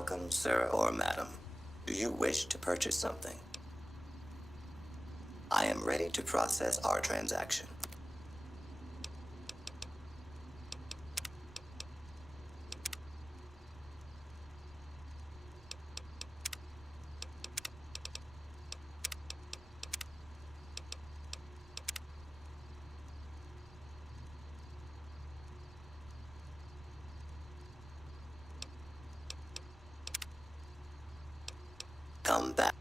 Welcome, sir or madam. Do you wish to purchase something? I am ready to process our transaction. Come back.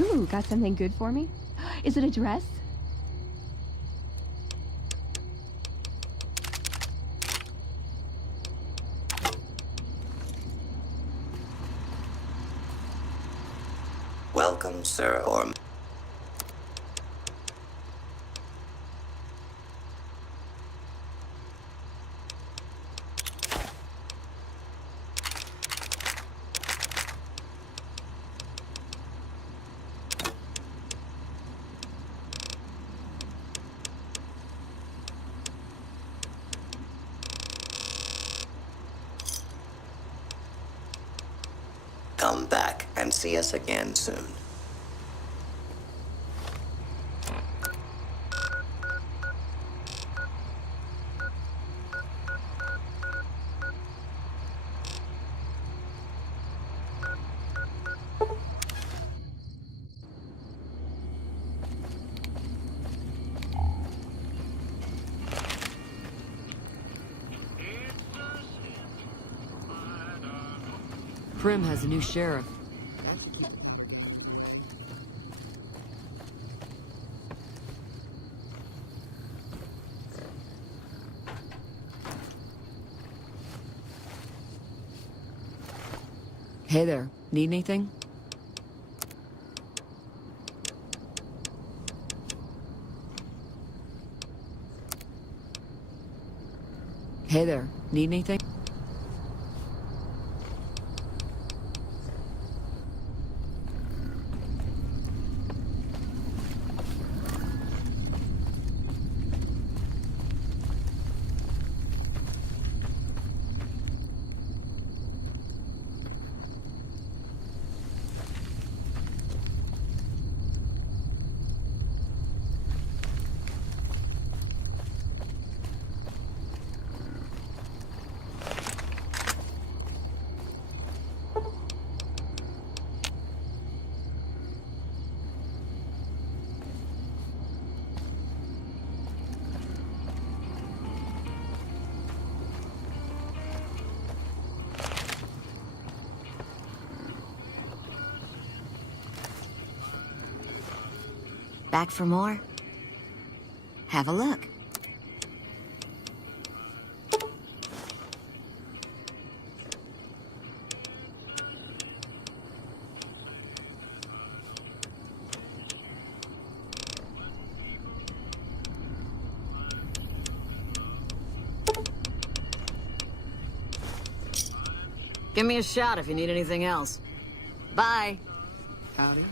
Ooh, got something good for me? Is it a dress? Welcome, sir or come back and see us again soon. Prim has a new sheriff. Hey there, need anything? Hey there, need anything? Back for more? Have a look. Give me a shout if you need anything else. Bye. Howdy.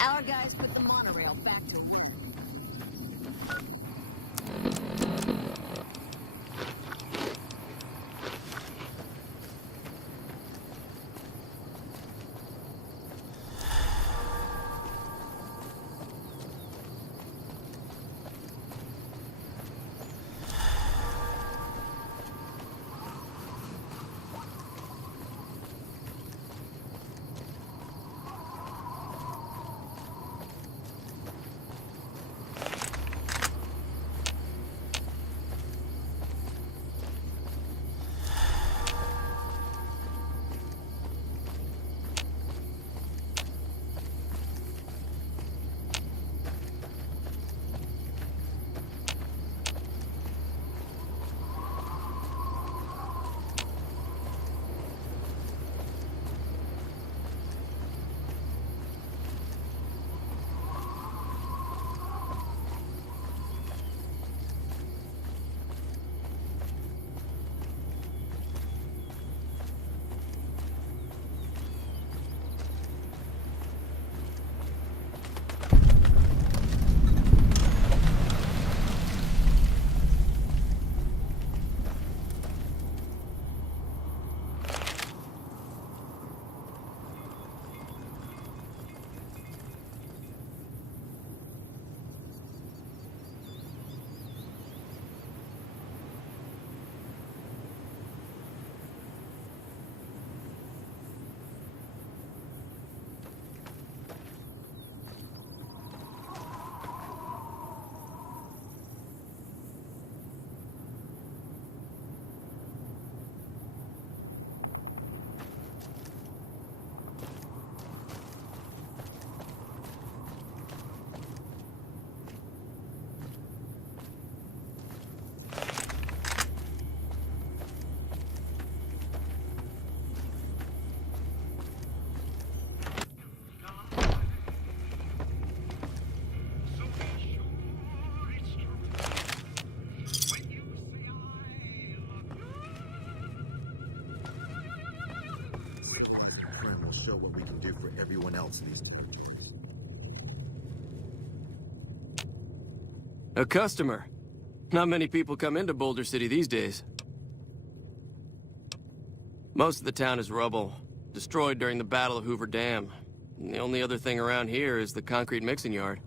Our guys put the monorail back to work. Show what we can do for everyone else these days. A customer. Not many people come into Boulder City these days. Most of the town is rubble, destroyed during the Battle of Hoover Dam. And the only other thing around here is the concrete mixing yard.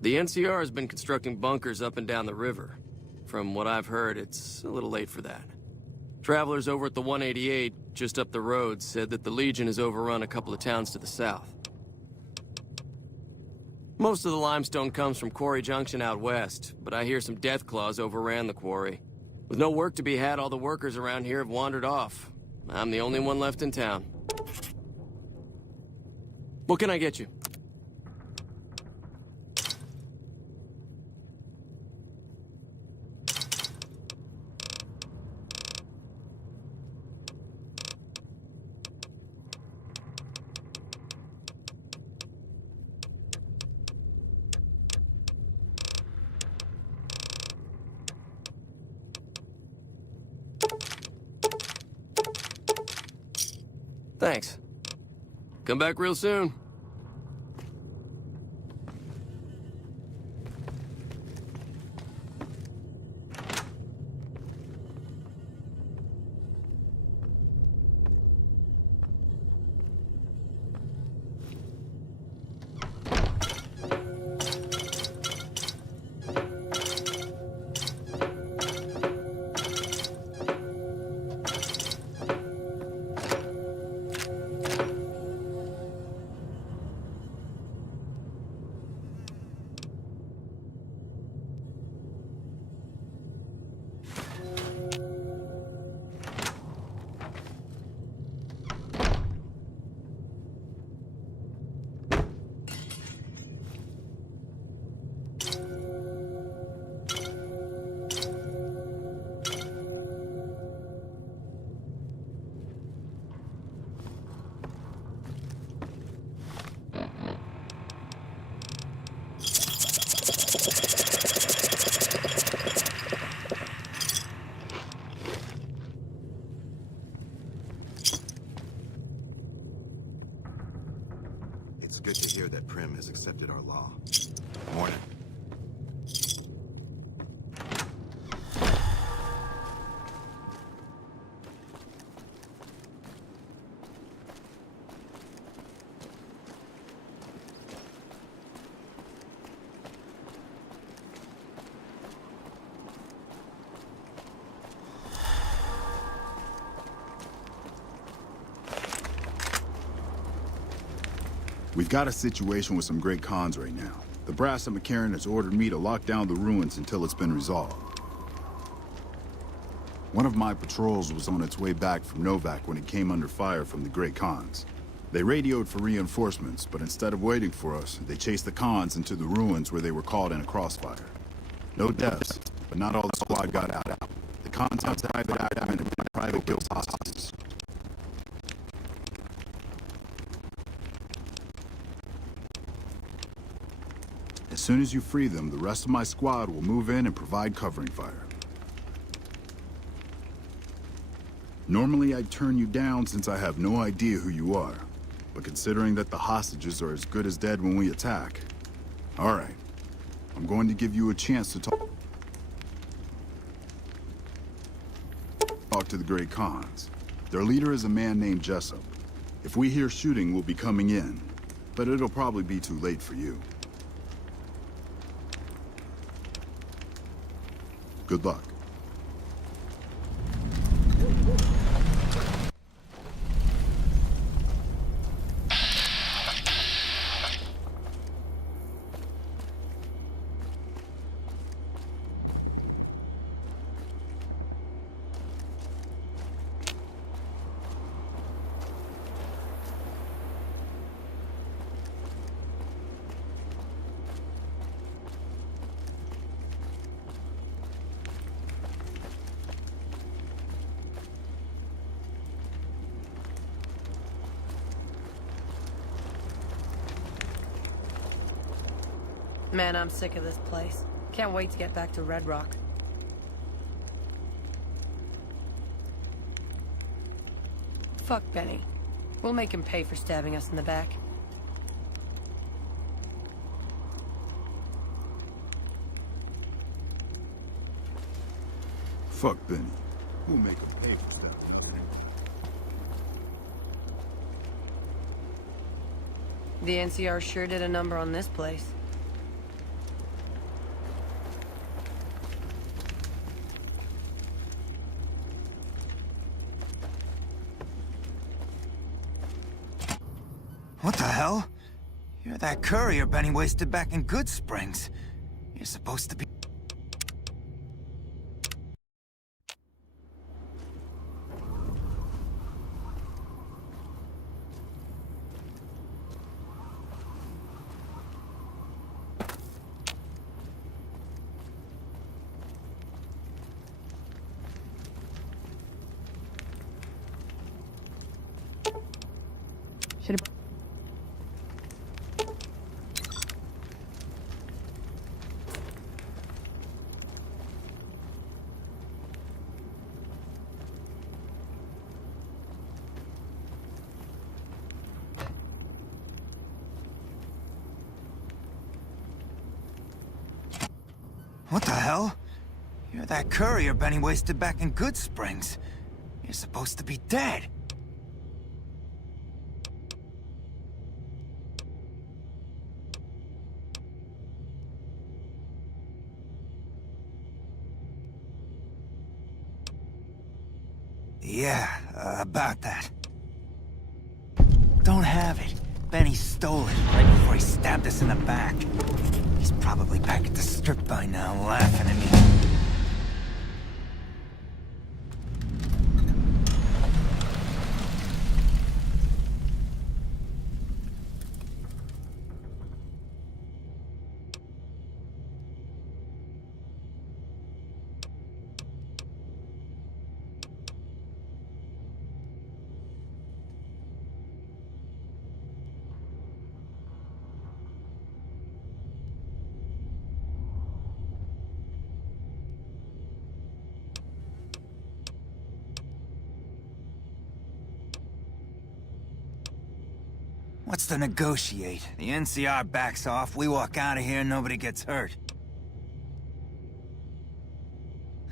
The NCR has been constructing bunkers up and down the river. From what I've heard, it's a little late for that. Travelers over at the 188, just up the road, said that the Legion has overrun a couple of towns to the south. Most of the limestone comes from Quarry Junction out west, but I hear some Deathclaws overran the quarry. With no work to be had, all the workers around here have wandered off. I'm the only one left in town. What can I get you? Thanks. Come back real soon. It's good to hear that Prim has accepted our law. Morning. We've got a situation with some great cons right now. The brass at McCarran has ordered me to lock down the ruins until it's been resolved. One of my patrols was on its way back from Novak when it came under fire from the Great Khans. They radioed for reinforcements, but instead of waiting for us, they chased the Khans into the ruins where they were caught in a crossfire. No deaths, but not all the squad got out. The Khans have private actmen and private kills hostages. As soon as you free them, the rest of my squad will move in and provide covering fire. Normally I'd turn you down since I have no idea who you are. But considering that the hostages are as good as dead when we attack... All right. I'm going to give you a chance to talk to the Great Khans. Their leader is a man named Jessup. If we hear shooting, we'll be coming in. But it'll probably be too late for you. Good luck. Man, I'm sick of this place. Can't wait to get back to Red Rock. Fuck Benny. We'll make him pay for stabbing us in the back. Fuck Benny. We'll make him pay for stuff. The NCR sure did a number on this place. What the hell? You're that courier Benny wasted back in Good Springs. You're supposed to be... Should have... What the hell? You're that courier Benny wasted back in Good Springs. You're supposed to be dead. Yeah, about that. Don't have it. Benny stole it right before he stabbed us in the back. He's probably back at the strip by now, laughing at me. What's to negotiate? The NCR backs off, we walk out of here, nobody gets hurt.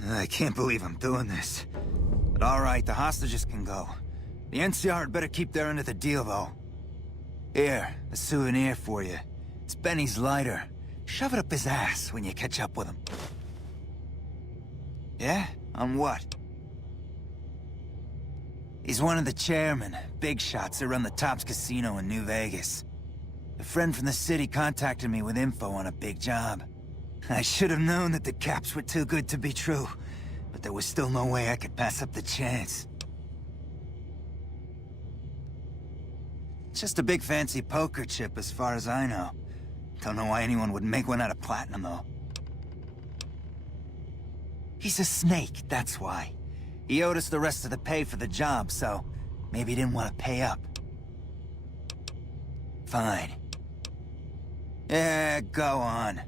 I can't believe I'm doing this. But alright, the hostages can go. The NCR had better keep their end of the deal, though. Here, a souvenir for you. It's Benny's lighter. Shove it up his ass when you catch up with him. Yeah? On what? He's one of the chairmen, big shots that run the Tops Casino in New Vegas. A friend from the city contacted me with info on a big job. I should have known that the caps were too good to be true, but there was still no way I could pass up the chance. It's just a big fancy poker chip as far as I know. Don't know why anyone would make one out of platinum, though. He's a snake, that's why. He owed us the rest of the pay for the job, so maybe he didn't want to pay up. Fine. Yeah, go on.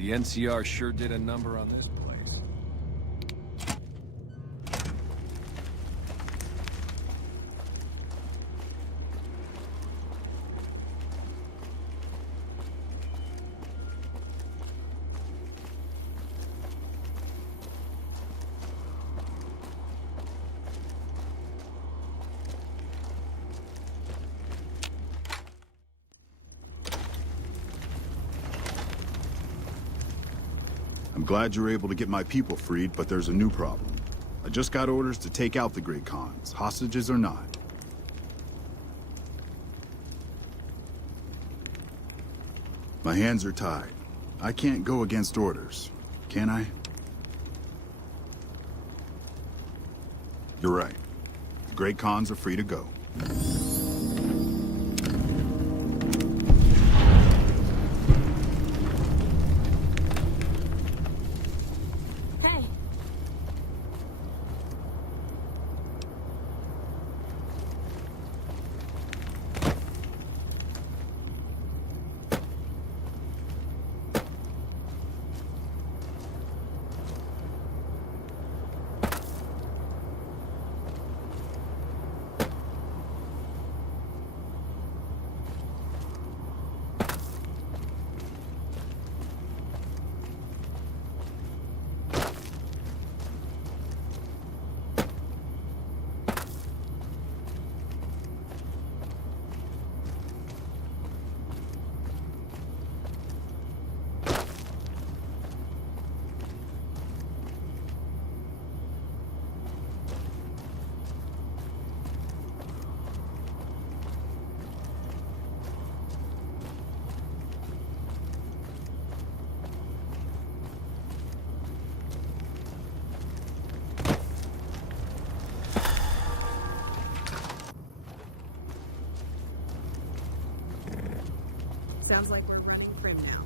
The NCR sure did a number on this place. I'm glad you're able to get my people freed, but there's a new problem. I just got orders to take out the Great Khans, hostages or not. My hands are tied. I can't go against orders, can I? You're right. The Great Khans are free to go. Sounds like we're running prim now.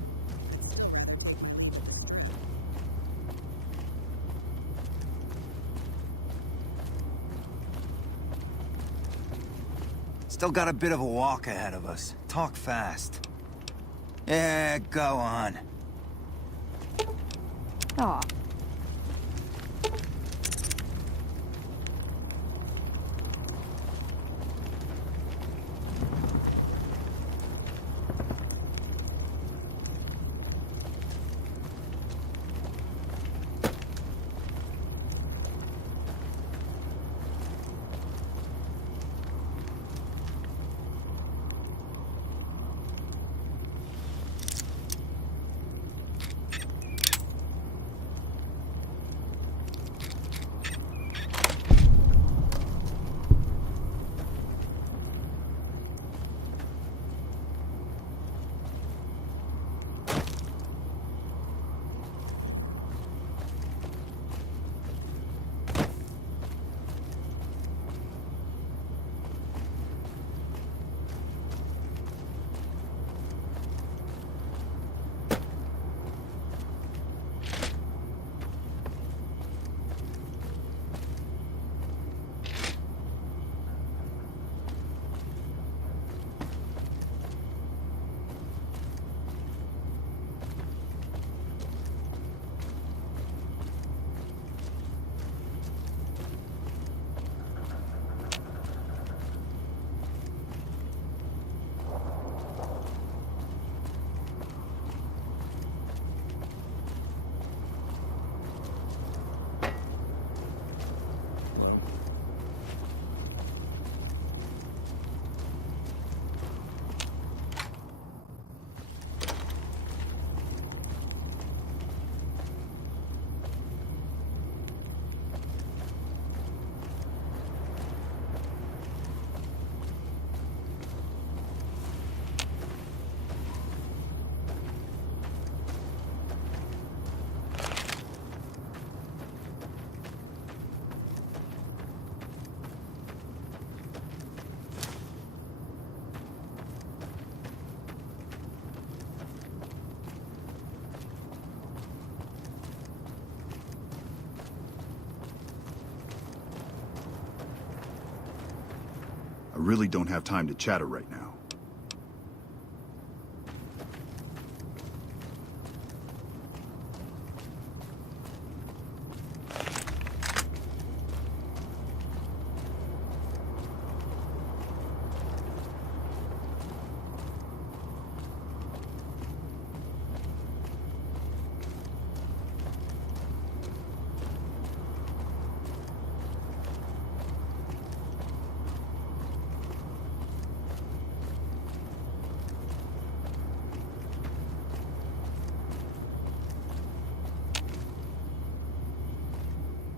Still got a bit of a walk ahead of us. Talk fast. Yeah, go on. Aw. I really don't have time to chatter right now.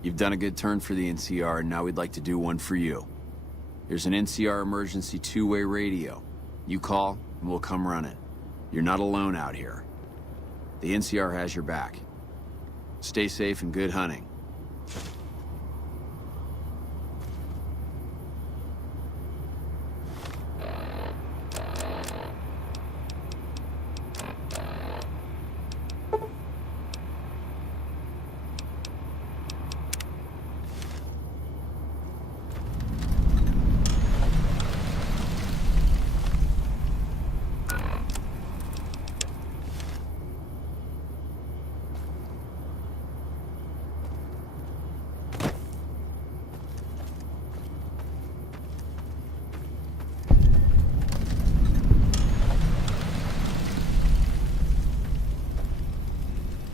You've done a good turn for the NCR, and now we'd like to do one for you. Here's an NCR emergency two-way radio. You call, and we'll come run it. You're not alone out here. The NCR has your back. Stay safe and good hunting.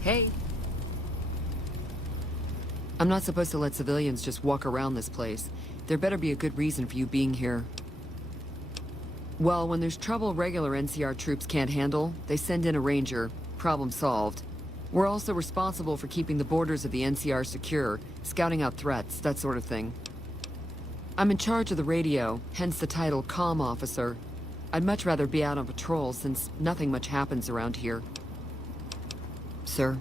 Hey. I'm not supposed to let civilians just walk around this place. There better be a good reason for you being here. Well, when there's trouble regular NCR troops can't handle, they send in a ranger. Problem solved. We're also responsible for keeping the borders of the NCR secure, scouting out threats, that sort of thing. I'm in charge of the radio, hence the title Comm Officer. I'd much rather be out on patrol since nothing much happens around here. Sir?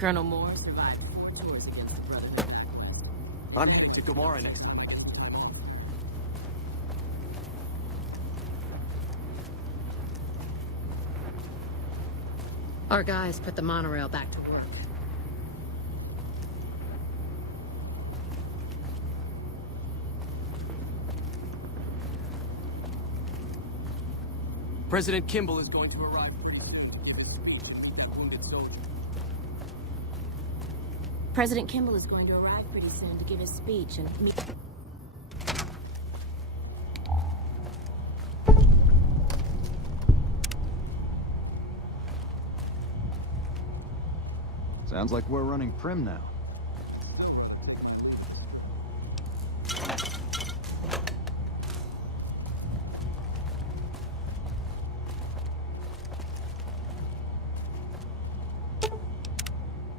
Colonel Moore survived 4 tours against the Brotherhood. I'm heading to Gomorrah next. Our guys put the monorail back to work. President Kimball is going to arrive. Wounded soldier. President Kimball is going to arrive pretty soon to give his speech and meet... Sounds like we're running prim now.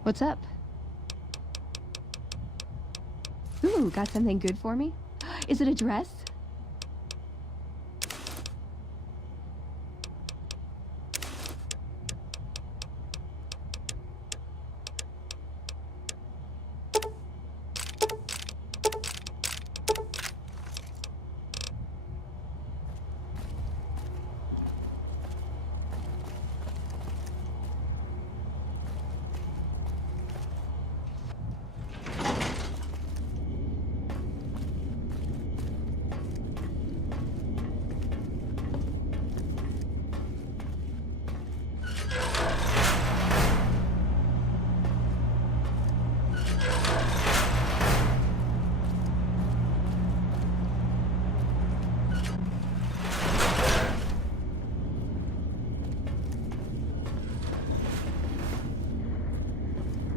What's up? Ooh, got something good for me? Is it a dress?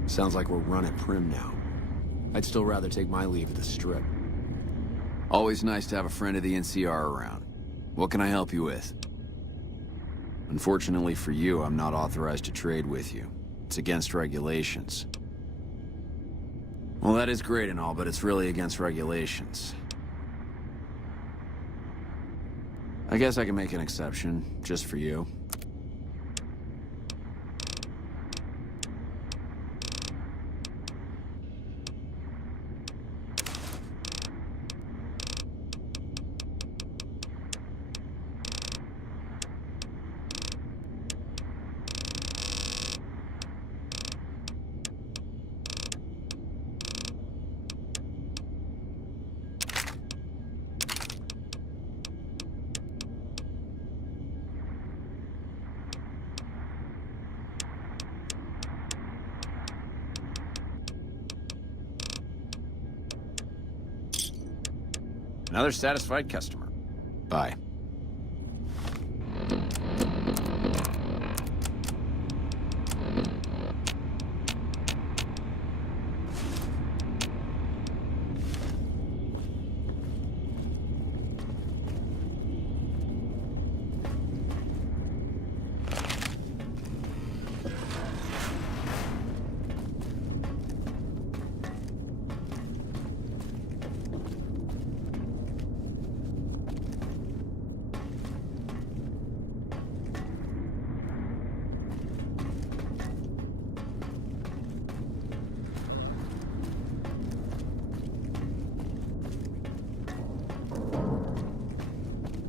Sounds like we're running prim now. I'd still rather take my leave at the Strip. Always nice to have a friend of the NCR around. What can I help you with? Unfortunately for you, I'm not authorized to trade with you. It's against regulations. Well, that is great and all, but it's really against regulations. I guess I can make an exception, just for you. Another satisfied customer. Bye.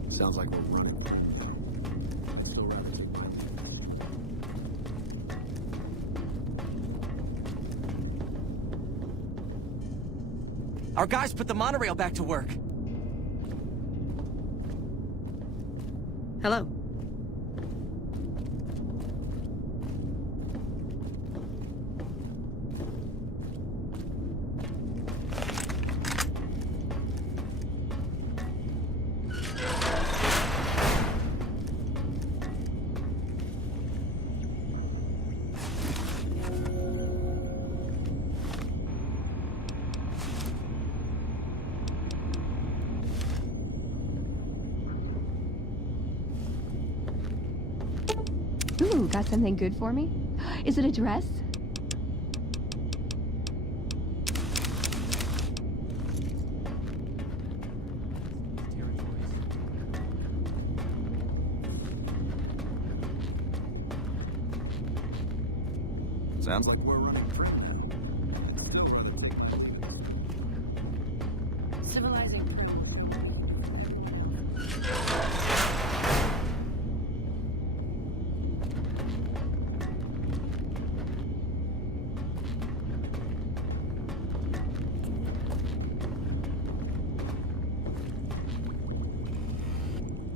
Sounds like we're running. I'd still rather take my... Our guys put the monorail back to work. Hello. Ooh, got something good for me? Is it a dress? Sounds like we're running.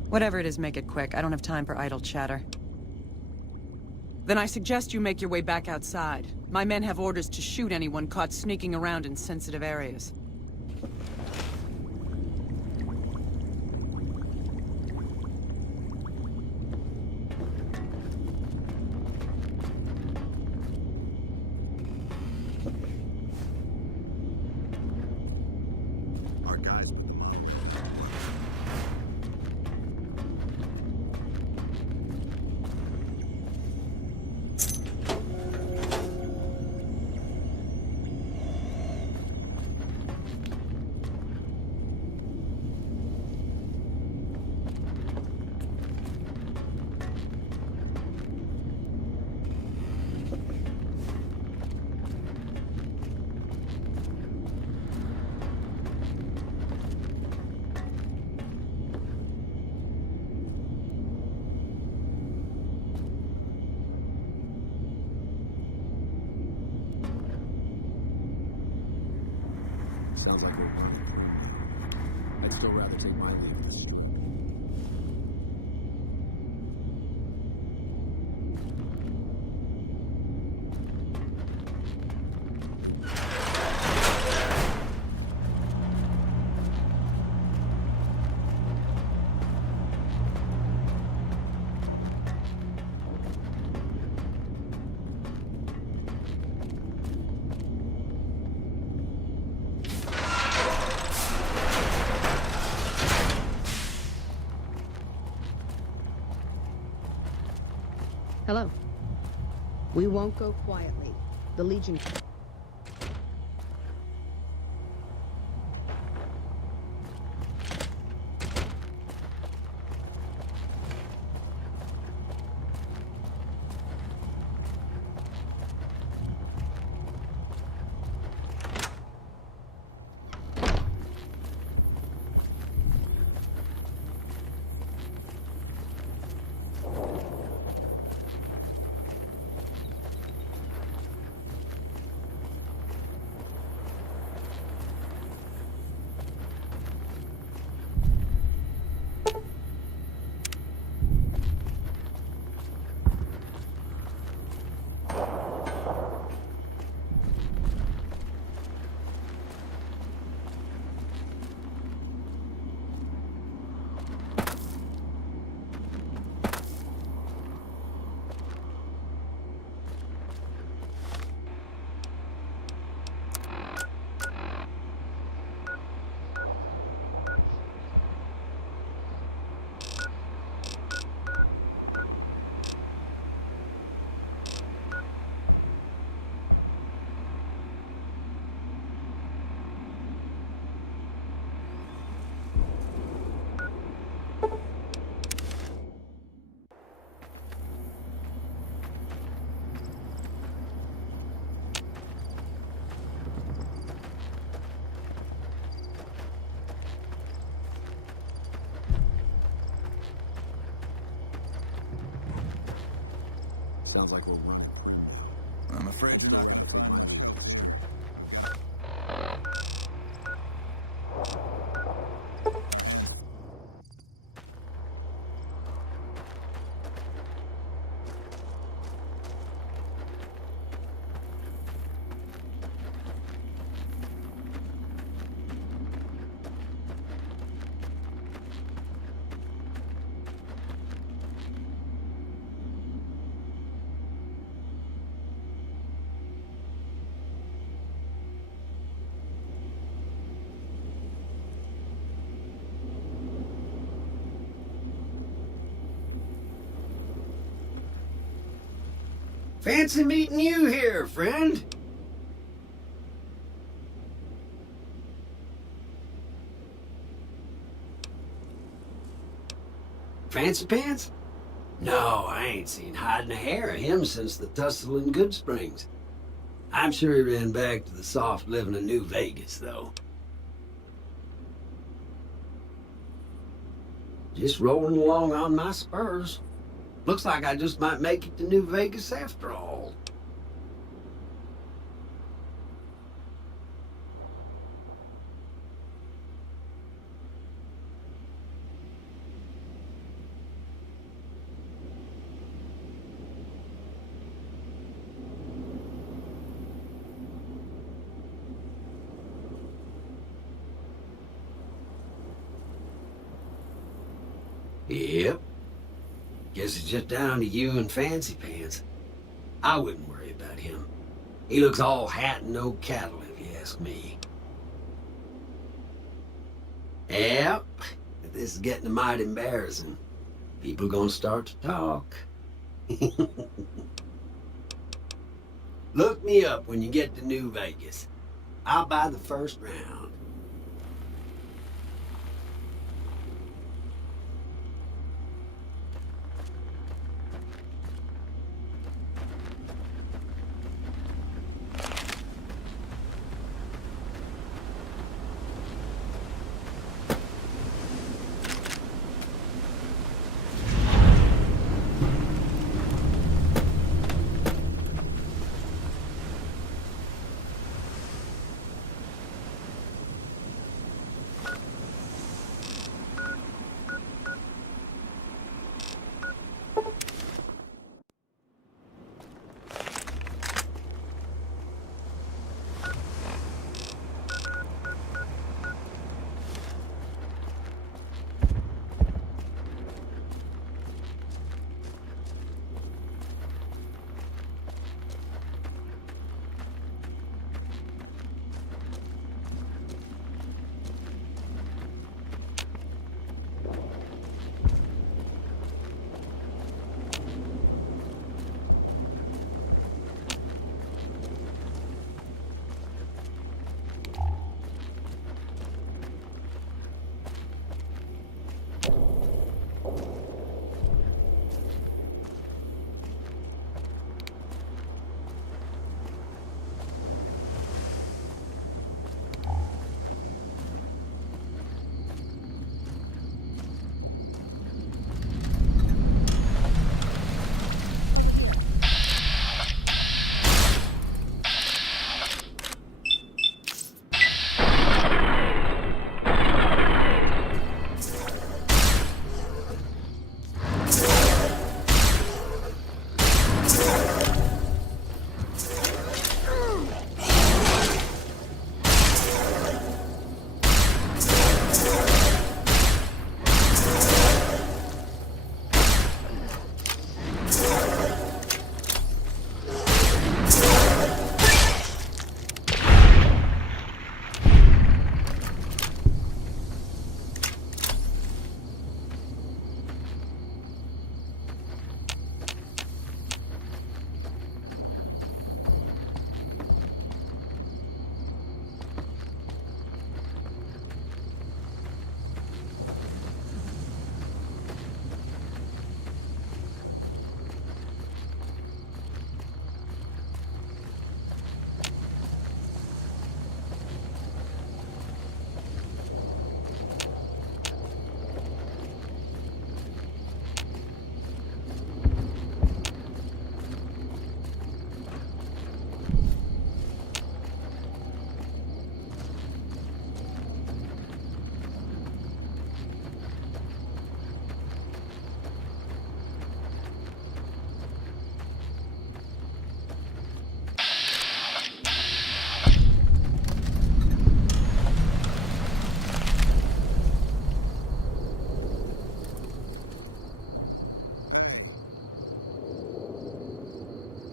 Whatever it is, make it quick. I don't have time for idle chatter. Then I suggest you make your way back outside. My men have orders to shoot anyone caught sneaking around in sensitive areas. Our guys. Sounds like we're winning. I'd still rather take my leave of the strip. Hello. We won't go quietly. The Legion... Sounds like we're running. I'm afraid you're not. Take my leave. Fancy meeting you here, friend. Fancy Pants? No, I ain't seen hide and hair of him since the tussle in Good Springs. I'm sure he ran back to the soft living of New Vegas, though. Just rolling along on my spurs. Looks like I just might make it to New Vegas after all. Yep. Guess it's just down to you and Fancy Pants. I wouldn't worry about him. He looks all hat and no cattle, if you ask me. Yep. This is getting mighty embarrassing. People gonna start to talk. Look me up when you get to New Vegas. I'll buy the first round.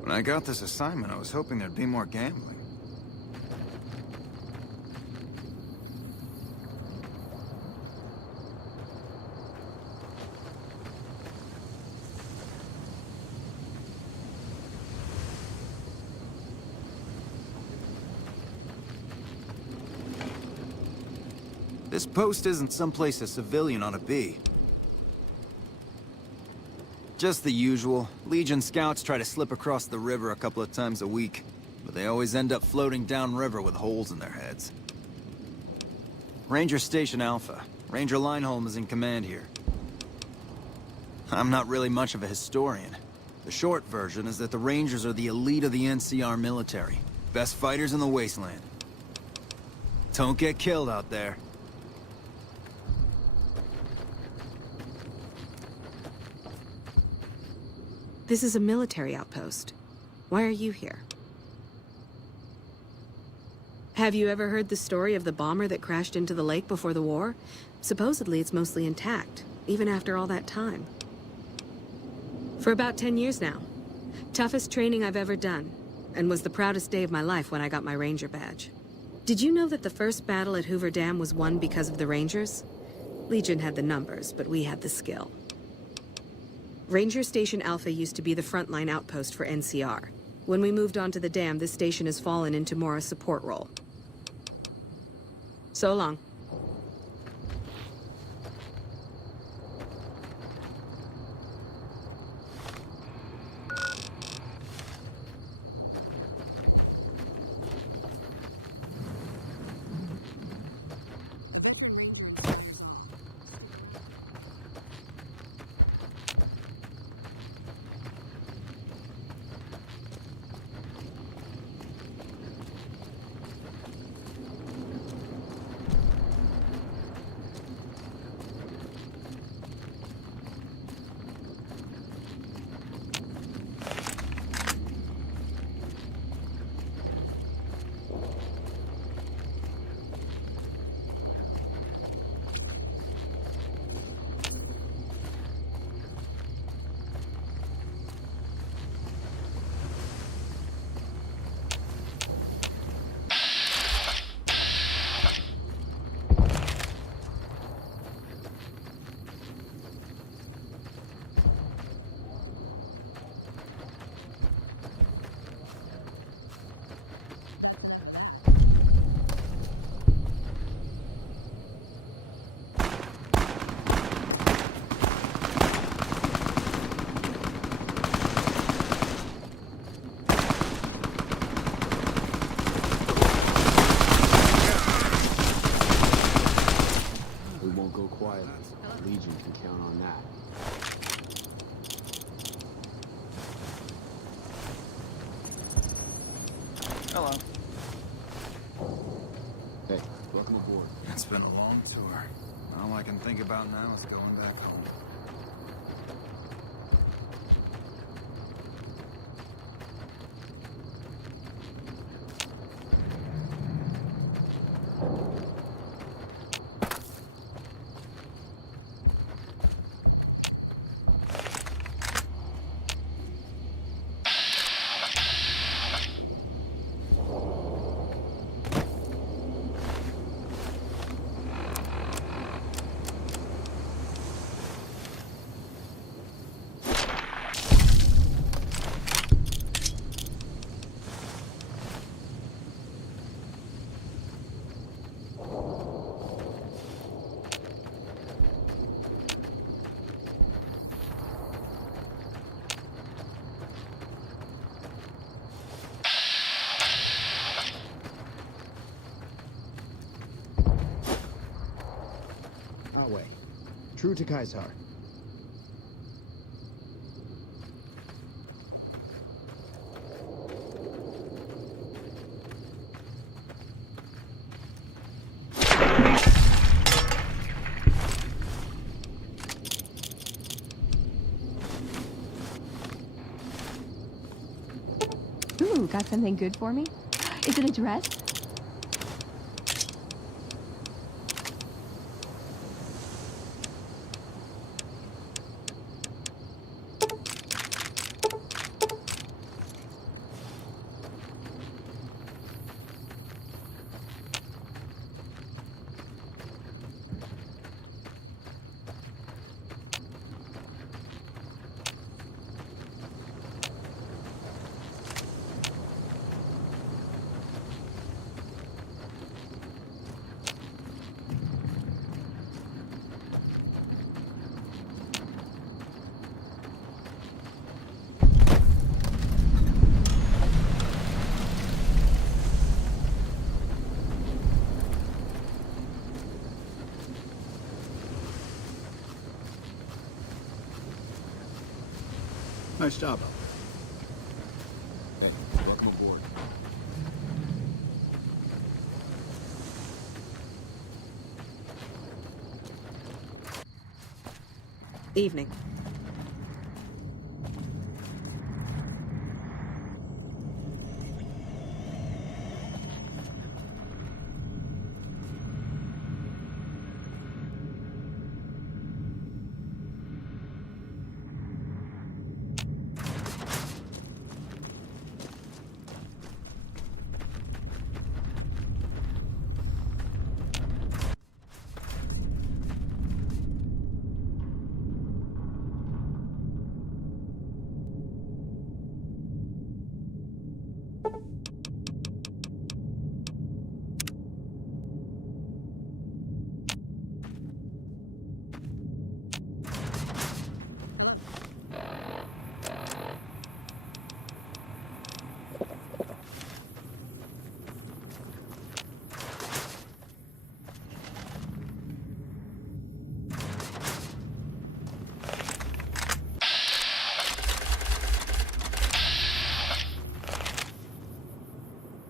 When I got this assignment, I was hoping there'd be more gambling. This post isn't someplace a civilian ought to be. Just the usual. Legion scouts try to slip across the river a couple of times a week, but they always end up floating downriver with holes in their heads. Ranger Station Alpha. Ranger Lineholm is in command here. I'm not really much of a historian. The short version is that the Rangers are the elite of the NCR military. Best fighters in the wasteland. Don't get killed out there. This is a military outpost. Why are you here? Have you ever heard the story of the bomber that crashed into the lake before the war? Supposedly it's mostly intact. even after all that time. For about 10 years now. Toughest training I've ever done, and was the proudest day of my life when I got my Ranger badge. Did you know that the first battle at Hoover Dam was won because of the Rangers? Legion had the numbers, but we had the skill. Ranger Station Alpha used to be the frontline outpost for NCR. When we moved onto the dam, this station has fallen into more a support role. So long. Legion can count on that. Hello. Hey, welcome aboard. It's been a long tour. All I can think about now is going back home. Way. True to Kaisar. Ooh, got something good for me? Is it a dress? Nice job. Hey, welcome aboard. Evening.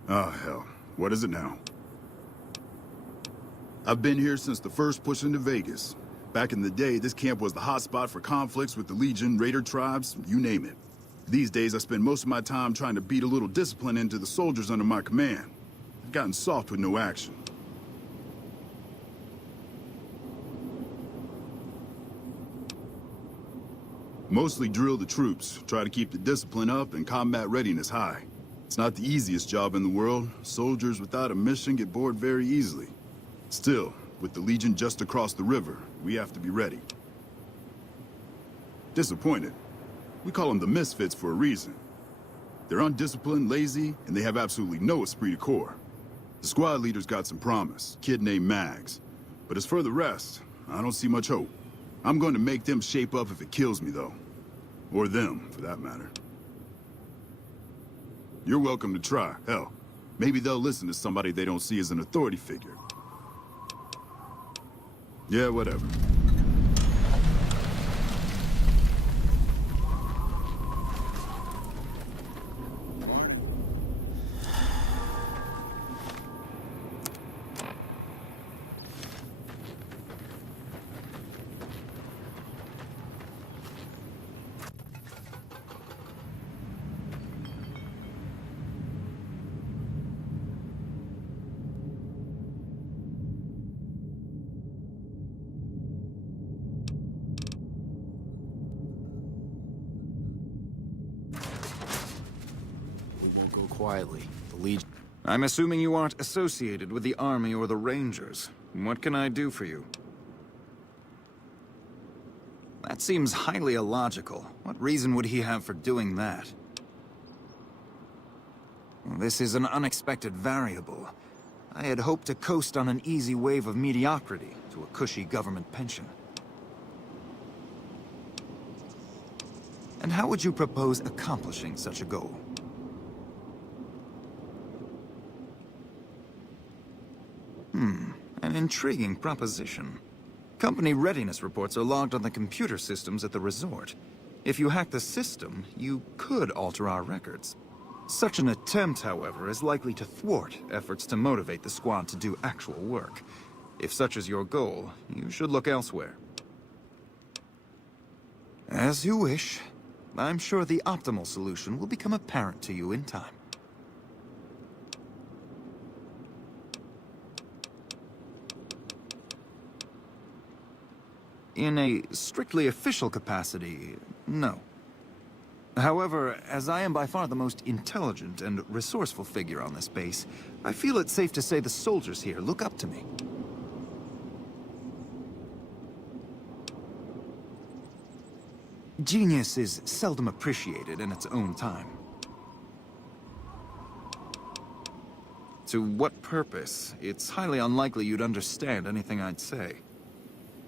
Oh, hell. What is it now? I've been here since the first push into Vegas. Back in the day, this camp was the hotspot for conflicts with the Legion, Raider tribes, you name it. These days, I spend most of my time trying to beat a little discipline into the soldiers under my command. I've gotten soft with no action. Mostly drill the troops, try to keep the discipline up and combat readiness high. It's not the easiest job in the world. Soldiers without a mission get bored very easily. Still, with the Legion just across the river, we have to be ready. Disappointed. We call them the Misfits for a reason. They're undisciplined, lazy, and they have absolutely no esprit de corps. The squad leader's got some promise, kid named Mags. But as for the rest, I don't see much hope. I'm going to make them shape up if it kills me, though. Or them, for that matter. You're welcome to try. Hell, maybe they'll listen to somebody they don't see as an authority figure. Yeah, whatever. Go quietly. The Legion... I'm assuming you aren't associated with the Army or the Rangers. What can I do for you? That seems highly illogical. What reason would he have for doing that? This is an unexpected variable. I had hoped to coast on an easy wave of mediocrity to a cushy government pension. And how would you propose accomplishing such a goal? An intriguing proposition. Company readiness reports are logged on the computer systems at the resort. If you hack the system, you could alter our records. Such an attempt, however, is likely to thwart efforts to motivate the squad to do actual work. If such is your goal, you should look elsewhere. As you wish. I'm sure the optimal solution will become apparent to you in time. In a strictly official capacity, no. However, as I am by far the most intelligent and resourceful figure on this base, I feel it's safe to say the soldiers here look up to me. Genius is seldom appreciated in its own time. To what purpose? It's highly unlikely you'd understand anything I'd say.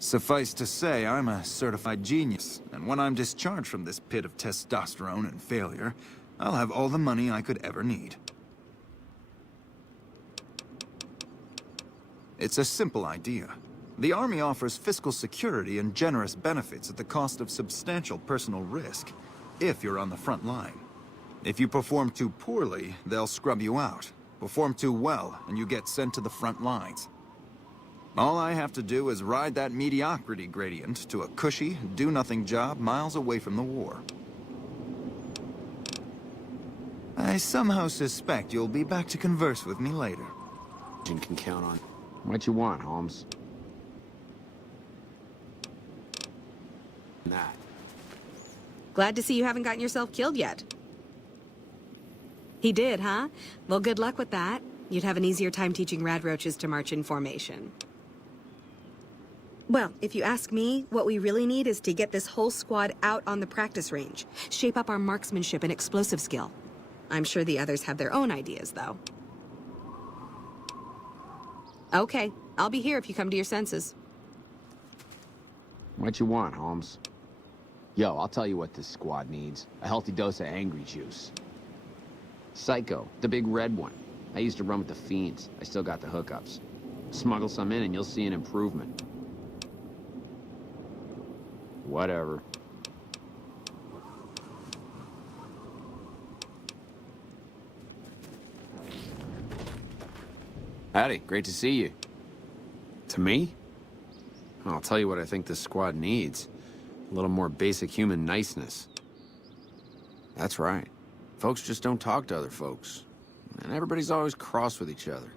Suffice to say, I'm a certified genius, and when I'm discharged from this pit of testosterone and failure, I'll have all the money I could ever need. It's a simple idea. The Army offers fiscal security and generous benefits at the cost of substantial personal risk, if you're on the front line. If you perform too poorly, they'll scrub you out. Perform too well, and you get sent to the front lines. All I have to do is ride that mediocrity gradient to a cushy, do-nothing job miles away from the war. I somehow suspect you'll be back to converse with me later. Can count on. What you want, Holmes? That. Glad to see you haven't gotten yourself killed yet. He did, huh? Well, good luck with that. You'd have an easier time teaching rad roaches to march in formation. Well, if you ask me, what we really need is to get this whole squad out on the practice range. Shape up our marksmanship and explosive skill. I'm sure the others have their own ideas, though. Okay, I'll be here if you come to your senses. What you want, Holmes? Yo, I'll tell you what this squad needs. A healthy dose of angry juice. Psycho, the big red one. I used to run with the fiends. I still got the hookups. Smuggle some in and you'll see an improvement. Whatever. Howdy, great to see you. To me? I'll tell you what I think this squad needs. A little more basic human niceness. That's right. Folks just don't talk to other folks. And everybody's always cross with each other.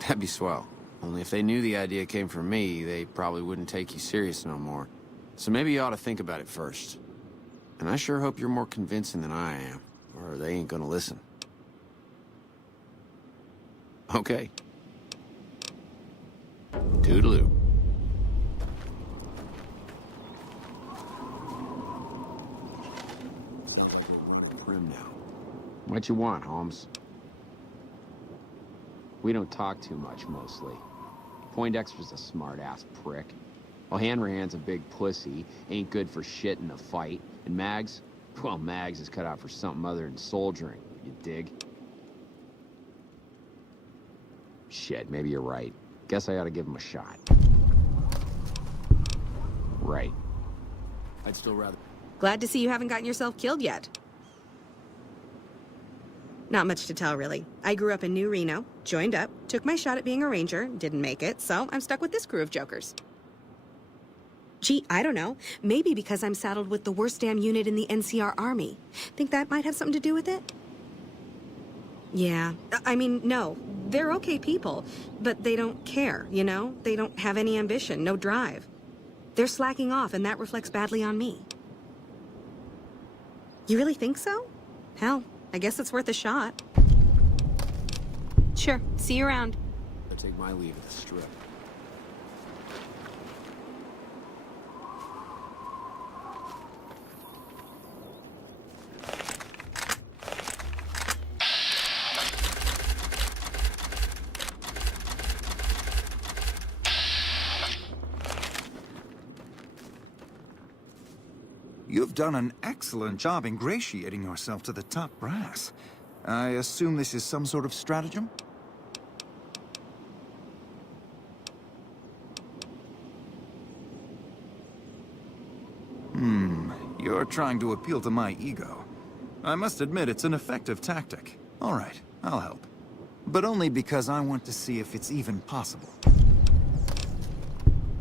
That'd be swell. Only if they knew the idea came from me, they probably wouldn't take you serious no more. So maybe you ought to think about it first. And I sure hope you're more convincing than I am, or they ain't gonna listen. Okay. Toodaloo. Prim now. What you want, Holmes? We don't talk too much, mostly. Poindexter's a smart-ass prick. While Hanrahan's a big pussy, ain't good for shit in a fight. And Mags? Well, Mags is cut out for something other than soldiering, you dig? Shit, maybe you're right. Guess I ought to give him a shot. Right. I'd still rather... Glad to see you haven't gotten yourself killed yet. Not much to tell, really. I grew up in New Reno, joined up, took my shot at being a ranger, didn't make it, so I'm stuck with this crew of jokers. Gee, I don't know. Maybe because I'm saddled with the worst damn unit in the NCR Army. Think that might have something to do with it? Yeah. I mean, no. They're okay people, but they don't care, you know? They don't have any ambition, no drive. They're slacking off, and that reflects badly on me. You really think so? Hell, I guess it's worth a shot. Sure. See you around. I'll take my leave at the strip. You've done an excellent job ingratiating yourself to the top brass. I assume this is some sort of stratagem? You're trying to appeal to my ego. I must admit it's an effective tactic. All right, I'll help. But only because I want to see if it's even possible.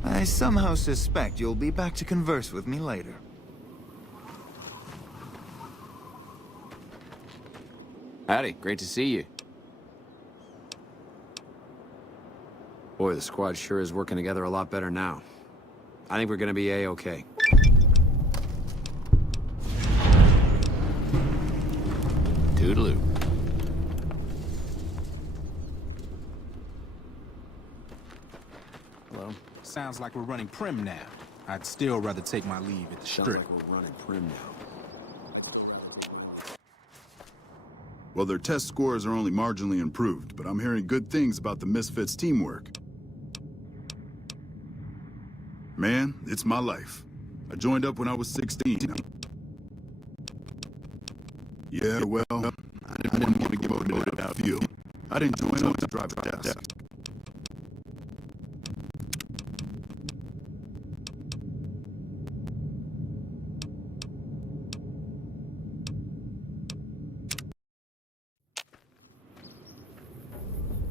I somehow suspect you'll be back to converse with me later. Howdy, great to see you. Boy, the squad sure is working together a lot better now. I think we're gonna be A-okay. Toodaloo. Hello? Sounds like we're running prim now. I'd still rather take my leave at the strip. Sounds like we're running prim now. Well, their test scores are only marginally improved, but I'm hearing good things about the Misfits' teamwork. Man, it's my life. I joined up when I was 16. Yeah, well, I didn't want to give up without fuel. I didn't join up to drive a desk.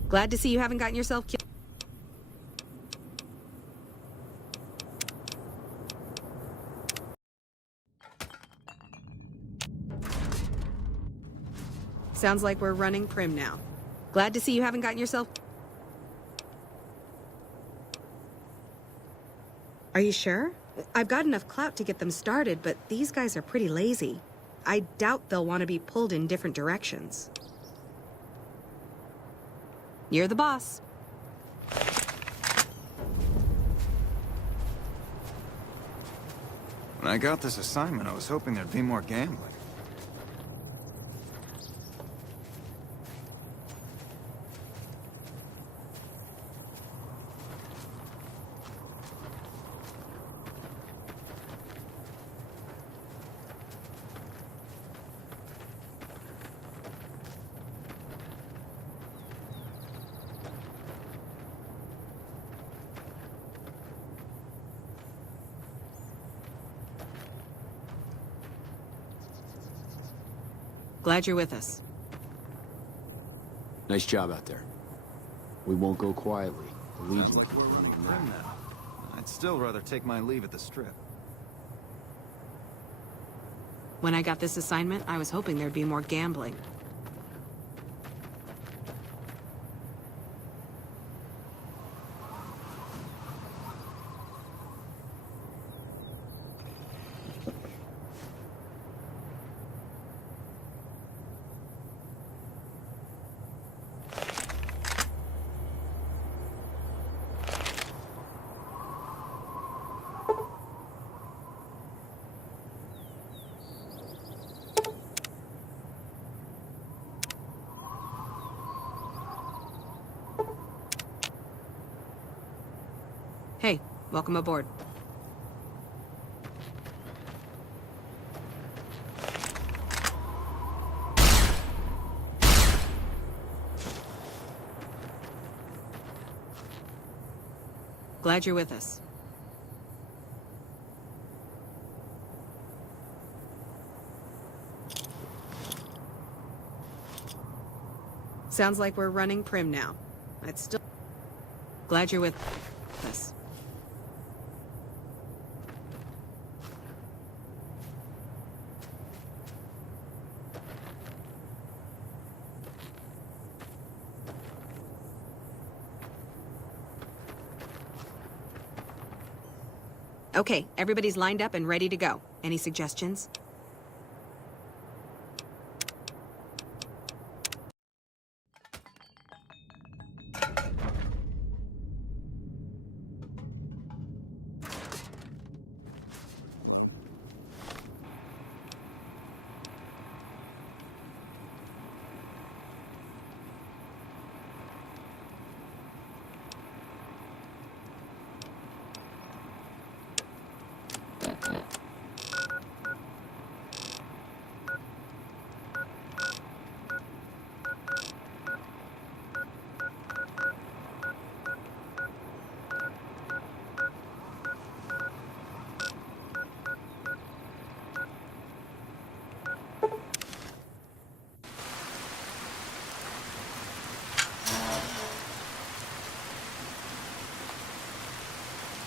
Glad to see you haven't gotten yourself killed. Sounds like we're running prim now. Glad to see you haven't gotten yourself... Are you sure? I've got enough clout to get them started, but these guys are pretty lazy. I doubt they'll want to be pulled in different directions. You're the boss. When I got this assignment, I was hoping there'd be more gambling. Glad you're with us. Nice job out there. We won't go quietly. The Legion Sounds like keep we're running coming prim around. now. I'd still rather take my leave at the Strip. When I got this assignment, I was hoping there'd be more gambling. Hey, welcome aboard. Glad you're with us. Sounds like we're running prim now. I'd still... Glad you're with us. Okay, everybody's lined up and ready to go. Any suggestions?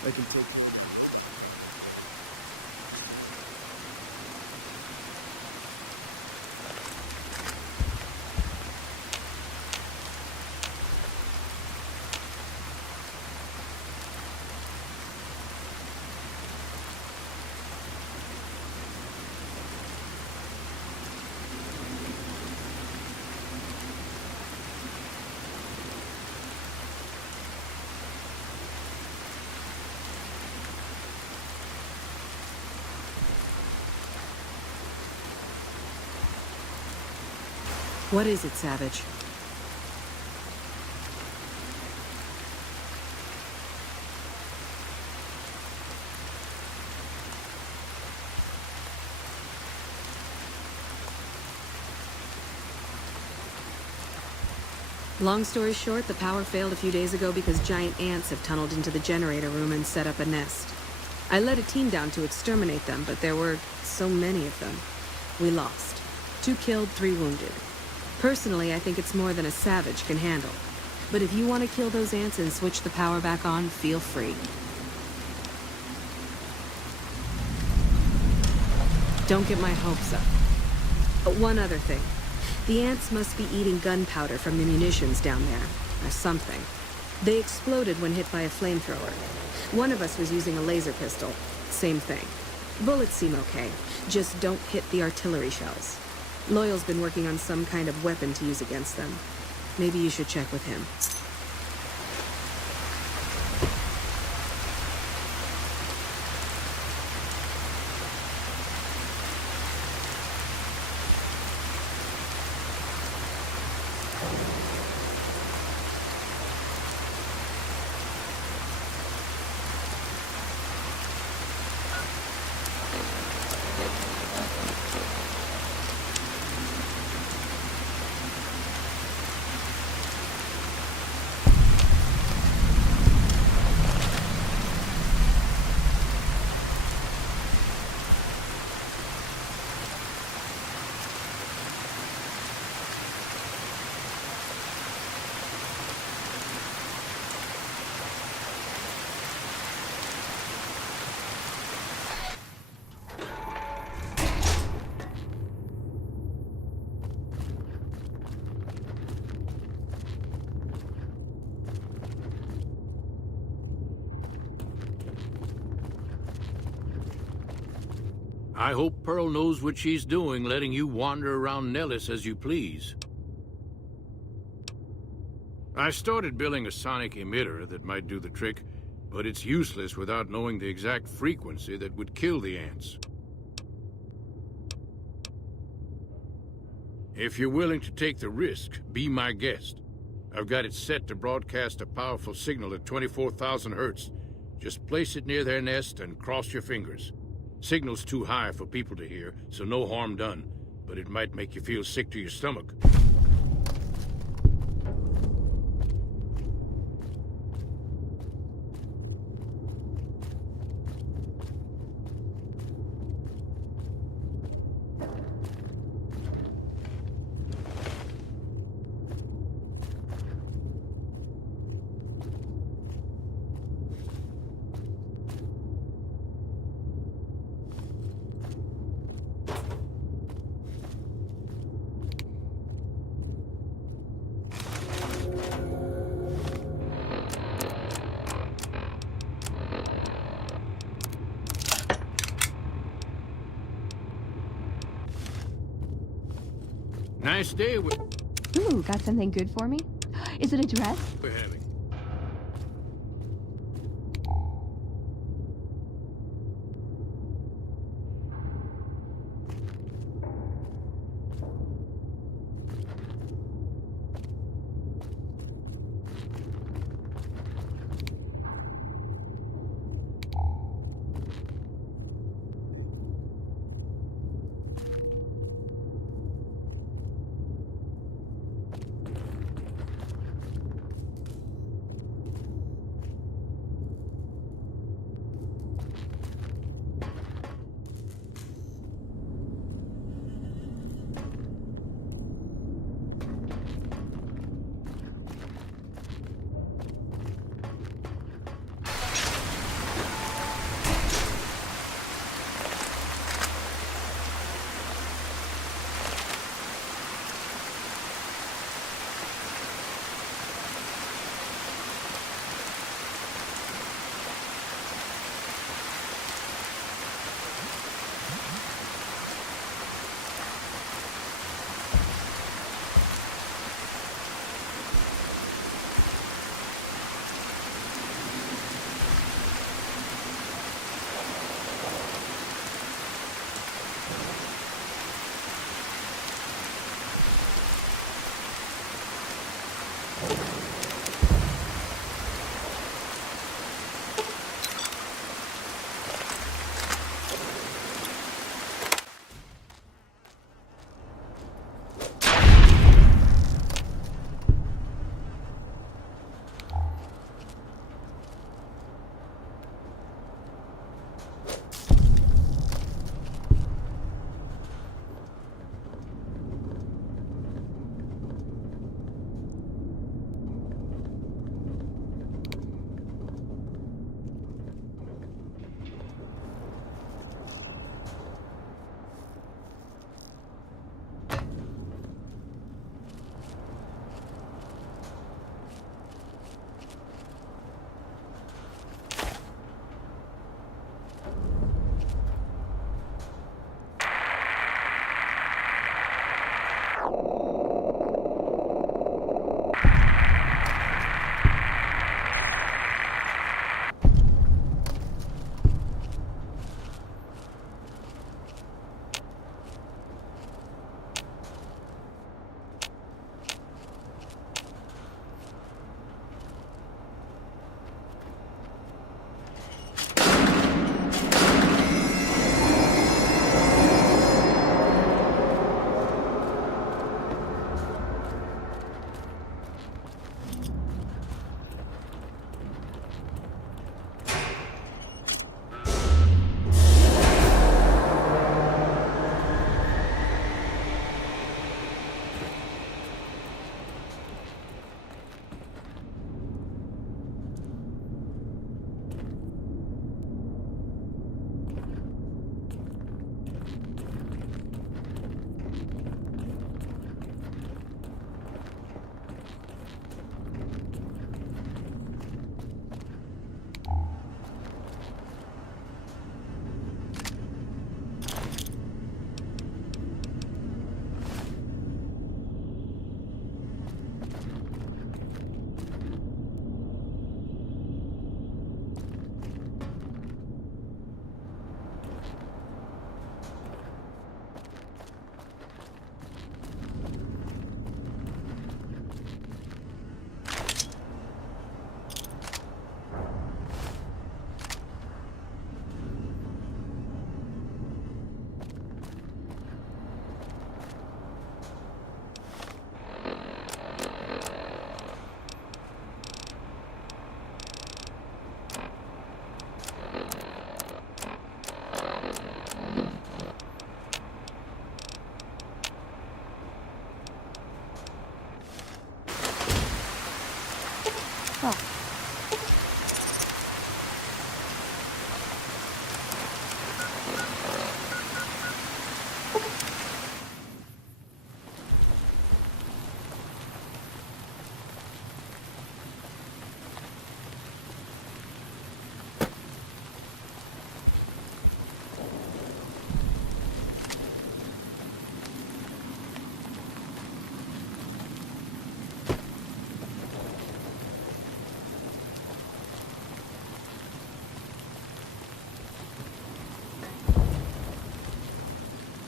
I can take What is it, Savage? Long story short, the power failed a few days ago because giant ants have tunneled into the generator room and set up a nest. I led a team down to exterminate them, but there were so many of them. We lost. 2 killed, 3 wounded. Personally, I think it's more than a Savage can handle. But if you want to kill those ants and switch the power back on, feel free. Don't get my hopes up. But one other thing. The ants must be eating gunpowder from the munitions down there, or something. They exploded when hit by a flamethrower. One of us was using a laser pistol. Same thing. Bullets seem okay. Just don't hit the artillery shells. Loyal's been working on some kind of weapon to use against them. Maybe you should check with him. I hope Pearl knows what she's doing, letting you wander around Nellis as you please. I started building a sonic emitter that might do the trick, but it's useless without knowing the exact frequency that would kill the ants. If you're willing to take the risk, be my guest. I've got it set to broadcast a powerful signal at 24,000 hertz. Just place it near their nest and cross your fingers. Signal's too high for people to hear, so no harm done, but it might make you feel sick to your stomach. Nice day Ooh, got something good for me? Is it a dress? we're having.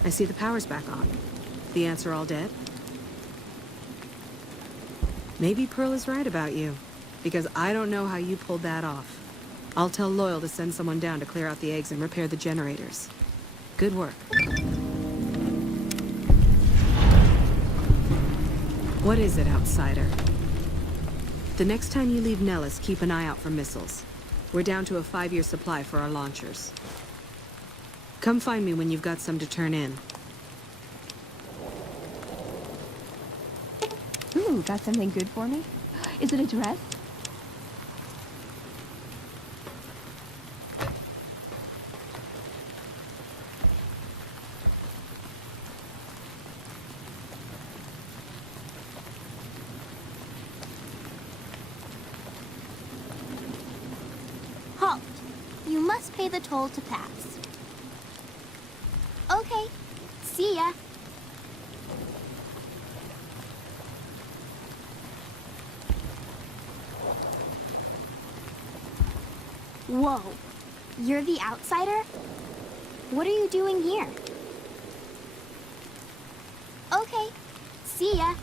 I see the power's back on. The ants are all dead? Maybe Pearl is right about you, because I don't know how you pulled that off. I'll tell Loyal to send someone down to clear out the eggs and repair the generators. Good work. What is it, outsider? The next time you leave Nellis, keep an eye out for missiles. We're down to a 5-year supply for our launchers. Come find me when you've got some to turn in. Ooh, got something good for me? Is it a dress? Halt! You must pay the toll to pass. Okay. See ya. Whoa. You're the outsider? What are you doing here? Okay. See ya.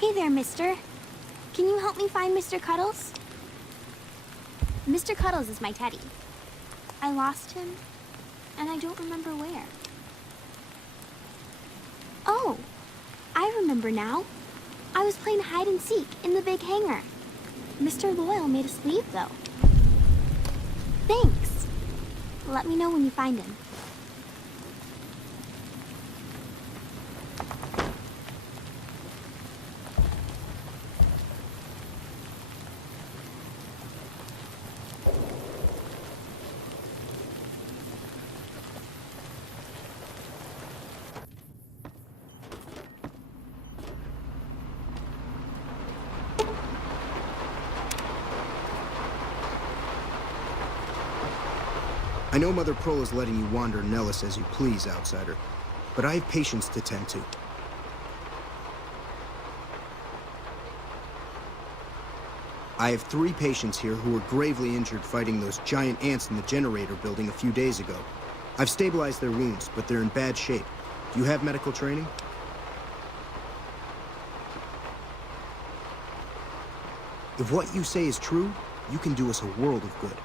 Hey there, mister. Can you help me find Mr. Cuddles? Mr. Cuddles is my teddy. I lost him, and I don't remember where. Oh, I remember now. I was playing hide and seek in the big hangar. Mr. Loyal made us leave, though. Thanks. Let me know when you find him. I know Mother Pearl is letting you wander Nellis as you please, outsider, but I have patients to tend to. I have 3 patients here who were gravely injured fighting those giant ants in the generator building a few days ago. I've stabilized their wounds, but they're in bad shape. Do you have medical training? If what you say is true, you can do us a world of good.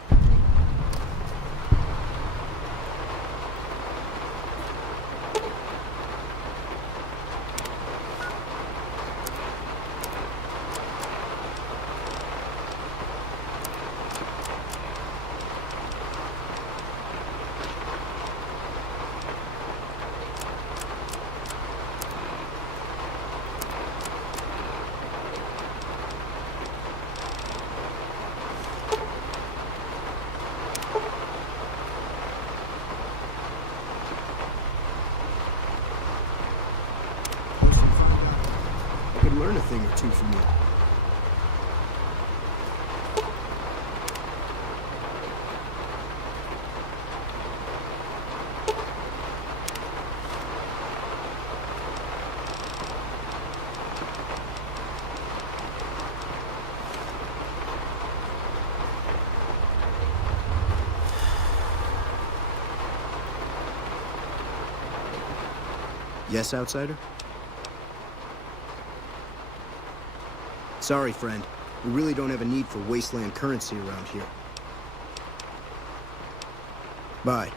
Learn a thing or two from you. Yes, outsider? Sorry, friend. We really don't have a need for wasteland currency around here. Bye.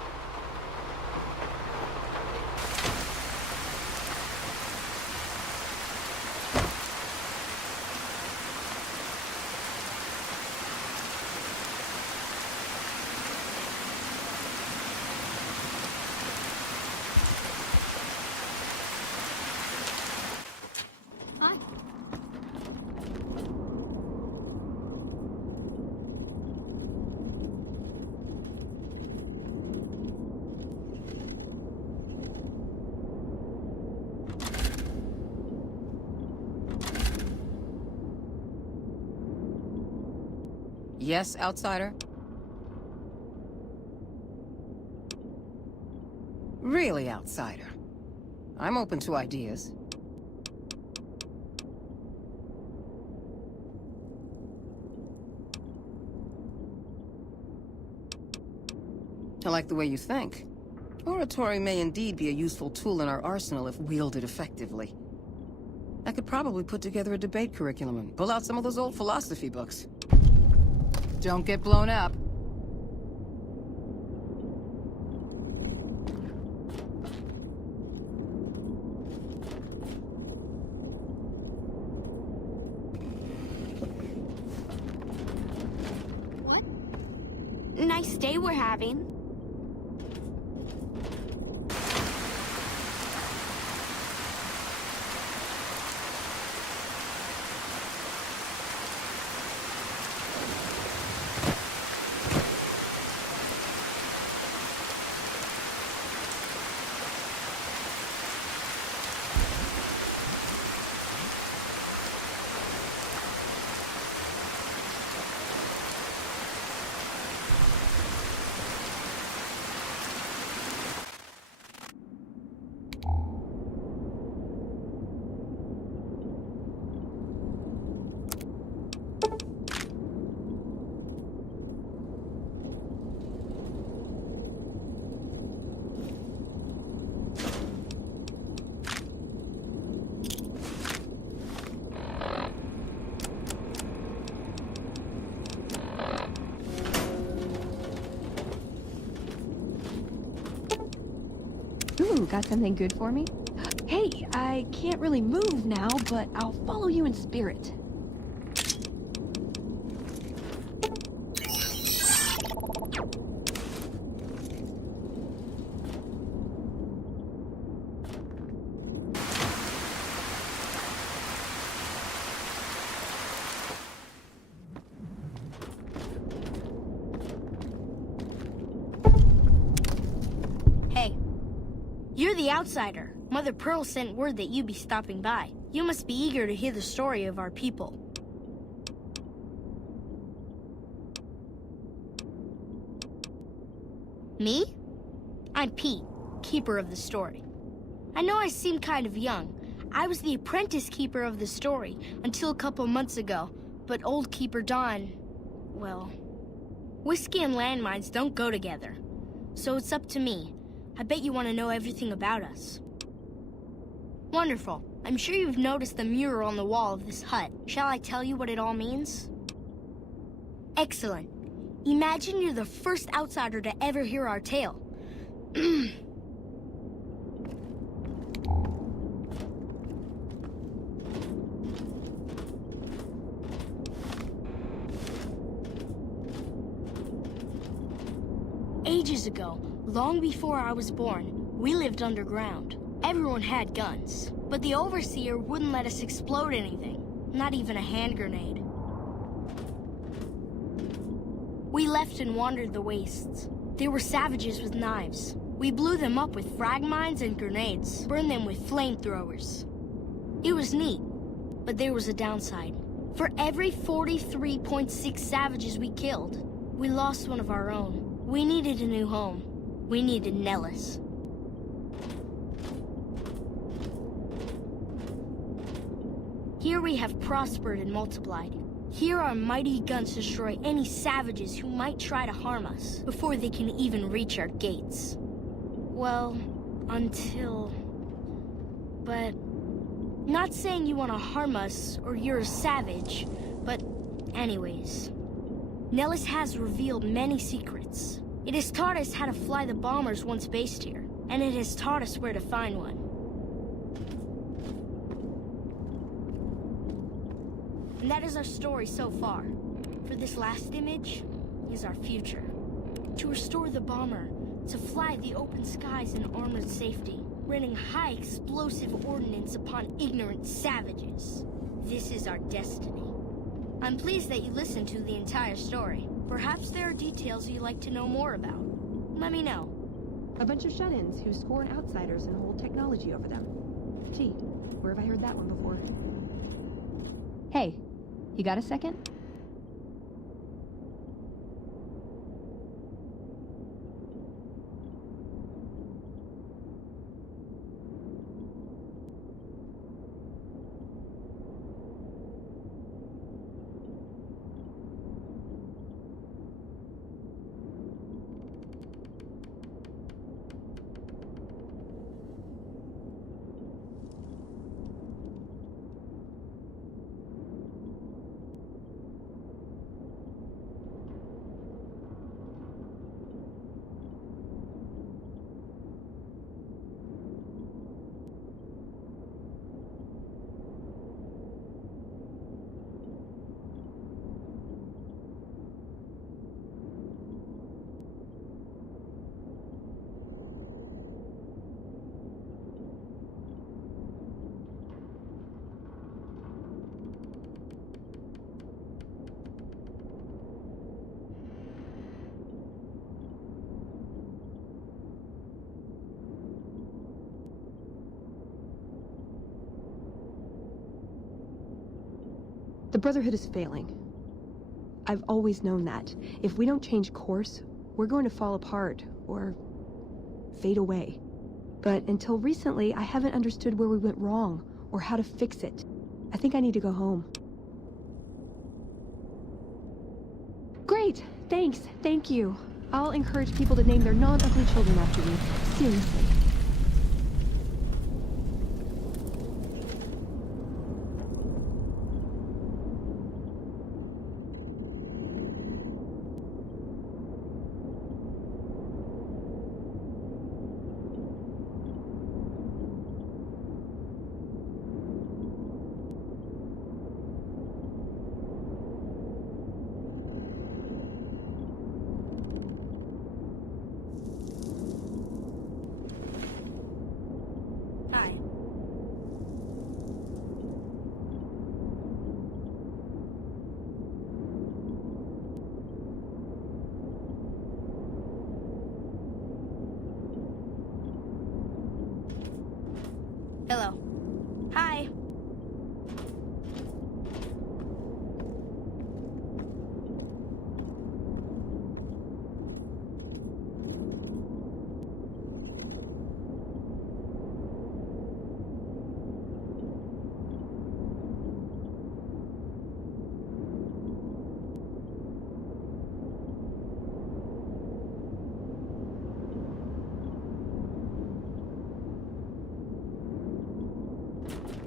Yes, outsider? Really, outsider? I'm open to ideas. I like the way you think. Oratory may indeed be a useful tool in our arsenal if wielded effectively. I could probably put together a debate curriculum and pull out some of those old philosophy books. Don't get blown up. Nice day we're having. Ooh, got something good for me? Hey, I can't really move now, but I'll follow you in spirit. You're the outsider. Mother Pearl sent word that you'd be stopping by. You must be eager to hear the story of our people. Me? I'm Pete, keeper of the story. I know I seem kind of young. I was the apprentice keeper of the story until a couple months ago, but old keeper Don, well, whiskey and landmines don't go together. So it's up to me. I bet you want to know everything about us. Wonderful. I'm sure you've noticed the mural on the wall of this hut. Shall I tell you what it all means? Excellent. Imagine you're the first outsider to ever hear our tale. Ages ago, long before I was born, we lived underground. Everyone had guns, but the overseer wouldn't let us explode anything, not even a hand grenade. We left and wandered the wastes. There were savages with knives. We blew them up with frag mines and grenades, burned them with flamethrowers. It was neat, but there was a downside. For every 43.6 savages we killed, we lost one of our own. We needed a new home. We needed Nellis. Here we have prospered and multiplied. Here our mighty guns destroy any savages who might try to harm us before they can even reach our gates. Well, until... But... Not saying you want to harm us or you're a savage, but anyways. Nellis has revealed many secrets. It has taught us how to fly the bombers once based here, and it has taught us where to find one. And that is our story so far. For this last image is our future. To restore the bomber, to fly the open skies in armored safety, raining high explosive ordnance upon ignorant savages. This is our destiny. I'm pleased that you listened to the entire story. Perhaps there are details you'd like to know more about. Let me know. A bunch of shut-ins who scorn outsiders and hold technology over them. Gee, where have I heard that one before? Hey, you got a second? The Brotherhood is failing. I've always known that. If we don't change course, we're going to fall apart, or fade away. But until recently, I haven't understood where we went wrong, or how to fix it. I think I need to go home. Great! Thanks. Thank you. I'll encourage people to name their non-ugly children after me. Seriously. Hello. Hi.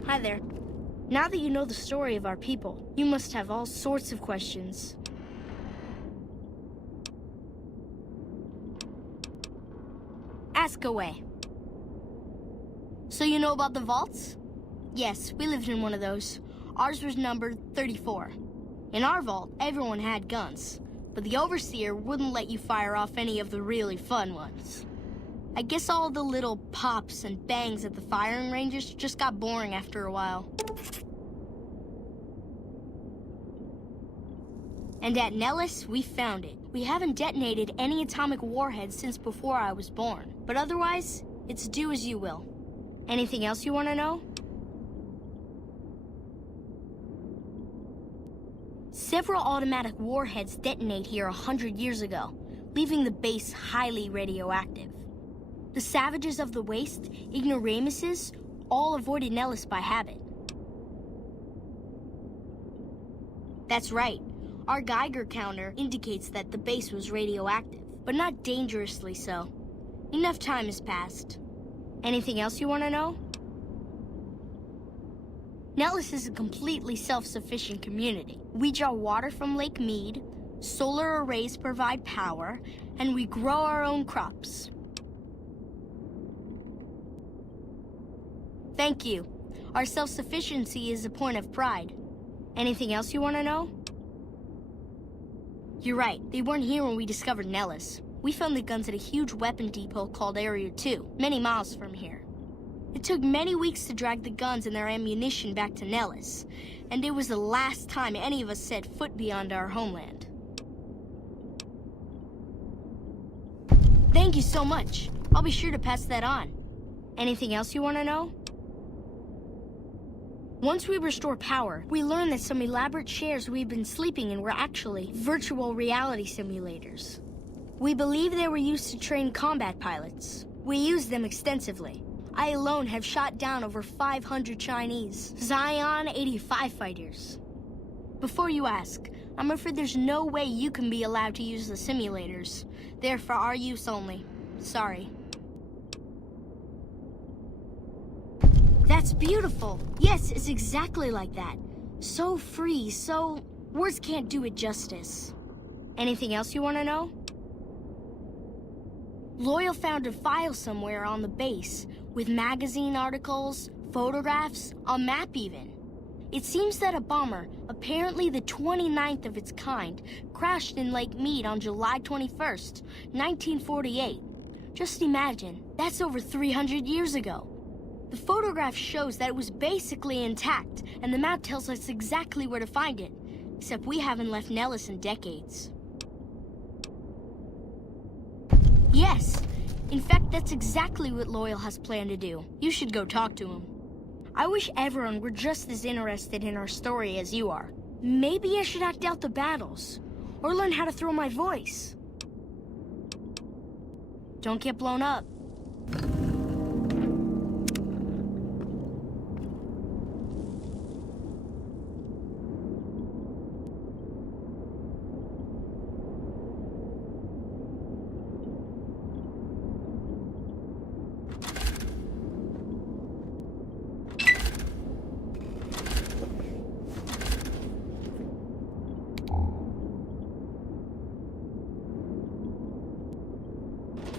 Hi there. Now that you know the story of our people, you must have all sorts of questions. Ask away. So you know about the vaults? Yes, we lived in one of those. Ours was numbered 34. In our vault, everyone had guns, but the Overseer wouldn't let you fire off any of the really fun ones. I guess all the little pops and bangs at the firing ranges just got boring after a while. And at Nellis, we found it. We haven't detonated any atomic warheads since before I was born. But otherwise, it's do as you will. Anything else you want to know? Several automatic warheads detonate here 100 years ago, leaving the base highly radioactive. The savages of the waste, ignoramuses, all avoided Nellis by habit. That's right. Our Geiger counter indicates that the base was radioactive, but not dangerously so. Enough time has passed. Anything else you want to know? Nellis is a completely self-sufficient community. We draw water from Lake Mead, solar arrays provide power, and we grow our own crops. Thank you. Our self-sufficiency is a point of pride. Anything else you want to know? You're right. They weren't here when we discovered Nellis. We found the guns at a huge weapon depot called Area 2, many miles from here. It took many weeks to drag the guns and their ammunition back to Nellis, and it was the last time any of us set foot beyond our homeland. Thank you so much. I'll be sure to pass that on. Anything else you want to know? Once we restore power, we learned that some elaborate chairs we've been sleeping in were actually virtual reality simulators. We believe they were used to train combat pilots. We used them extensively. I alone have shot down over 500 Chinese Zion 85 fighters. Before you ask, I'm afraid there's no way you can be allowed to use the simulators. They're for our use only. Sorry. That's beautiful. Yes, it's exactly like that. So free, so... words can't do it justice. Anything else you want to know? Loyal found a file somewhere on the base, with magazine articles, photographs, a map even. It seems that a bomber, apparently the 29th of its kind, crashed in Lake Mead on July 21st, 1948. Just imagine, that's over 300 years ago. The photograph shows that it was basically intact, and the map tells us exactly where to find it. Except we haven't left Nellis in decades. Yes. In fact, that's exactly what Loyal has planned to do. You should go talk to him. I wish everyone were just as interested in our story as you are. Maybe I should act out the battles, or learn how to throw my voice. Don't get blown up.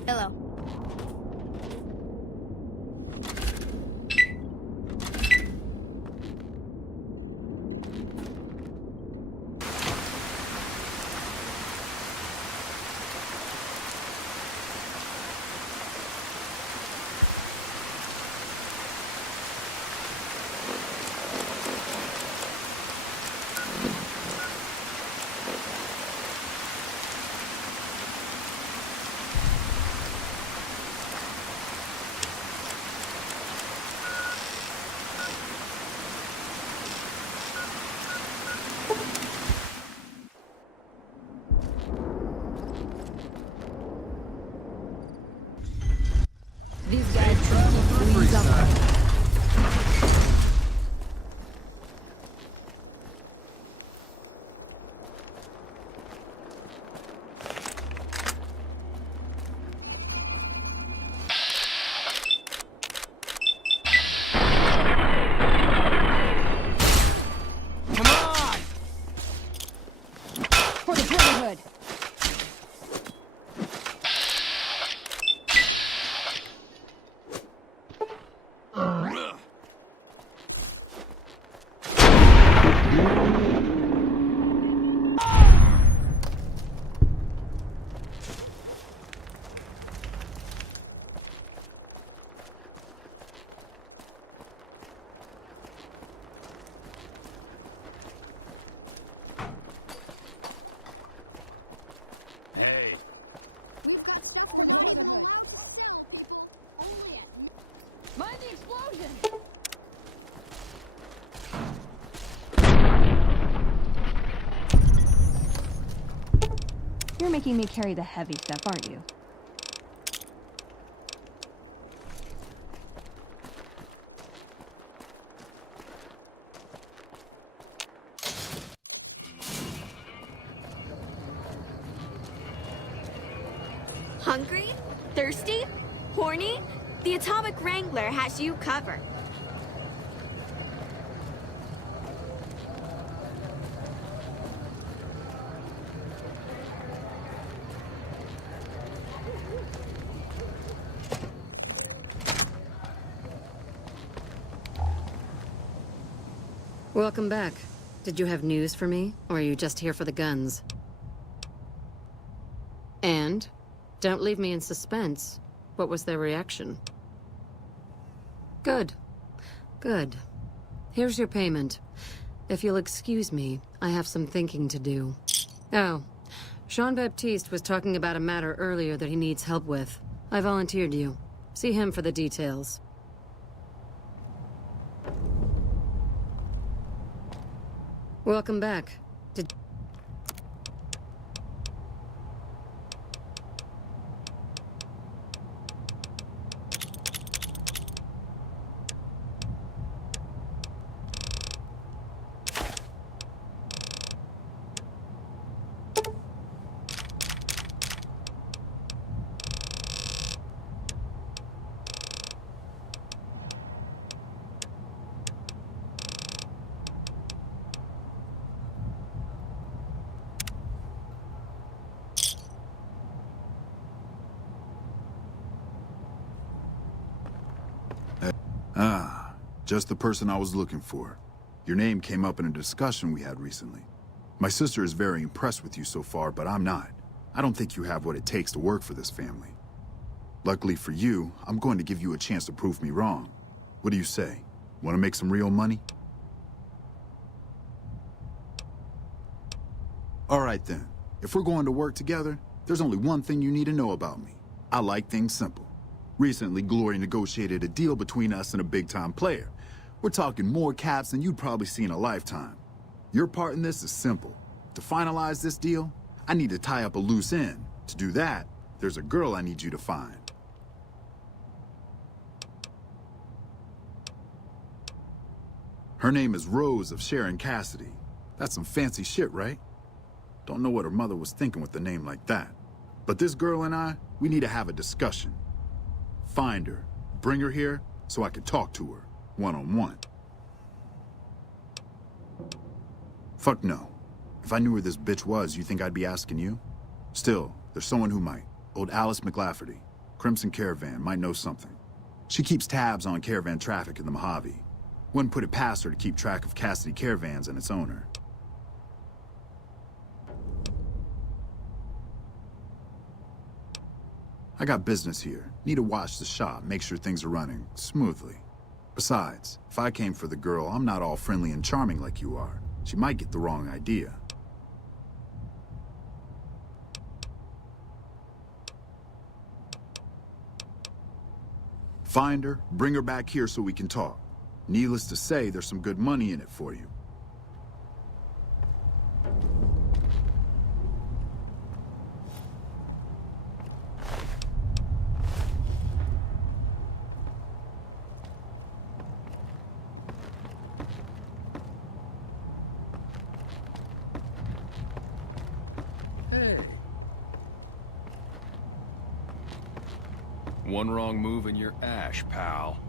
Hello. These guys freeze up. Come on! For the Brotherhood! For the Brotherhood! Mind the explosion! You're making me carry the heavy stuff, aren't you? Hungry? Thirsty? Horny? The Atomic Wrangler has you covered. Welcome back. Did you have news for me, or are you just here for the guns? And? Don't leave me in suspense. What was their reaction? Good. Good. Here's your payment. If you'll excuse me, I have some thinking to do. Oh, Jean-Baptiste was talking about a matter earlier that he needs help with. I volunteered you. See him for the details. Welcome back. Did... Ah, just the person I was looking for. Your name came up in a discussion we had recently. My sister is very impressed with you so far, but I'm not. I don't think you have what it takes to work for this family. Luckily for you, I'm going to give you a chance to prove me wrong. What do you say? Want to make some real money? All right then. If we're going to work together, there's only one thing you need to know about me. I like things simple. Recently, Glory negotiated a deal between us and a big-time player. We're talking more caps than you'd probably see in a lifetime. Your part in this is simple. To finalize this deal, I need to tie up a loose end. To do that, there's a girl I need you to find. Her name is Rose of Sharon Cassidy. That's some fancy shit, right? Don't know what her mother was thinking with a name like that. But this girl and I, we need to have a discussion. Find her, bring her here, so I can talk to her, one-on-one. Fuck no. If I knew where this bitch was, you think I'd be asking you? Still, there's someone who might. Old Alice McLafferty, Crimson Caravan, might know something. She keeps tabs on caravan traffic in the Mojave. Wouldn't put it past her to keep track of Cassidy Caravans and its owner. I got business here. Need to watch the shop, make sure things are running smoothly. Besides, if I came for the girl, I'm not all friendly and charming like you are. She might get the wrong idea. Find her, bring her back here so we can talk. Needless to say, there's some good money in it for you. Hey. One wrong move and you're ash, pal.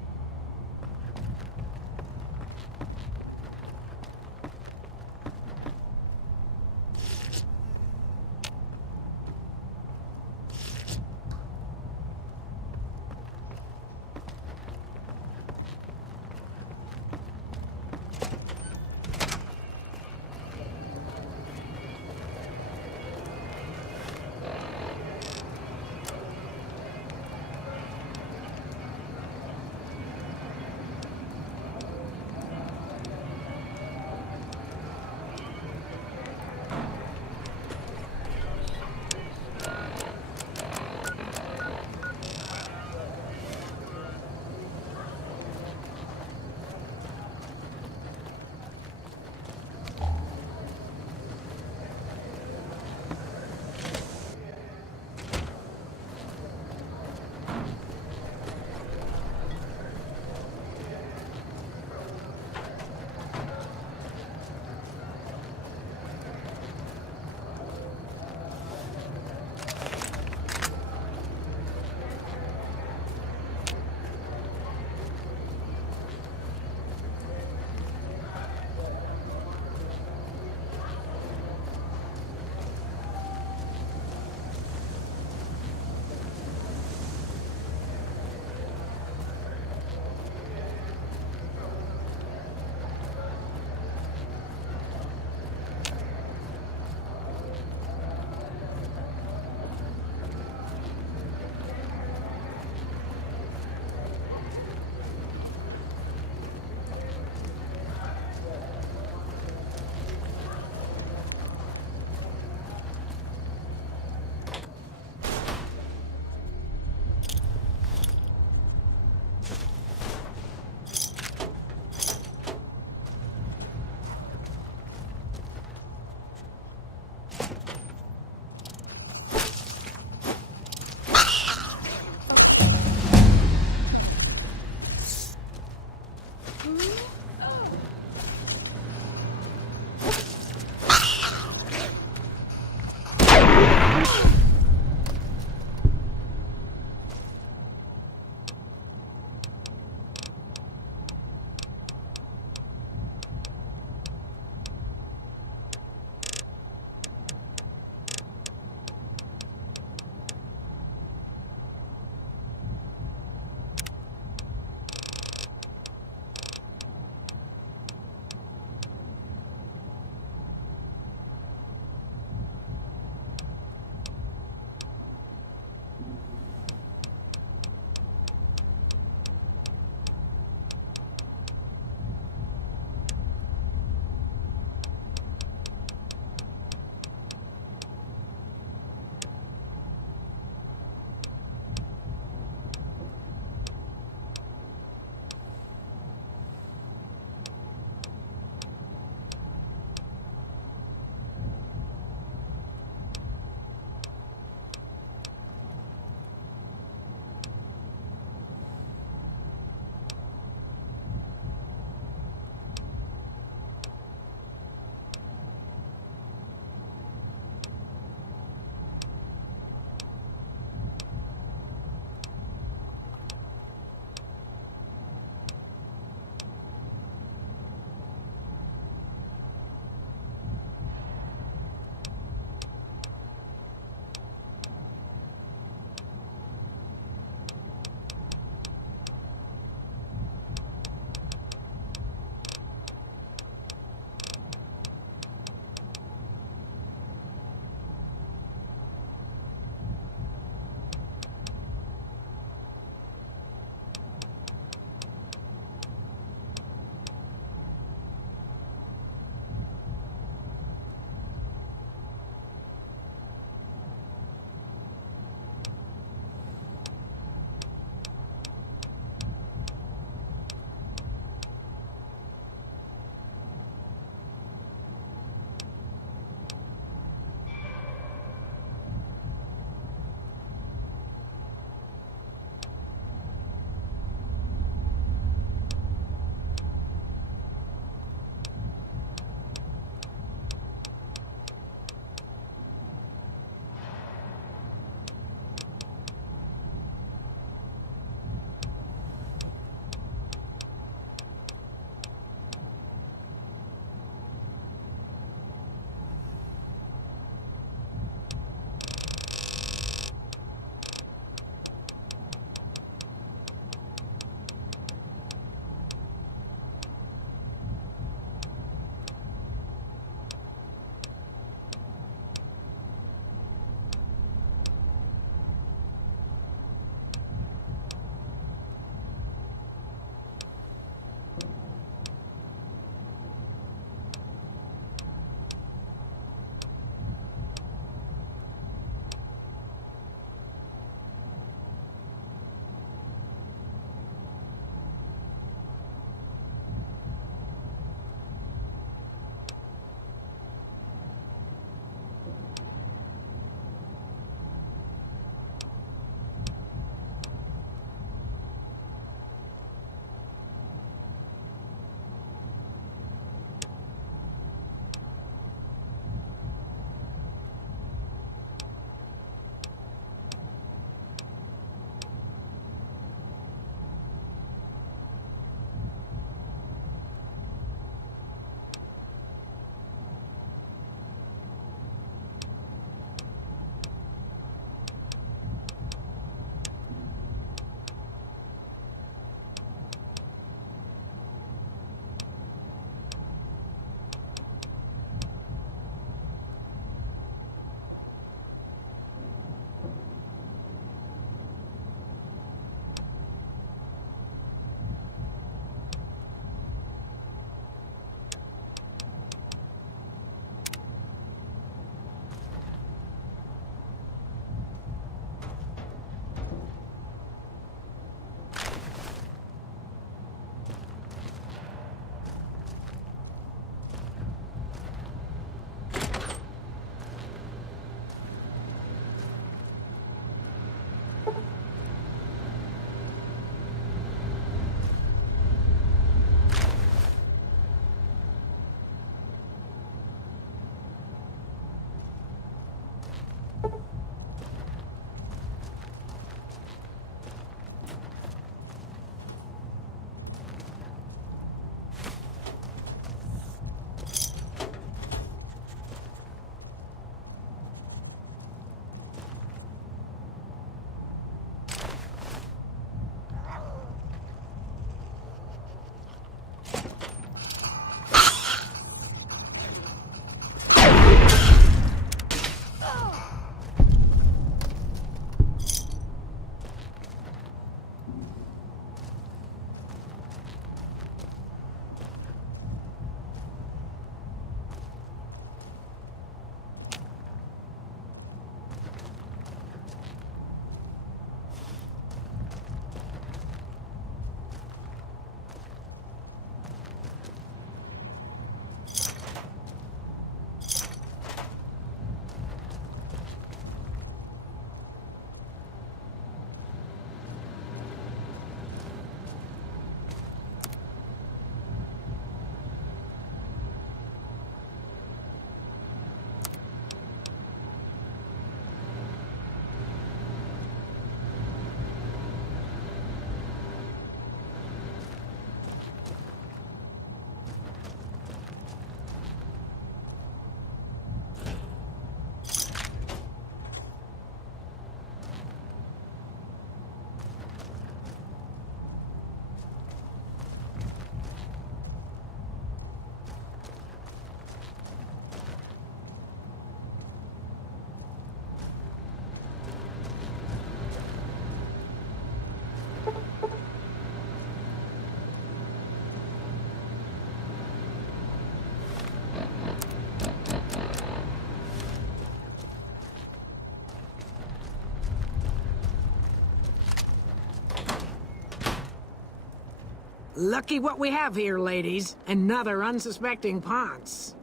Lucky what we have here, ladies. Another unsuspecting Ponce.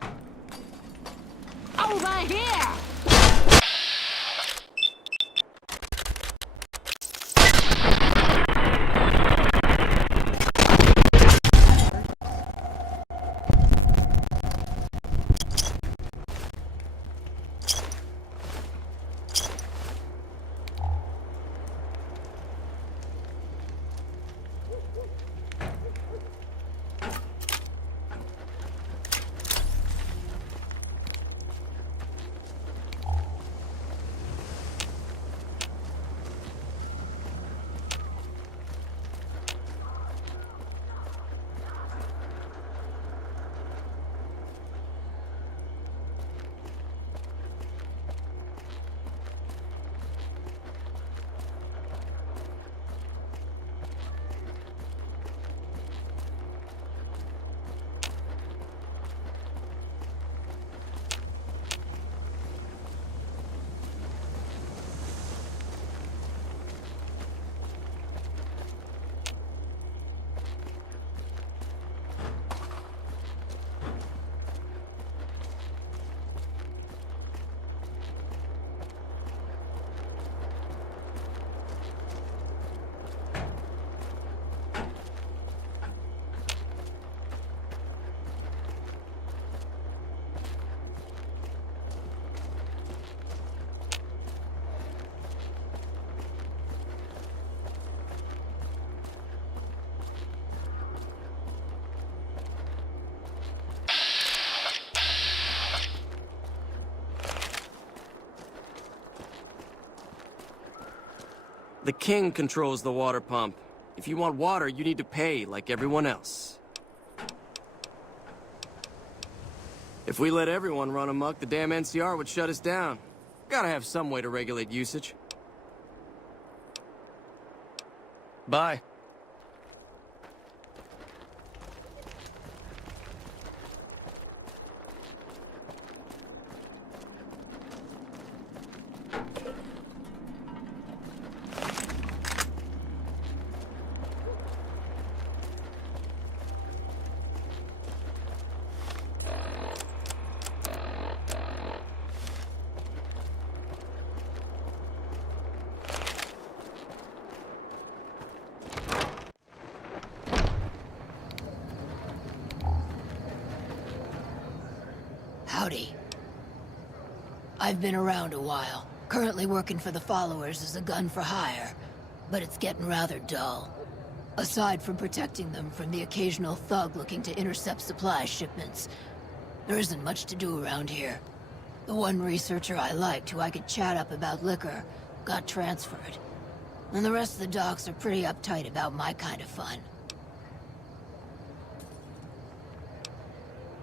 Over here! The king controls the water pump. If you want water, you need to pay like everyone else. If we let everyone run amok, the damn NCR would shut us down. Gotta have some way to regulate usage. Bye. Howdy. I've been around a while, currently working for the Followers as a gun for hire, but it's getting rather dull. Aside from protecting them from the occasional thug looking to intercept supply shipments, there isn't much to do around here. The one researcher I liked, who I could chat up about liquor, got transferred. And the rest of the docs are pretty uptight about my kind of fun.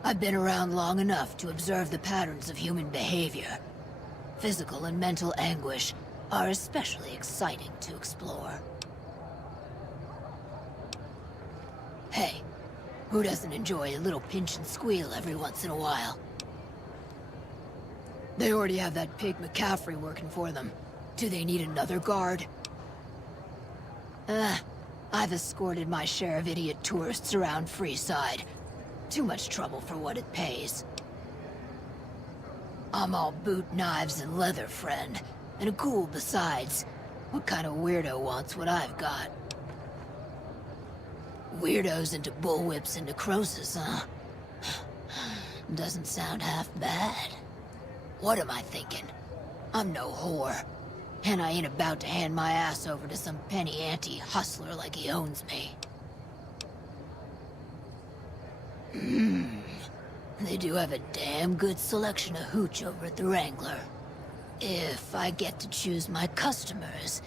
I've been around long enough to observe the patterns of human behavior. Physical and mental anguish are especially exciting to explore. Hey, who doesn't enjoy a little pinch and squeal every once in a while? They already have that pig McCaffrey working for them. Do they need another guard? I've escorted my share of idiot tourists around Freeside. Too much trouble for what it pays. I'm all boot, knives, and leather, friend. And a ghoul besides. What kind of weirdo wants what I've got? Weirdos into bullwhips and necrosis, huh? Doesn't sound half bad. What am I thinking? I'm no whore. And I ain't about to hand my ass over to some penny-ante hustler like he owns me. They do have a damn good selection of hooch over at the Wrangler. If I get to choose my customers,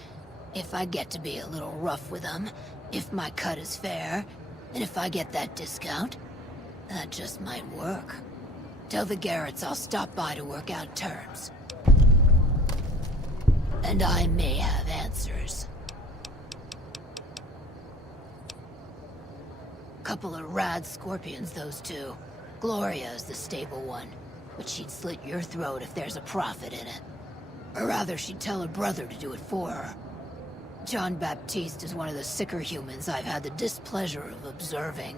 if I get to be a little rough with them, if my cut is fair, and if I get that discount, that just might work. Tell the Garretts I'll stop by to work out terms. And I may have answers. Couple of rad scorpions, those two. Gloria's the stable one, but she'd slit your throat if there's a profit in it. Or rather, she'd tell her brother to do it for her. John Baptiste is one of the sicker humans I've had the displeasure of observing.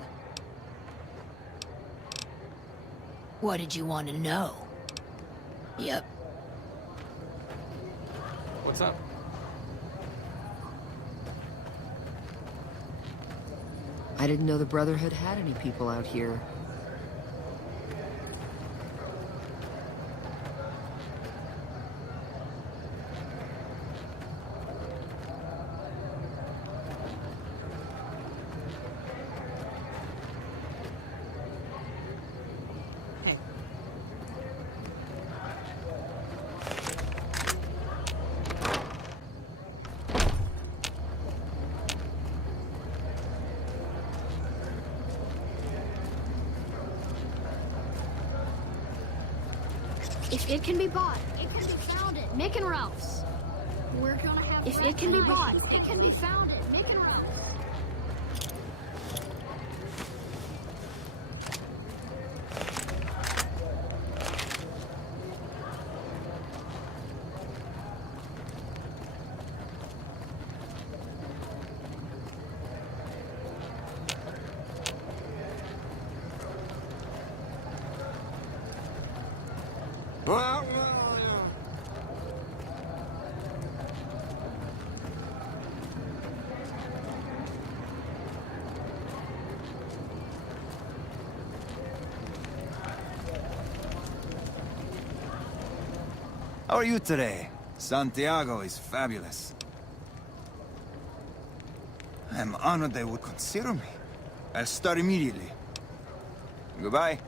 What did you want to know? Yep. What's up? I didn't know the Brotherhood had any people out here. If it can be bought, it can be found at Mick and Ralph's. We're gonna have. If it can be bought, it can be found at Mick and Ralph's. How are you today? Santiago is fabulous. I'm honored they would consider me. I'll start immediately. Goodbye.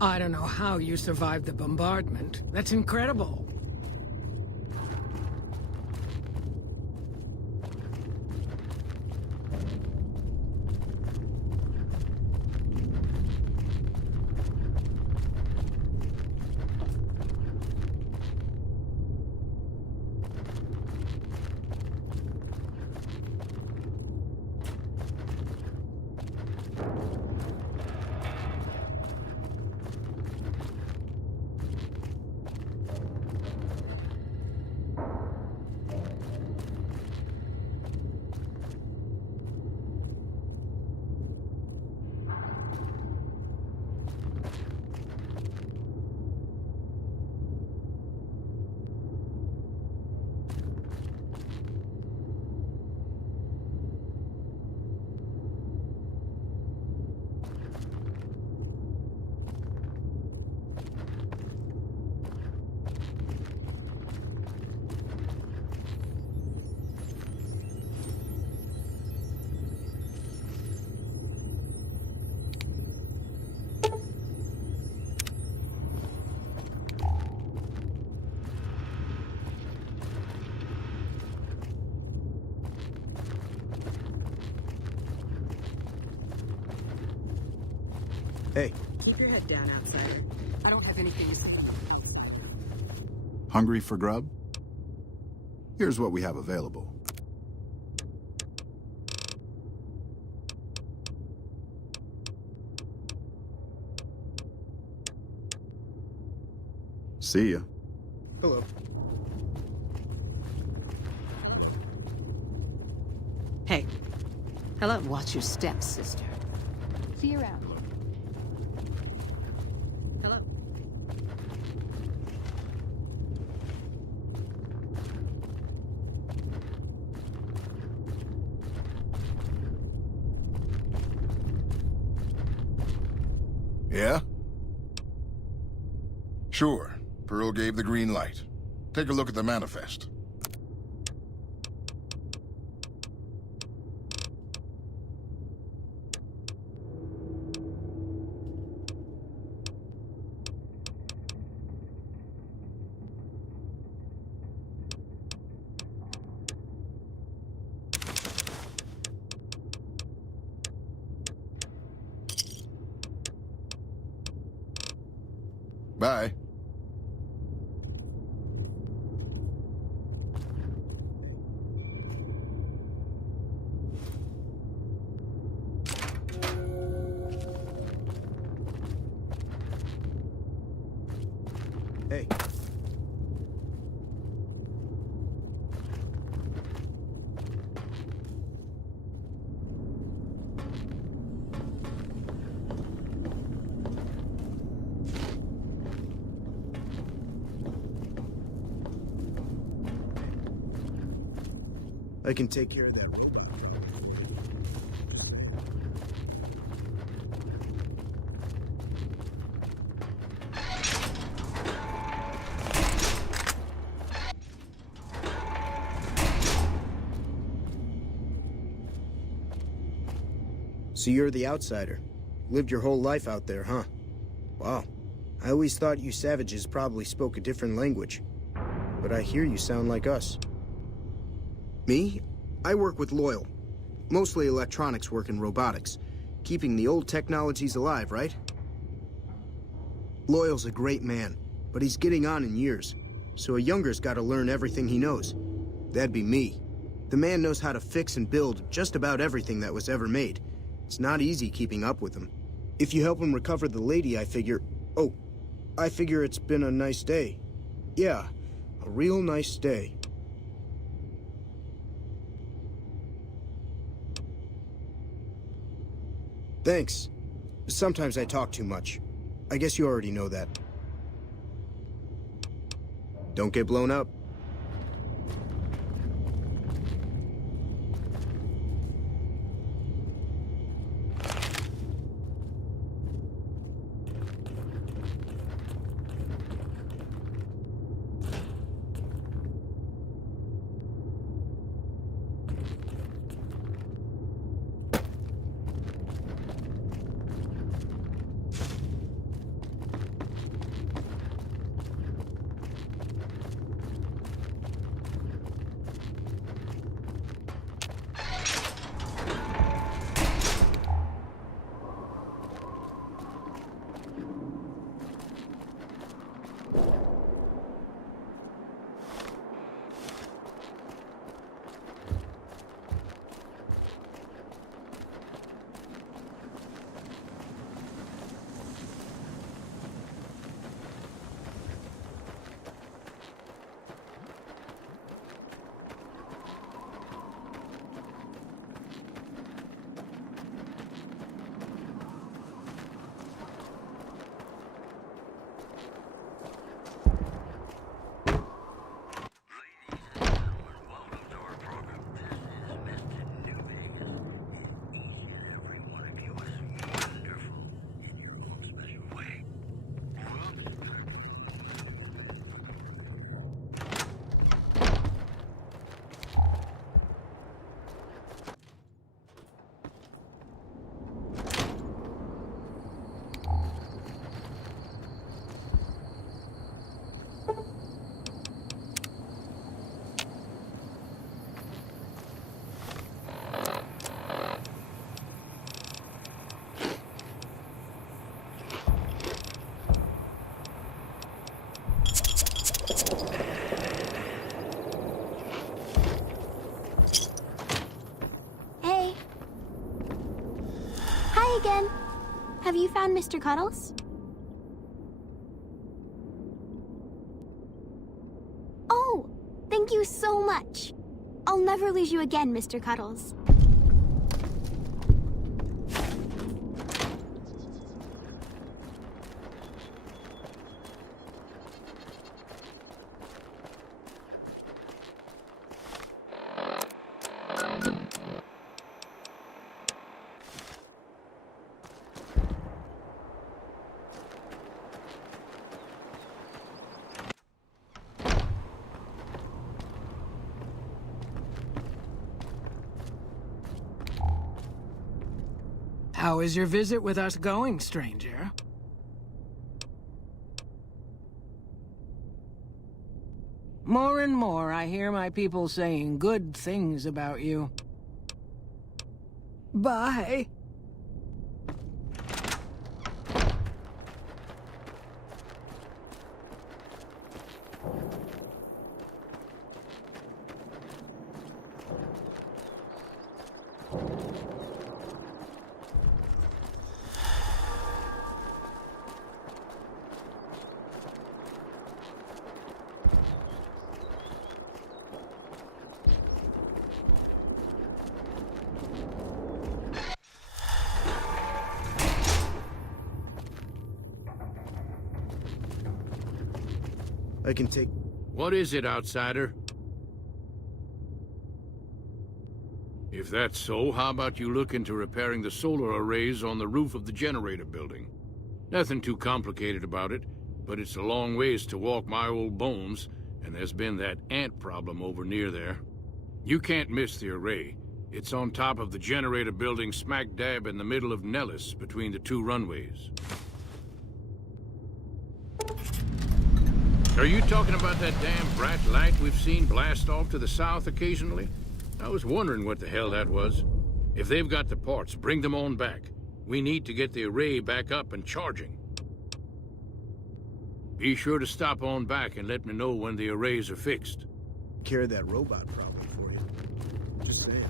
I don't know how you survived the bombardment. That's incredible. Hey. Keep your head down, outsider. I don't have anything to say. Hungry for grub? Here's what we have available. See ya. Hello. Hey. Hello. Watch your steps, sister. See you around. Hello. Yeah? Sure. Pearl gave the green light. Take a look at the manifest. Bye. Hey. I can take care of that. So you're the outsider. Lived your whole life out there, huh? Wow. I always thought you savages probably spoke a different language. But I hear you sound like us. Me? I work with Loyal. Mostly electronics work and robotics. Keeping the old technologies alive, right? Loyal's a great man, but he's getting on in years. So a younger's gotta learn everything he knows. That'd be me. The man knows how to fix and build just about everything that was ever made. It's not easy keeping up with him. If you help him recover the lady, I figure... Oh, I figure it's been a nice day. Yeah, a real nice day. Thanks. Sometimes I talk too much. I guess you already know that. Don't get blown up. again. Have you found Mr. Cuddles? Oh, thank you so much. I'll never lose you again, Mr. Cuddles. How is your visit with us going, stranger? More and more, I hear my people saying good things about you. Bye. I can take... What is it, outsider? If that's so, how about you look into repairing the solar arrays on the roof of the generator building? Nothing too complicated about it, but it's a long ways to walk my old bones, and there's been that ant problem over near there. You can't miss the array. It's on top of the generator building smack dab in the middle of Nellis, between the two runways. Are you talking about that damn bright light we've seen blast off to the south occasionally? I was wondering what the hell that was. If they've got the parts, bring them on back. We need to get the array back up and charging. Be sure to stop on back and let me know when the arrays are fixed. Care of that robot problem for you. Just saying.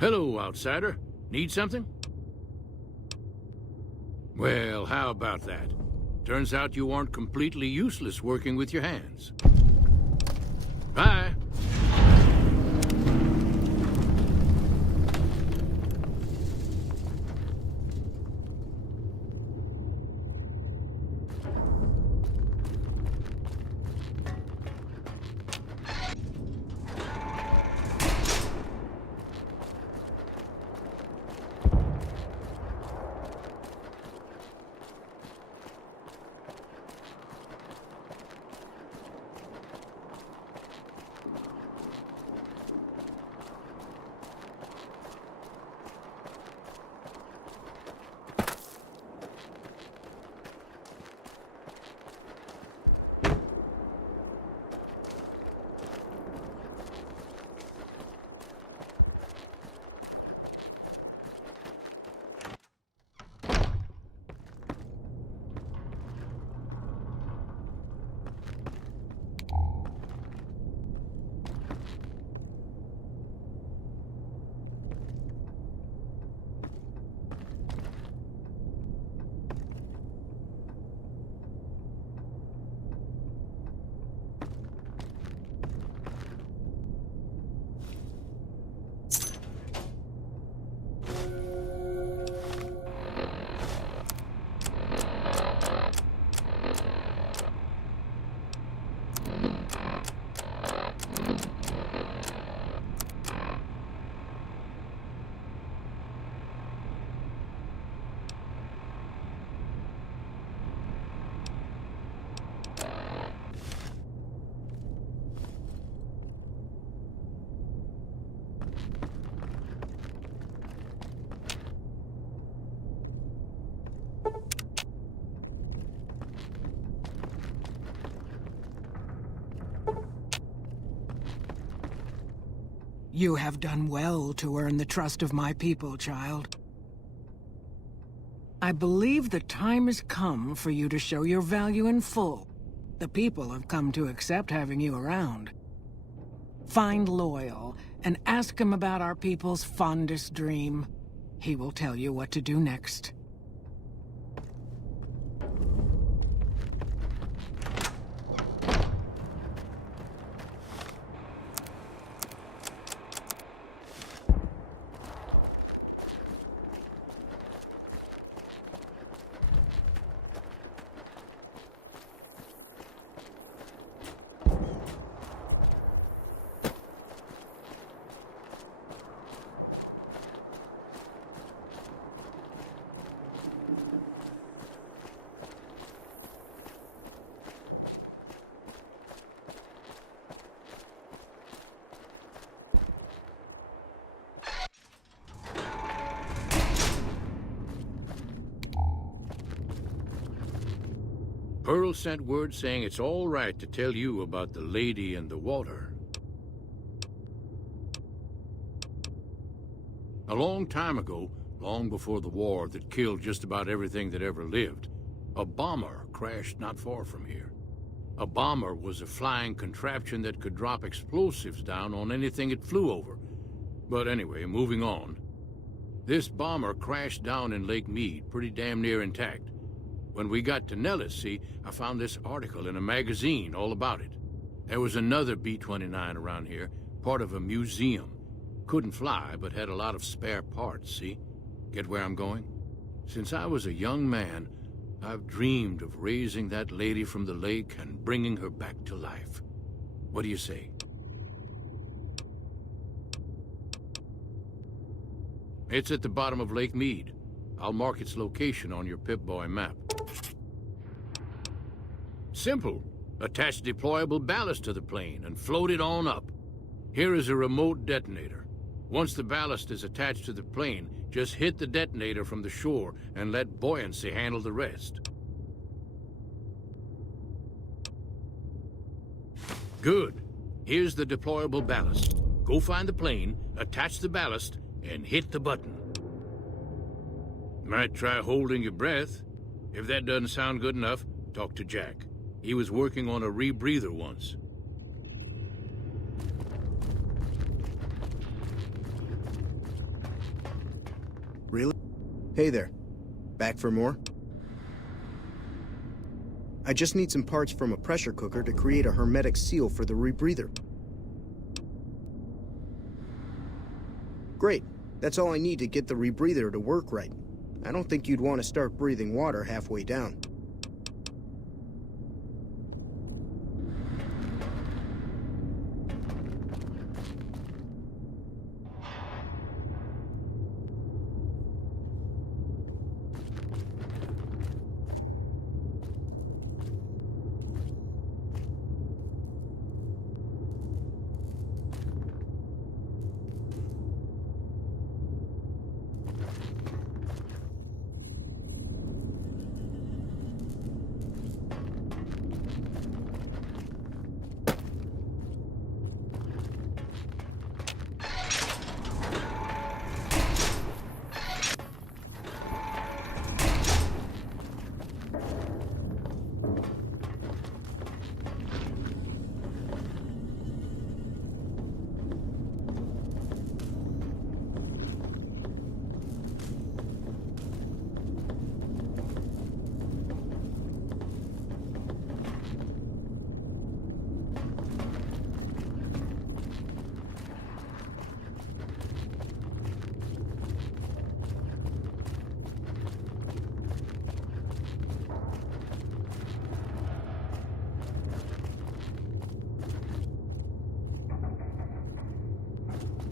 Hello, outsider. Need something? Well, how about that? Turns out you aren't completely useless working with your hands. Bye. You have done well to earn the trust of my people, child. I believe the time has come for you to show your value in full. The people have come to accept having you around. Find Loyal and ask him about our people's fondest dream. He will tell you what to do next. Pearl sent word saying it's all right to tell you about the lady in the water. A long time ago, long before the war that killed just about everything that ever lived, a bomber crashed not far from here. A bomber was a flying contraption that could drop explosives down on anything it flew over. But anyway, moving on. This bomber crashed down in Lake Mead, pretty damn near intact. When we got to Nellis, see, I found this article in a magazine all about it. There was another B-29 around here, part of a museum. Couldn't fly, but had a lot of spare parts, see? Get where I'm going? Since I was a young man, I've dreamed of raising that lady from the lake and bringing her back to life. What do you say? It's at the bottom of Lake Mead. I'll mark its location on your Pip-Boy map. Simple. Attach deployable ballast to the plane and float it on up. Here is a remote detonator. Once the ballast is attached to the plane, just hit the detonator from the shore and let buoyancy handle the rest. Good. Here's the deployable ballast. Go find the plane, attach the ballast, and hit the button. Might try holding your breath. If that doesn't sound good enough, talk to Jack. He was working on a rebreather once. Really? Hey there. Back for more? I just need some parts from a pressure cooker to create a hermetic seal for the rebreather. Great. That's all I need to get the rebreather to work right. I don't think you'd want to start breathing water halfway down.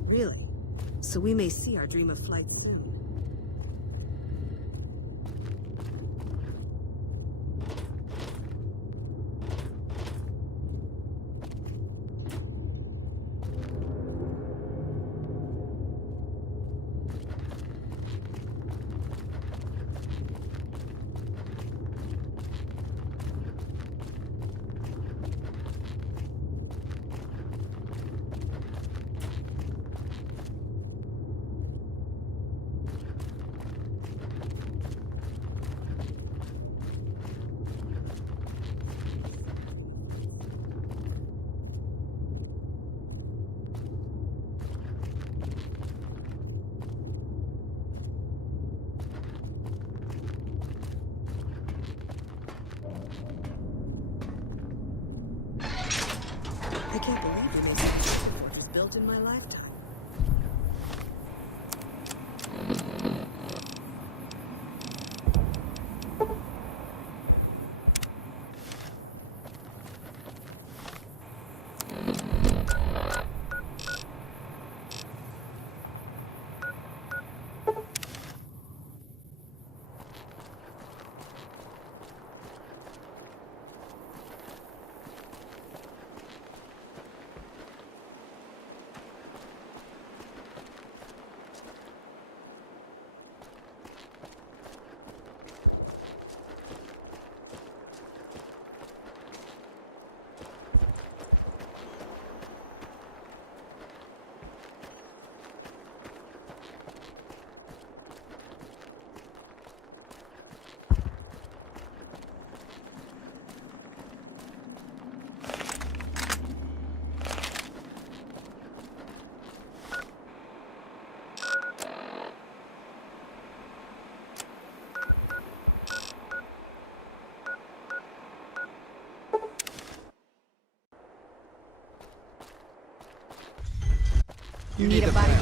Really? So we may see our dream of flight soon. I can't believe we made such a fortress built in my lifetime. You need a body.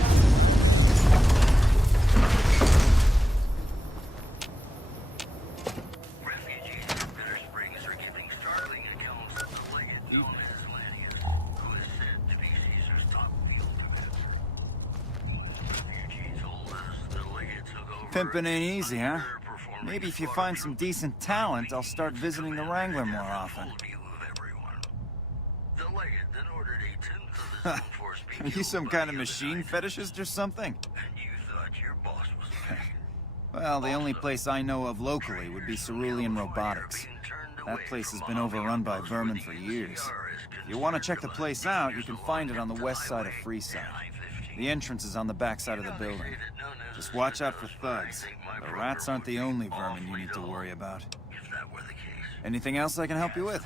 Pimping ain't easy, huh? Maybe if you find some decent talent, I'll start visiting the Wrangler more often. Are you some kind of machine fetishist or something? Well, the only place I know of locally would be Cerulean Robotics. That place has been overrun by vermin for years. If you want to check the place out, you can find it on the west side of Freeside. The entrance is on the back side of the building. Just watch out for thugs. The rats aren't the only vermin you need to worry about. Anything else I can help you with?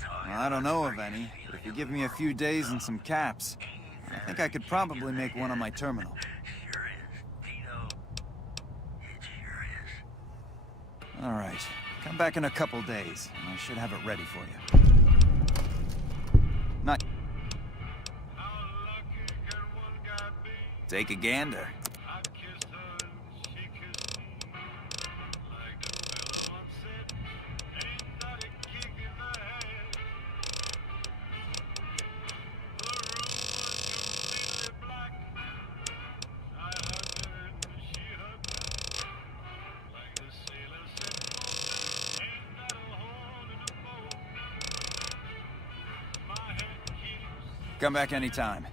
Well, I don't know of any, but if you give me a few days and some caps, I think I could probably make one on my terminal. All right. Come back in a couple days, and I should have it ready for you. Not... Take a gander. Come back anytime.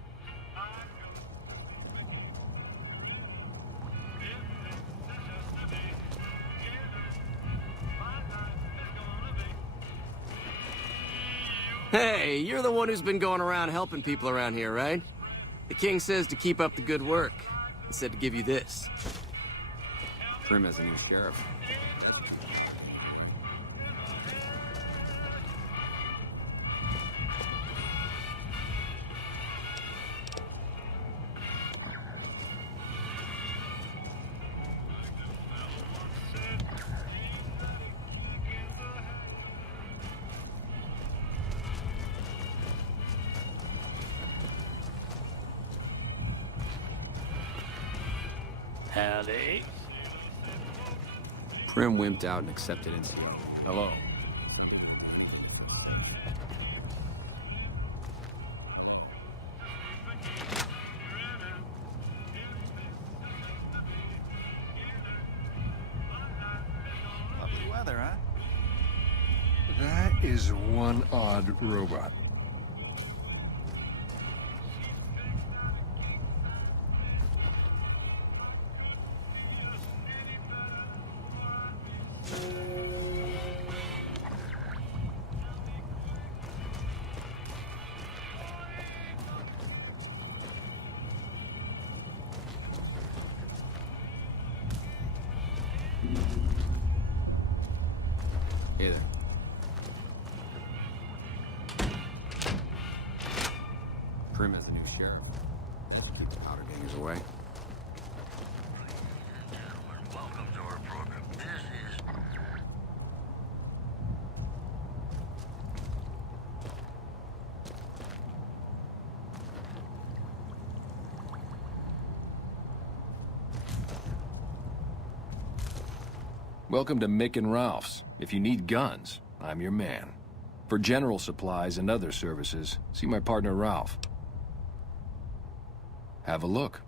Hey, you're the one who's been going around helping people around here, right? The king says to keep up the good work. He said to give you this. Prim as a new sheriff. Howdy. Prim wimped out and accepted NCR. Hello. Lovely weather, huh? That is one odd robot. Hey there. Prim as the new sheriff. Keep the powder gangers away. Welcome to our program. This is... Welcome to Mick and Ralph's. If you need guns, I'm your man. For general supplies and other services, see my partner Ralph. Have a look.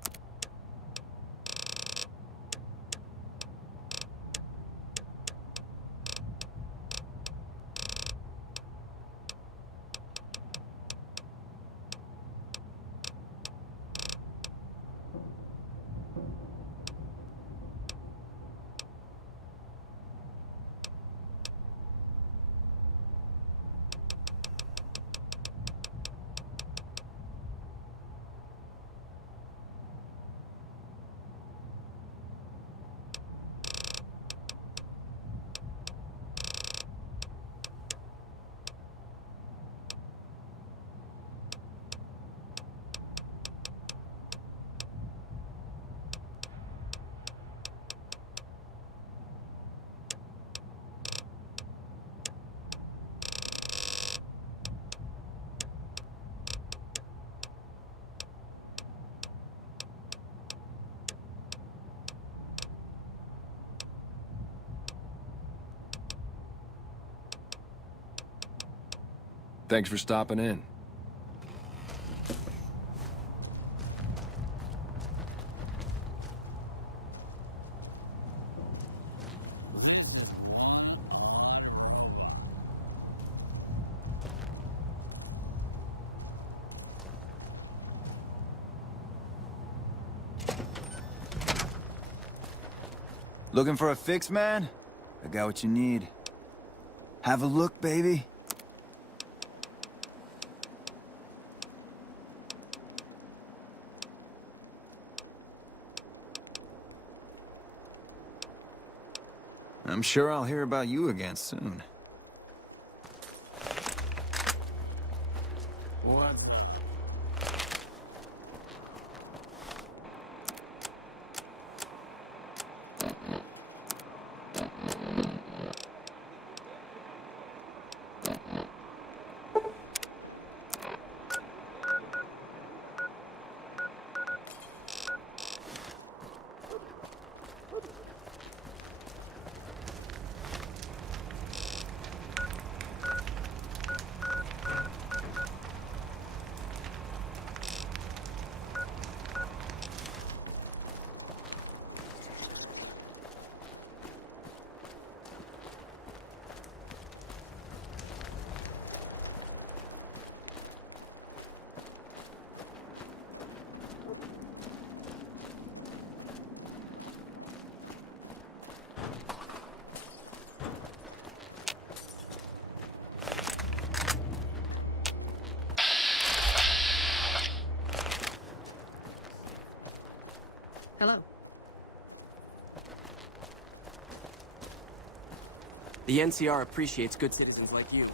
Thanks for stopping in. Looking for a fix, man? I got what you need. Have a look, baby. I'm sure I'll hear about you again soon. What? The NCR appreciates good citizens like you.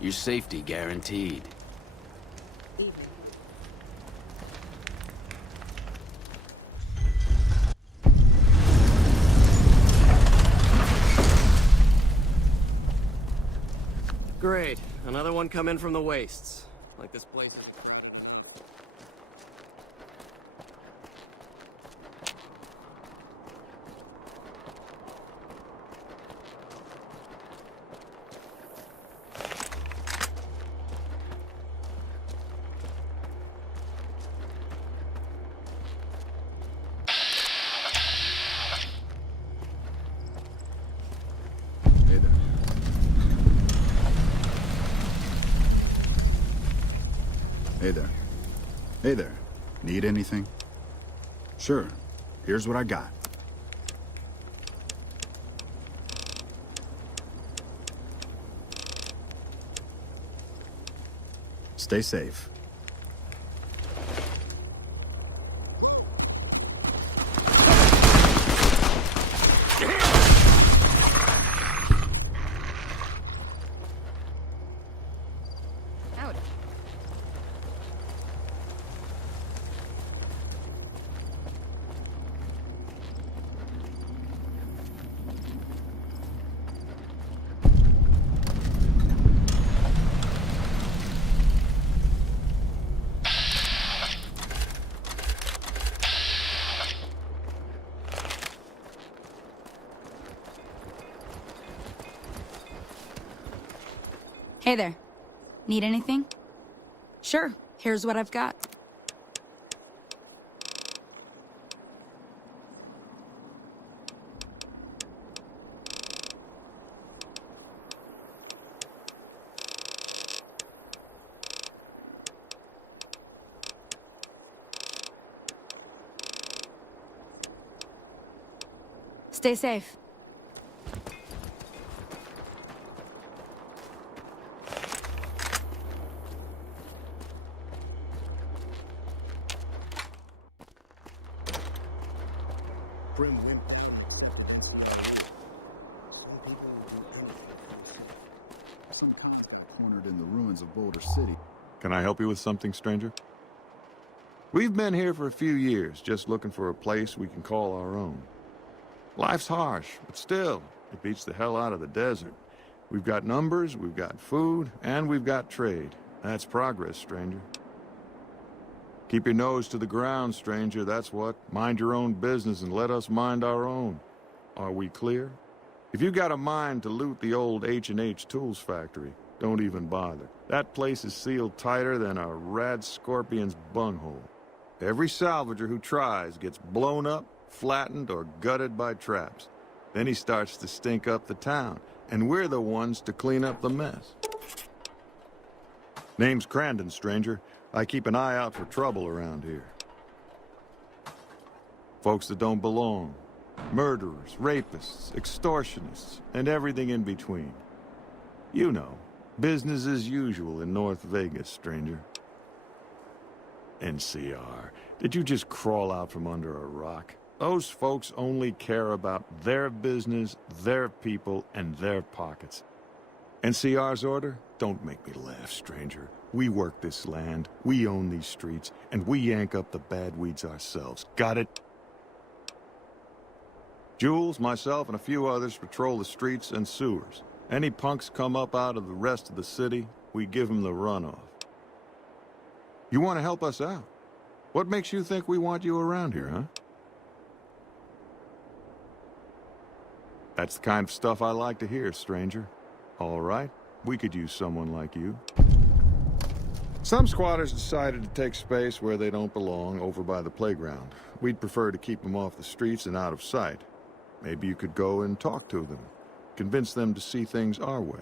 Your safety guaranteed. Great. Another one come in from the wastes. Like this place. Hey there. Hey there. Need anything? Sure. Here's what I got. Stay safe. Hey there. Need anything? Sure. Here's what I've got. Stay safe. Some contact cornered in the ruins of Boulder City. Can I help you with something, stranger? We've been here for a few years, just looking for a place we can call our own. Life's harsh, but still, it beats the hell out of the desert. We've got numbers, we've got food, and we've got trade. That's progress, stranger. Keep your nose to the ground, stranger, that's what. Mind your own business and let us mind our own. Are we clear? If you got a mind to loot the old H&H Tools factory, don't even bother. That place is sealed tighter than a rad scorpion's bunghole. Every salvager who tries gets blown up, flattened, or gutted by traps. Then he starts to stink up the town, and we're the ones to clean up the mess. Name's Crandon, stranger. I keep an eye out for trouble around here. Folks that don't belong. Murderers, rapists, extortionists, and everything in between. You know, business as usual in North Vegas, stranger. NCR, did you just crawl out from under a rock? Those folks only care about their business, their people, and their pockets. NCR's order? Don't make me laugh, stranger. We work this land, we own these streets, and we yank up the bad weeds ourselves. Got it? Jules, myself, and a few others patrol the streets and sewers. Any punks come up out of the rest of the city, we give them the runoff. You want to help us out? What makes you think we want you around here, huh? That's the kind of stuff I like to hear, stranger. All right, we could use someone like you. Some squatters decided to take space where they don't belong, over by the playground. We'd prefer to keep them off the streets and out of sight. Maybe you could go and talk to them. Convince them to see things our way.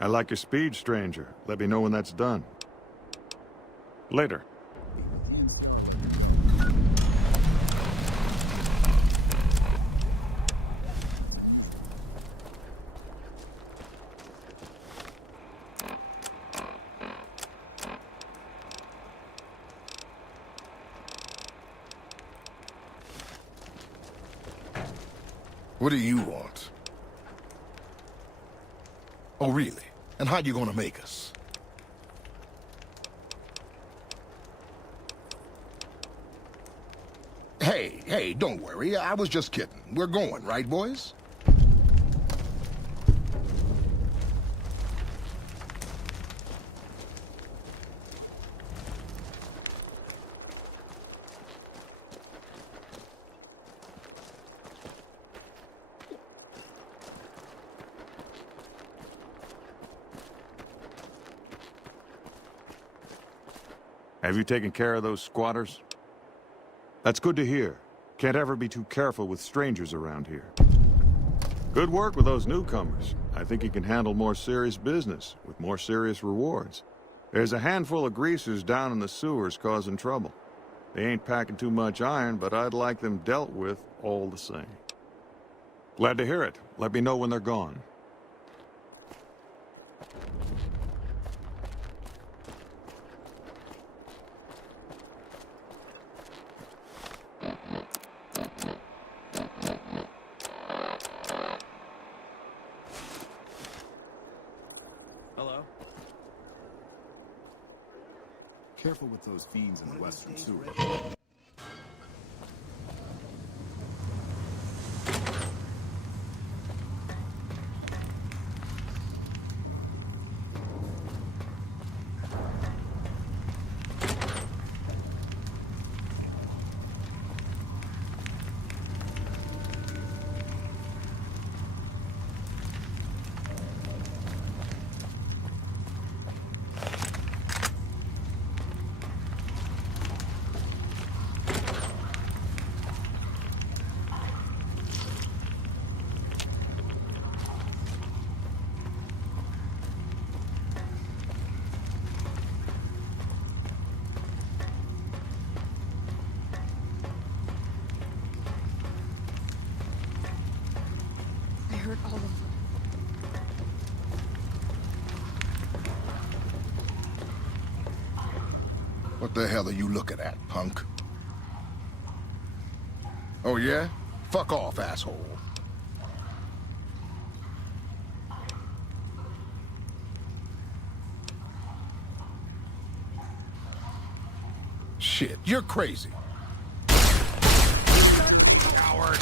I like your speed, stranger. Let me know when that's done. Later. What do you want? Oh, really? And how you gonna make us? Hey, don't worry. I was just kidding. We're going, right, boys? Have you taken care of those squatters? That's good to hear. Can't ever be too careful with strangers around here. Good work with those newcomers. I think you can handle more serious business, with more serious rewards. There's a handful of greasers down in the sewers causing trouble. They ain't packing too much iron, but I'd like them dealt with all the same. Glad to hear it. Let me know when they're gone. Hello? Careful with those fiends in the western sewer. I heard all of them. What the hell are you looking at, punk? Oh, yeah? Fuck off, asshole. Shit, you're crazy. Coward.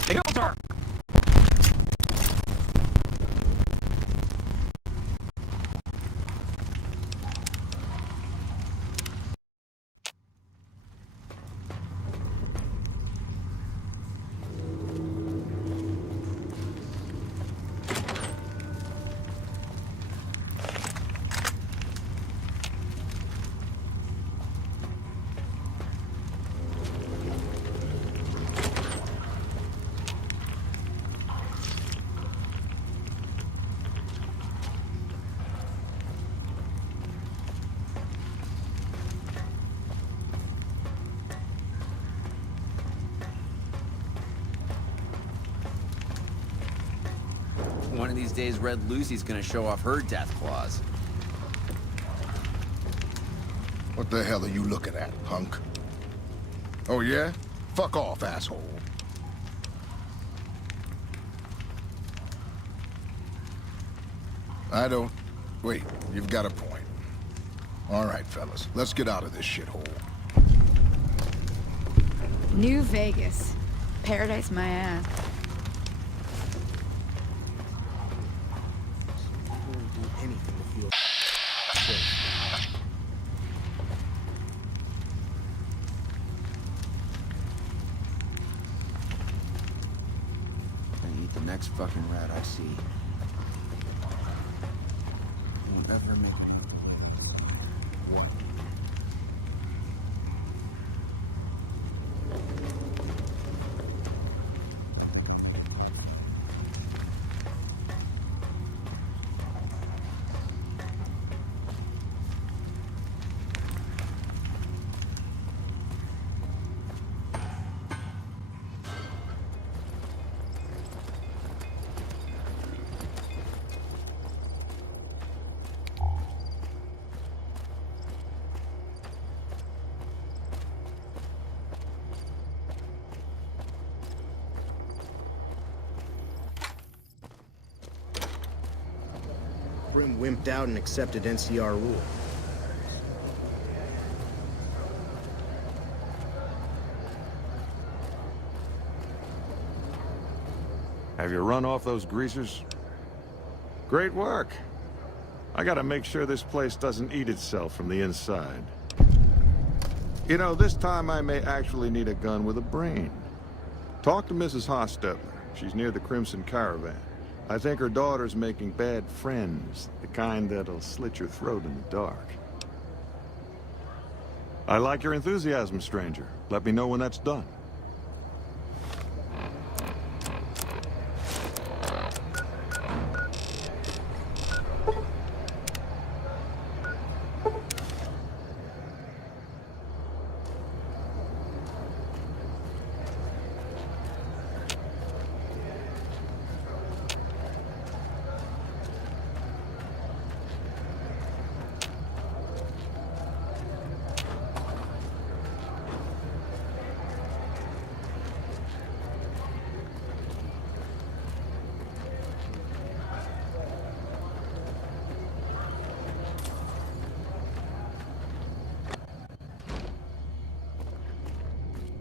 Filter! One of these days, Red Lucy's gonna show off her death claws. What the hell are you looking at, punk? Oh, yeah? Fuck off, asshole. I don't... Wait, you've got a point. All right, fellas, let's get out of this shithole. New Vegas. Paradise my ass. I eat the next fucking rat I see. Won't ever make one. Grim wimped out and accepted NCR rule. Have you run off those greasers? Great work. I gotta make sure this place doesn't eat itself from the inside. You know, this time I may actually need a gun with a brain. Talk to Mrs. Hostetler. She's near the Crimson Caravan. I think her daughter's making bad friends, the kind that'll slit your throat in the dark. I like your enthusiasm, stranger. Let me know when that's done.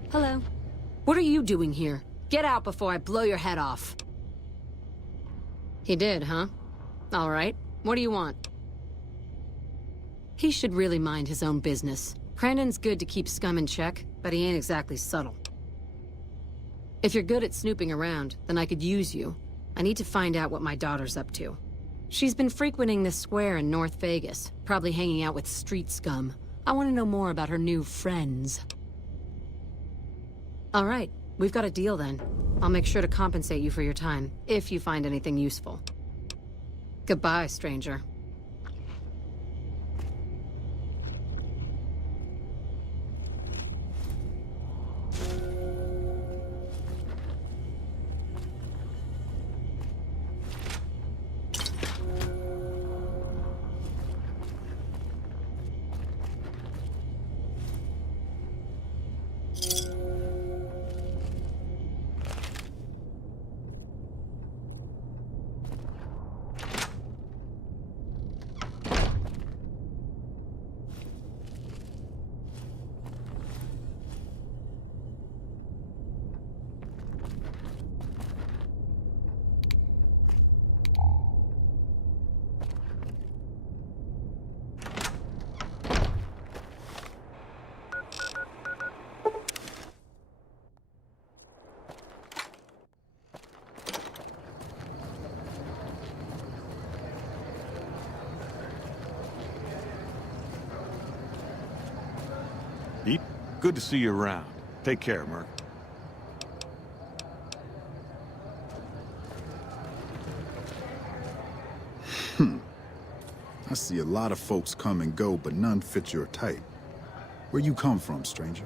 Hello. What are you doing here? Get out before I blow your head off. He did, huh? All right. What do you want? He should really mind his own business. Crandon's good to keep scum in check, but he ain't exactly subtle. If you're good at snooping around, then I could use you. I need to find out what my daughter's up to. She's been frequenting this square in North Vegas, probably hanging out with street scum. I want to know more about her new friends. All right, we've got a deal then. I'll make sure to compensate you for your time, if you find anything useful. Goodbye, stranger. Good to see you around. Take care, Merc. I see a lot of folks come and go, but none fit your type. Where you come from, stranger?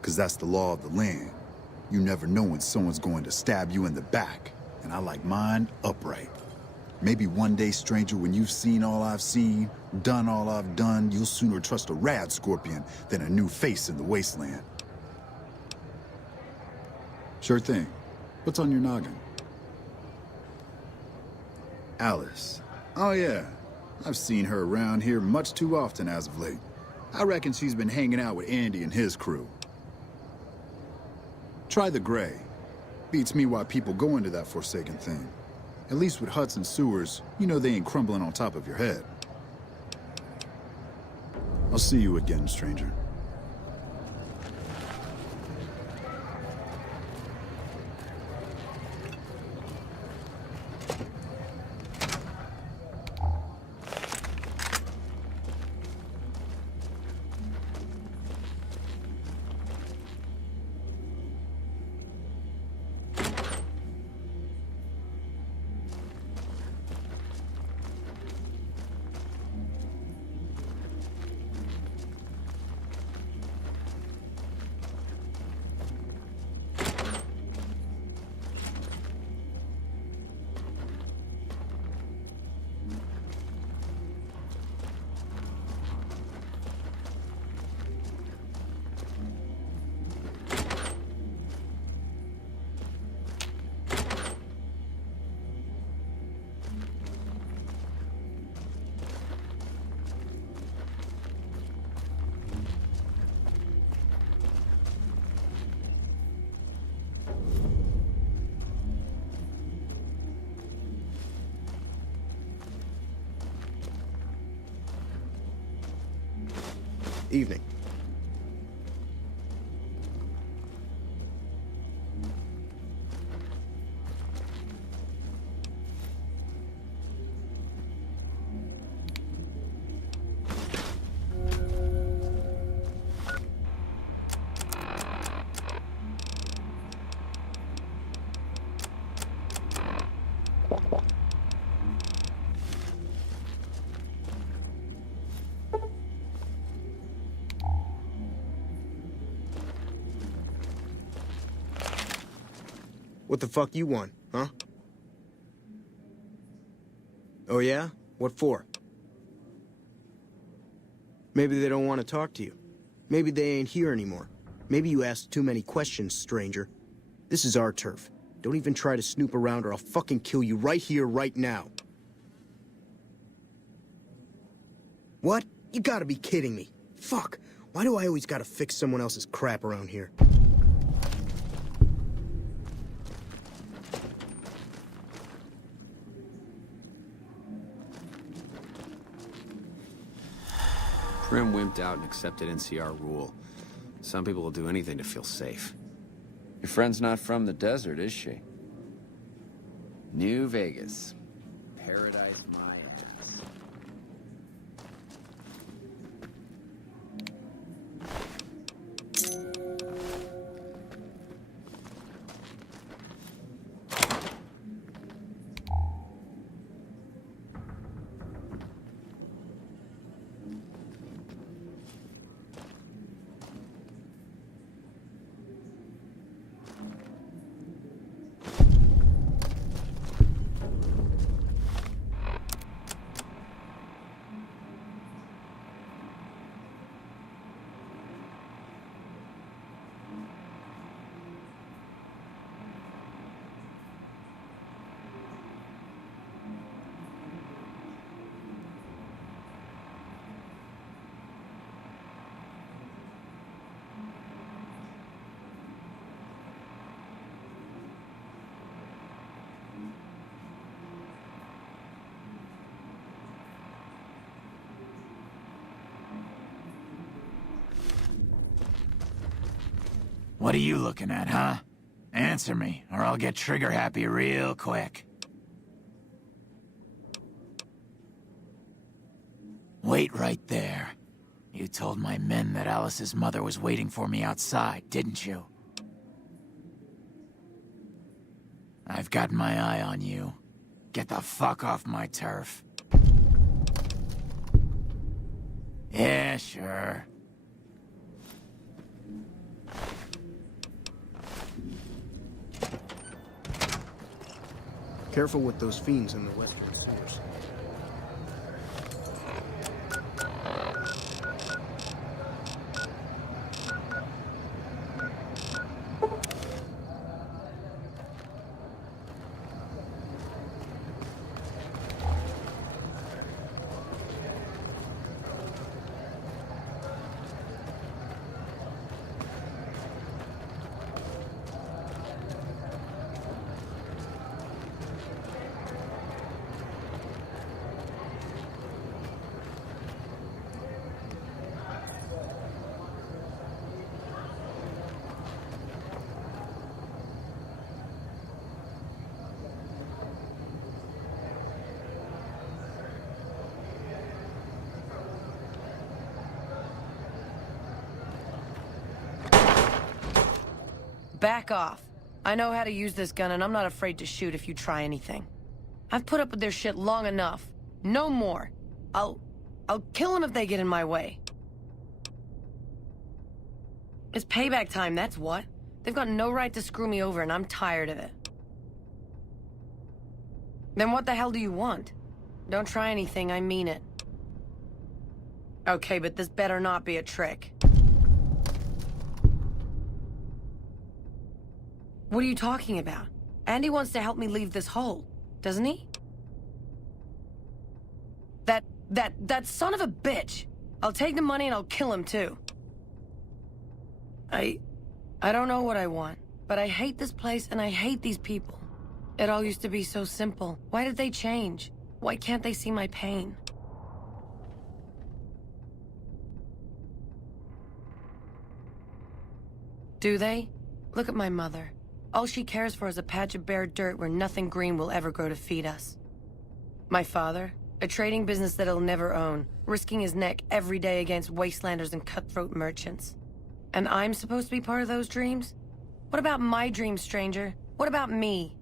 Because that's the law of the land. You never know when someone's going to stab you in the back. And I like mine upright. Maybe one day, stranger, when you've seen all I've seen, done all I've done, you'll sooner trust a rad scorpion than a new face in the wasteland. Sure thing. What's on your noggin? Alice. Oh yeah. I've seen her around here much too often as of late. I reckon she's been hanging out with Andy and his crew. Try the gray. Beats me why people go into that forsaken thing. At least with huts and sewers, you know they ain't crumbling on top of your head. I'll see you again, stranger. Evening. What the fuck you want, huh? Oh yeah? What for? Maybe they don't want to talk to you. Maybe they ain't here anymore. Maybe you asked too many questions, stranger. This is our turf. Don't even try to snoop around or I'll fucking kill you right here, right now. What? You gotta be kidding me. Fuck. Why do I always gotta fix someone else's crap around here? Prim wimped out and accepted NCR rule. Some people will do anything to feel safe. Your friend's not from the desert, is she? New Vegas. Paradise my ass. What are you looking at, huh? Answer me, or I'll get trigger-happy real quick. Wait right there. You told my men that Alice's mother was waiting for me outside, didn't you? I've got my eye on you. Get the fuck off my turf. Yeah, sure. Careful with those fiends in the western sewers. Back off. I know how to use this gun, and I'm not afraid to shoot if you try anything. I've put up with their shit long enough. No more. I'll kill them if they get in my way. It's payback time, that's what. They've got no right to screw me over, and I'm tired of it. Then what the hell do you want? Don't try anything, I mean it. Okay, but this better not be a trick. What are you talking about? Andy wants to help me leave this hole, doesn't he? That son of a bitch! I'll take the money and I'll kill him too. I don't know what I want, but I hate this place and I hate these people. It all used to be so simple. Why did they change? Why can't they see my pain? Do they? Look at my mother. All she cares for is a patch of bare dirt where nothing green will ever grow to feed us. My father, a trading business that he'll never own, risking his neck every day against wastelanders and cutthroat merchants. And I'm supposed to be part of those dreams? What about my dreams, stranger? What about me?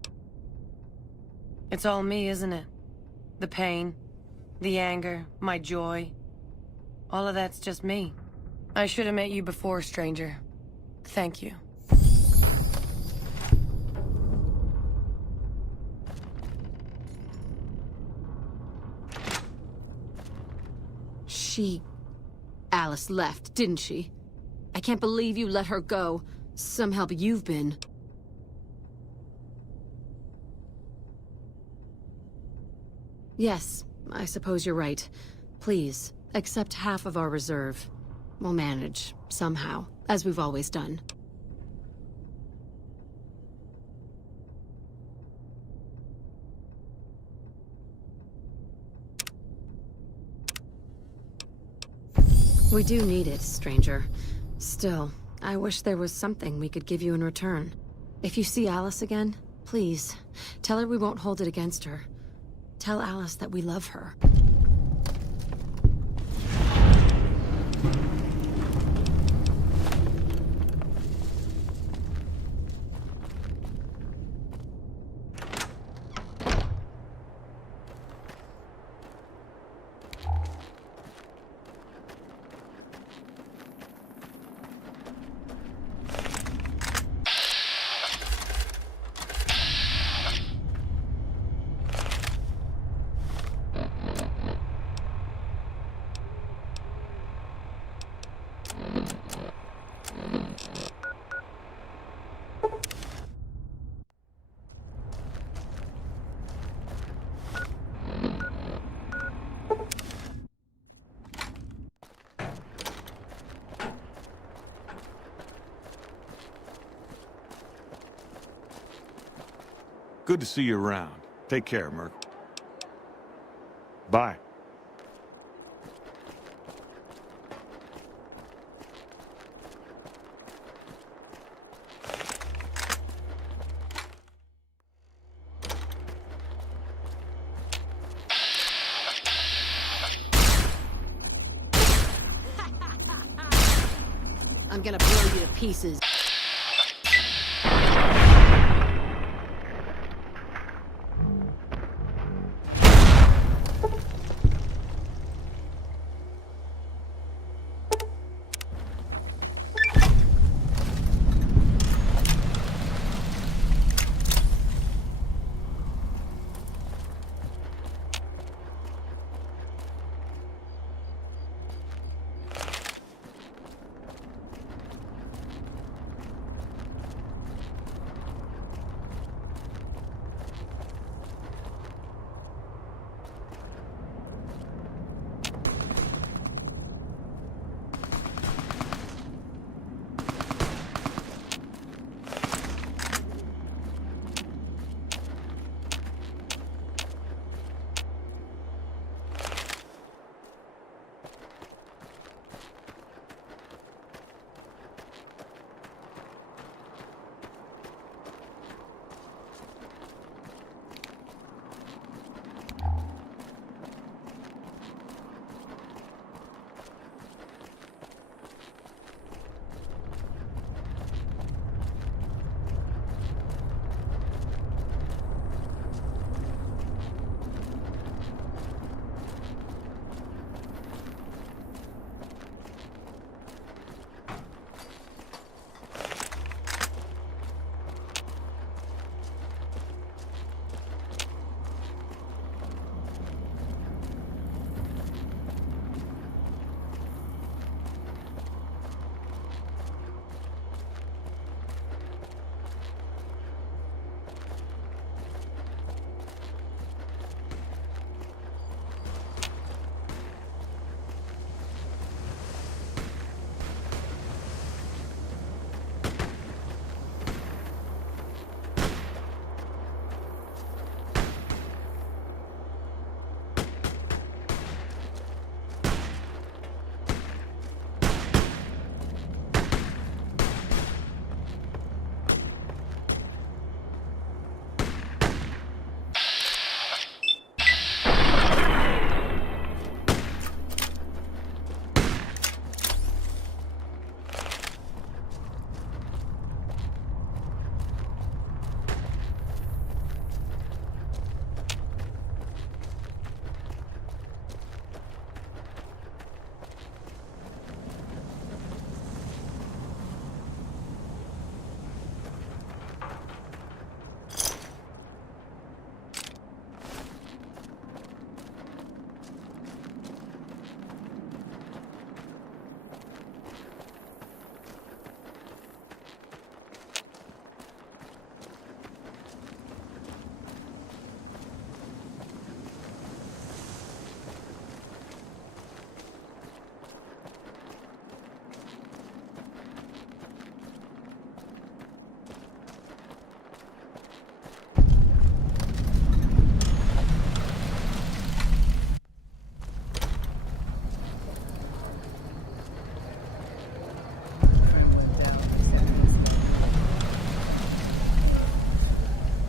It's all me, isn't it? The pain, the anger, my joy. All of that's just me. I should have met you before, stranger. Thank you. Alice left, didn't she? I can't believe you let her go. Some help you've been. Yes, I suppose you're right. Please, accept half of our reserve. We'll manage, somehow, as we've always done. We do need it, stranger. Still, I wish there was something we could give you in return. If you see Alice again, please, tell her we won't hold it against her. Tell Alice that we love her. Good to see you around. Take care, Merc. Bye. I'm gonna blow you to pieces.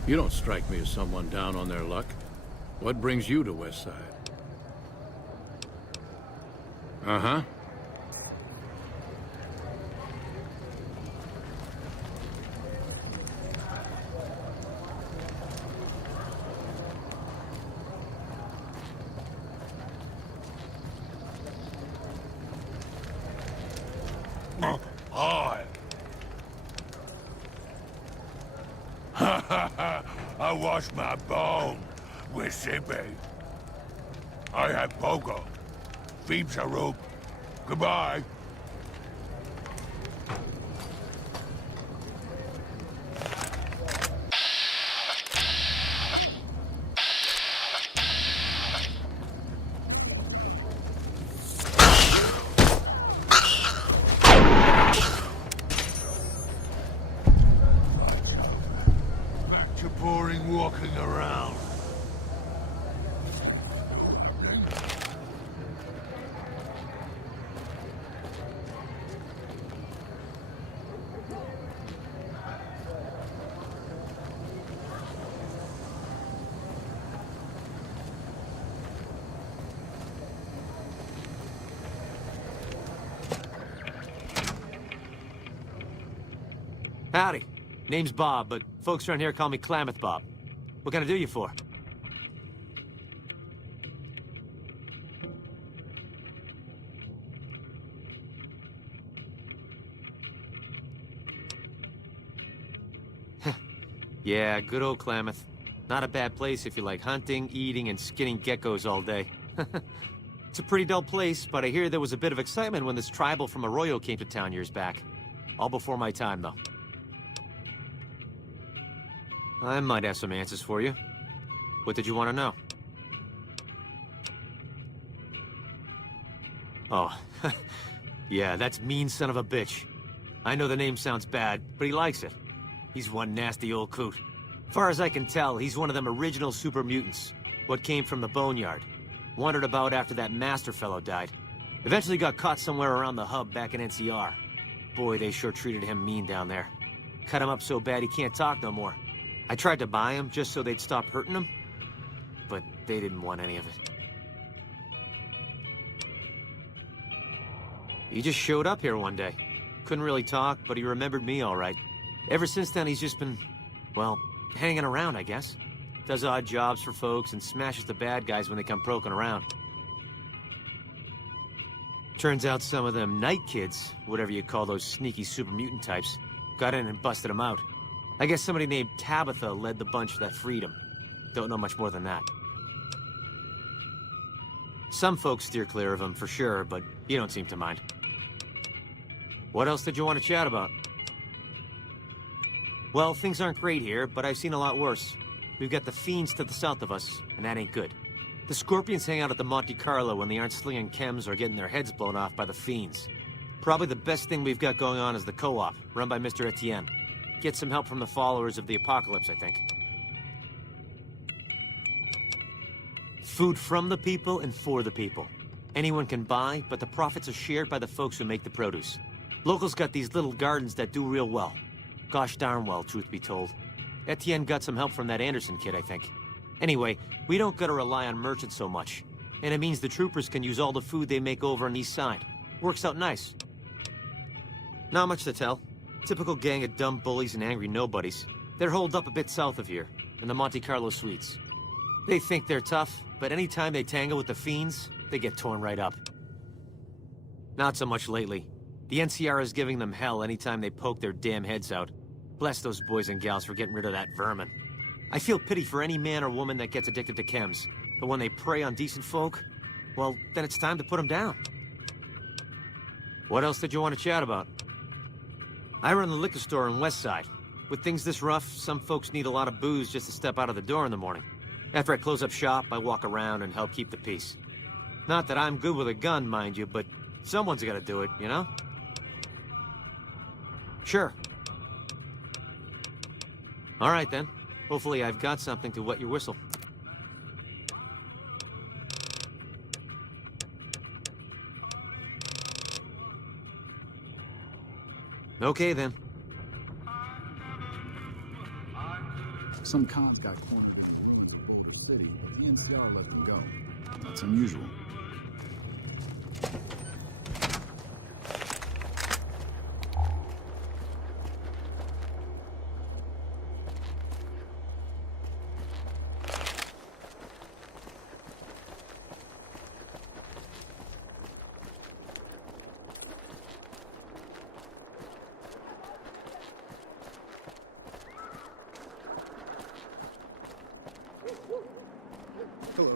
You don't strike me as someone down on their luck. What brings you to West Side? Uh-huh. Hi. I wash my bone with Sippy. I have Pogo. Phoebe's a rope. Goodbye. Back to boring walking around. Howdy. Name's Bob, but folks around here call me Klamath Bob. What can I do you for? Yeah, good old Klamath. Not a bad place if you like hunting, eating, and skinning geckos all day. It's a pretty dull place, but I hear there was a bit of excitement when this tribal from Arroyo came to town years back. All before my time, though. I might have some answers for you. What did you want to know? Oh, yeah, that's mean son of a bitch. I know the name sounds bad, but he likes it. He's one nasty old coot. Far as I can tell, he's one of them original super mutants. What came from the boneyard. Wandered about after that master fellow died. Eventually got caught somewhere around the hub back in NCR. Boy, they sure treated him mean down there. Cut him up so bad he can't talk no more. I tried to buy him just so they'd stop hurting him, but they didn't want any of it. He just showed up here one day. Couldn't really talk, but he remembered me all right. Ever since then, he's just been, well, hanging around, I guess. Does odd jobs for folks and smashes the bad guys when they come poking around. Turns out some of them night kids, whatever you call those sneaky super mutant types, got in and busted him out. I guess somebody named Tabitha led the bunch that freed him. Don't know much more than that. Some folks steer clear of him for sure, but you don't seem to mind. What else did you want to chat about? Well, things aren't great here, but I've seen a lot worse. We've got the Fiends to the south of us, and that ain't good. The Scorpions hang out at the Monte Carlo when they aren't slinging chems or getting their heads blown off by the Fiends. Probably the best thing we've got going on is the co-op, run by Mr. Etienne. Get some help from the followers of the apocalypse, I think. Food from the people and for the people. Anyone can buy, but the profits are shared by the folks who make the produce. Locals got these little gardens that do real well. Gosh darn well, truth be told. Etienne got some help from that Anderson kid, I think. Anyway, we don't gotta rely on merchants so much. And it means the troopers can use all the food they make over on the east side. Works out nice. Not much to tell. Typical gang of dumb bullies and angry nobodies. They're holed up a bit south of here, in the Monte Carlo suites. They think they're tough, but anytime they tangle with the Fiends, they get torn right up. Not so much lately. The NCR is giving them hell anytime they poke their damn heads out. Bless those boys and gals for getting rid of that vermin. I feel pity for any man or woman that gets addicted to chems, but when they prey on decent folk, well, then it's time to put them down. What else did you want to chat about? I run the liquor store on West Side. With things this rough, some folks need a lot of booze just to step out of the door in the morning. After I close up shop, I walk around and help keep the peace. Not that I'm good with a gun, mind you, but someone's gotta do it, you know? Sure. All right, then. Hopefully I've got something to wet your whistle. Okay, then. Some cons got cornered in the city, but the NCR let them go. That's unusual. Hello.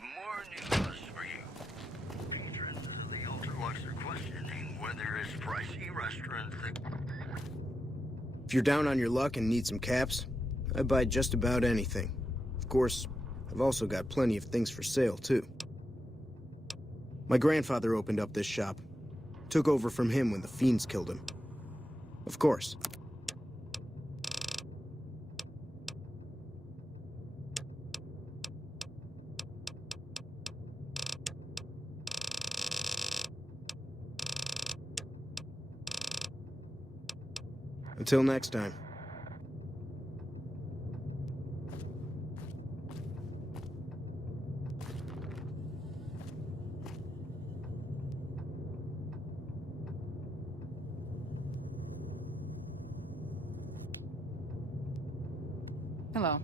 More news for you. Patrons of the Ultralux are questioning whether it's pricey restaurants that... If you're down on your luck and need some caps, I buy just about anything. Of course, I've also got plenty of things for sale, too. My grandfather opened up this shop. Took over from him when the fiends killed him. Of course. Until next time. Hello.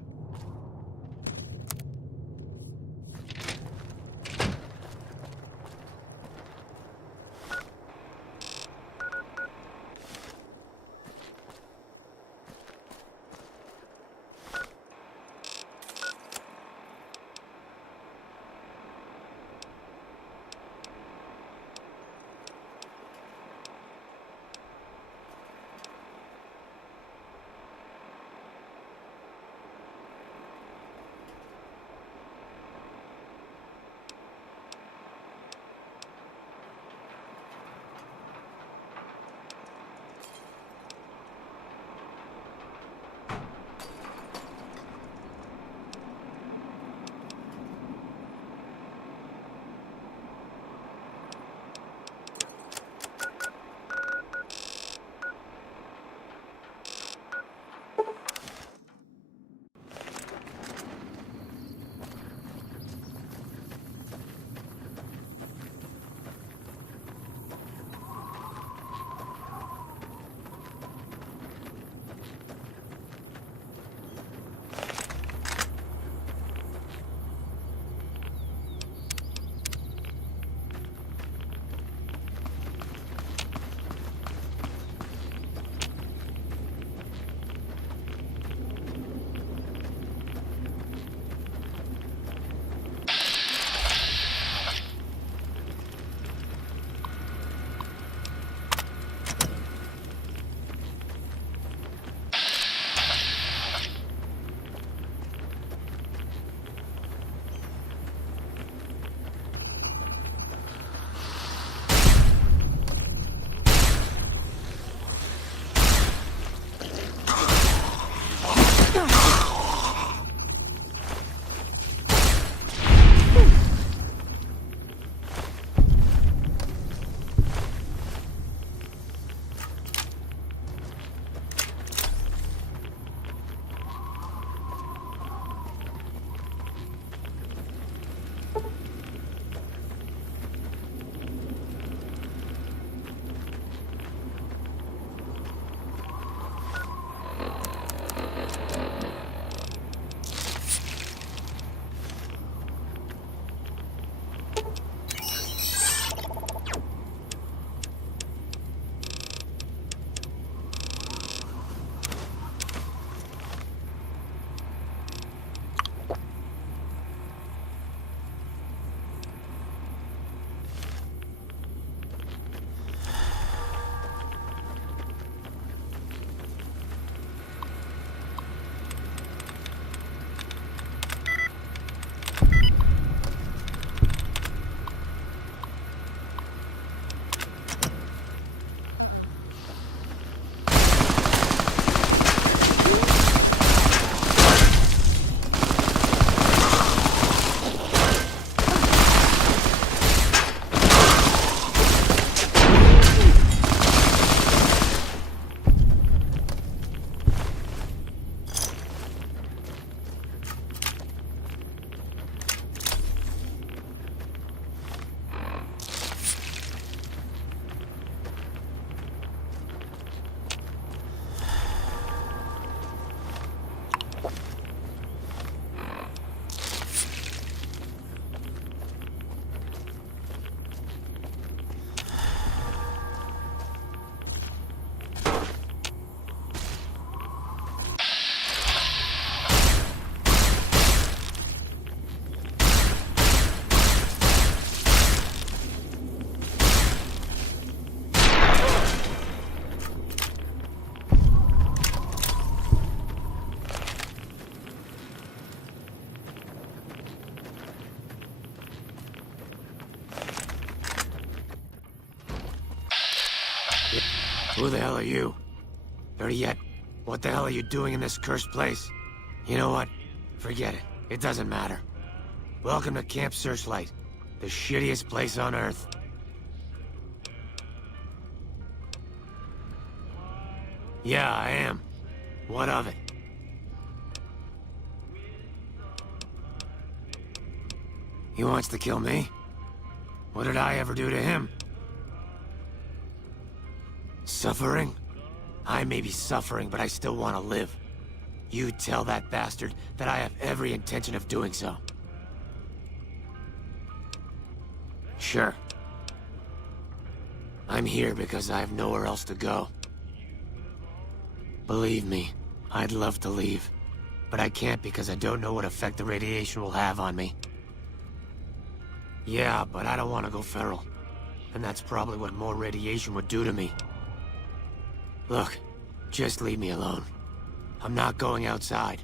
Who the hell are you? Better yet, what the hell are you doing in this cursed place? You know what? Forget it. It doesn't matter. Welcome to Camp Searchlight, the shittiest place on Earth. Yeah, I am. What of it? He wants to kill me? What did I ever do to him? Suffering? I may be suffering, but I still want to live. You tell that bastard that I have every intention of doing so. Sure. I'm here because I have nowhere else to go. Believe me, I'd love to leave, but I can't because I don't know what effect the radiation will have on me. Yeah, but I don't want to go feral, and that's probably what more radiation would do to me. Look, just leave me alone. I'm not going outside.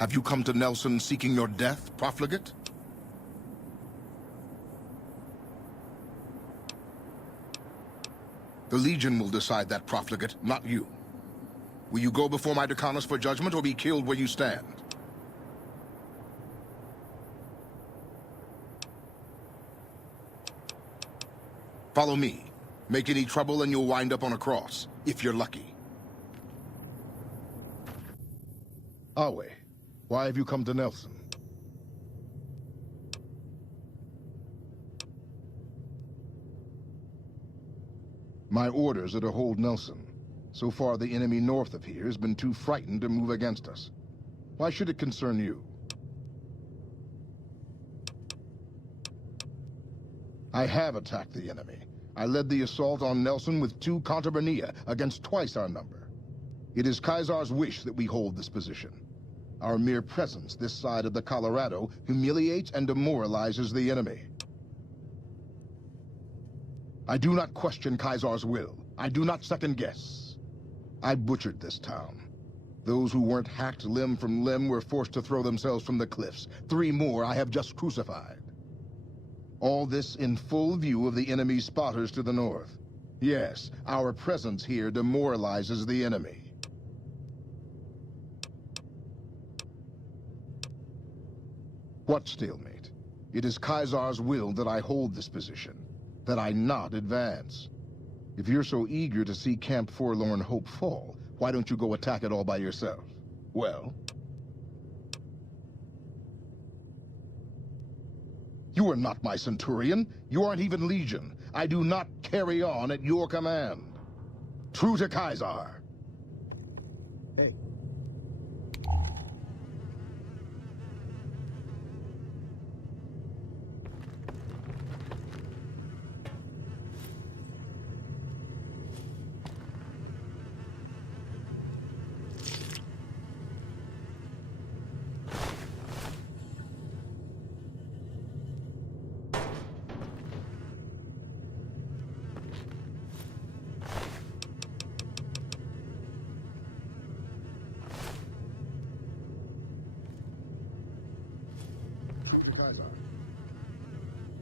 Have you come to Nelson seeking your death, profligate? The Legion will decide that, profligate, not you. Will you go before my Decanus for judgment or be killed where you stand? Follow me. Make any trouble and you'll wind up on a cross, if you're lucky. Awe, why have you come to Nelson? My orders are to hold Nelson. So far, the enemy north of here has been too frightened to move against us. Why should it concern you? I have attacked the enemy. I led the assault on Nelson with 2 Contubernia against twice our number. It is Caesar's wish that we hold this position. Our mere presence this side of the Colorado humiliates and demoralizes the enemy. I do not question Caesar's will. I do not second guess. I butchered this town. Those who weren't hacked limb from limb were forced to throw themselves from the cliffs. 3 more I have just crucified. All this in full view of the enemy's spotters to the north. Yes, our presence here demoralizes the enemy. What stalemate? It is Caesar's will that I hold this position, that I not advance. If you're so eager to see Camp Forlorn Hope fall, why don't you go attack it all by yourself? Well? You are not my Centurion. You aren't even Legion. I do not carry on at your command. True to Caesar. Hey.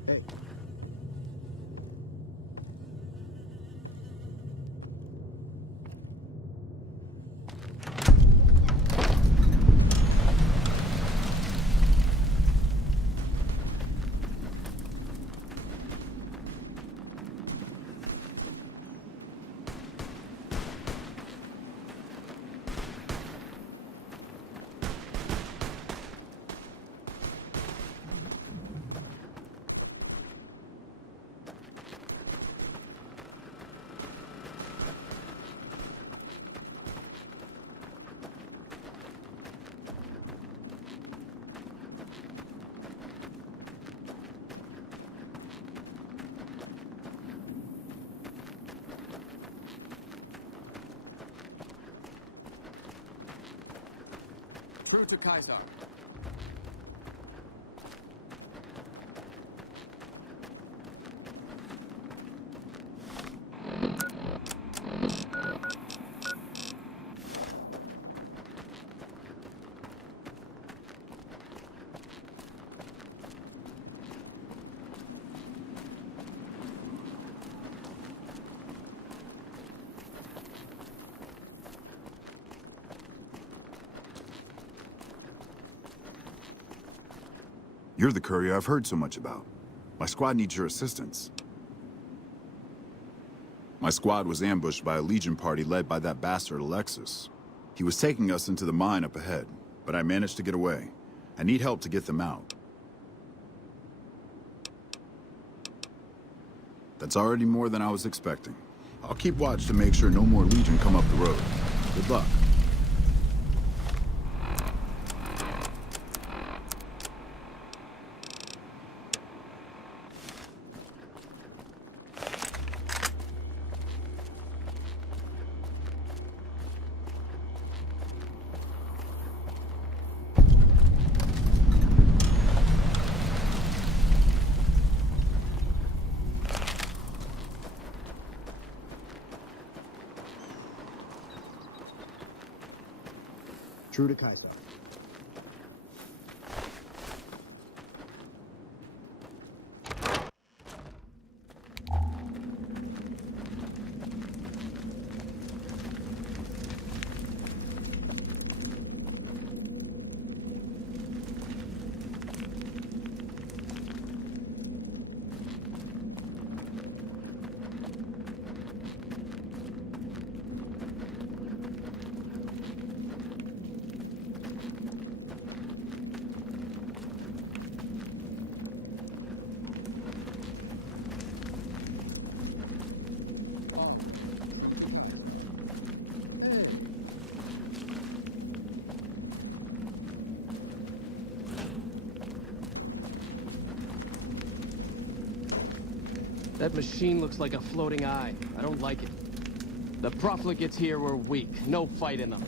Hey. True to Caesar. You're the courier I've heard so much about. My squad needs your assistance. My squad was ambushed by a Legion party led by that bastard Alexis. He was taking us into the mine up ahead, but I managed to get away. I need help to get them out. That's already more than I was expecting. I'll keep watch to make sure no more Legion come up the road. Good luck. True to Caesar. That machine looks like a floating eye. I don't like it. The profligates here were weak. No fight in them.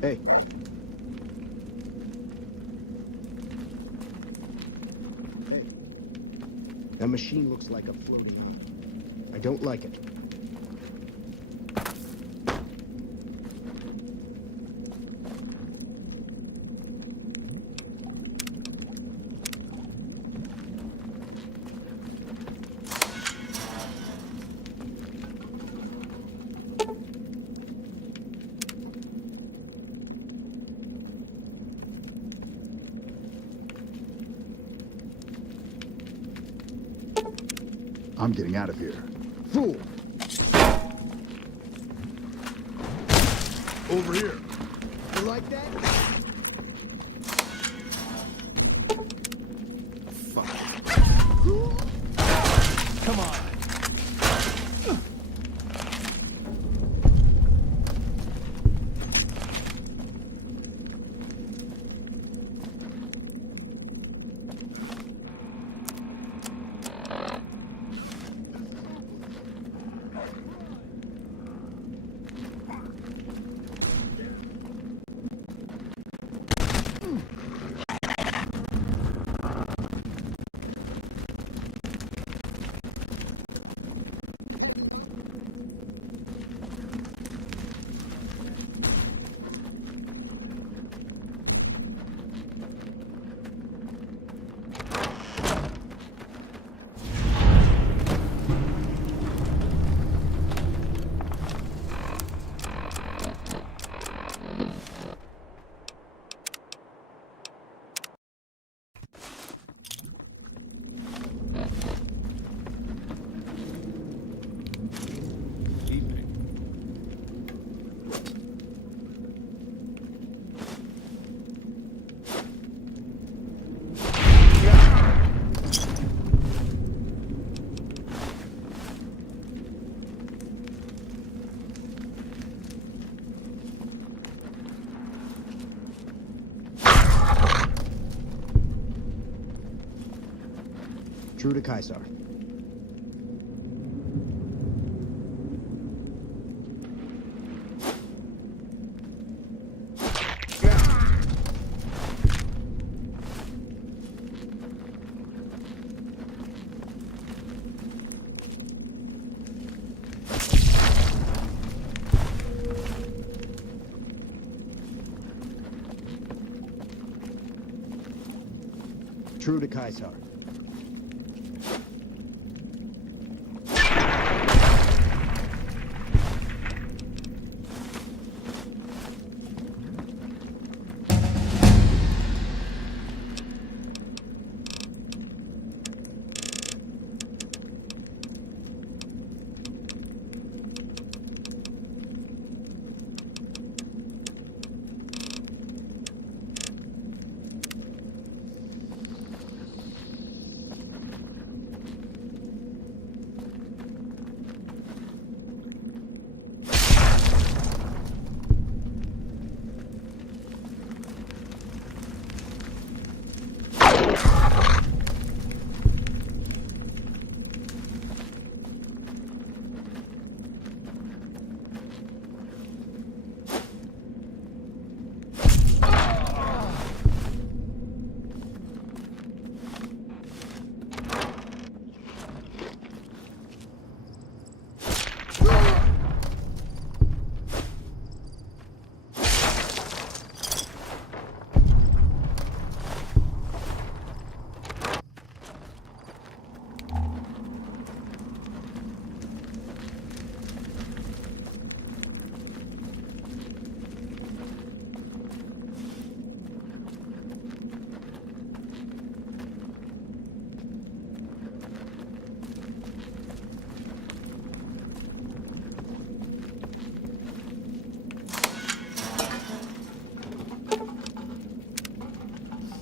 Hey. Hey. That machine looks like a floating eye. I don't like it. I'm getting out of here. Fool! Over here. You like that? Come on. True to Caesar. True to Caesar.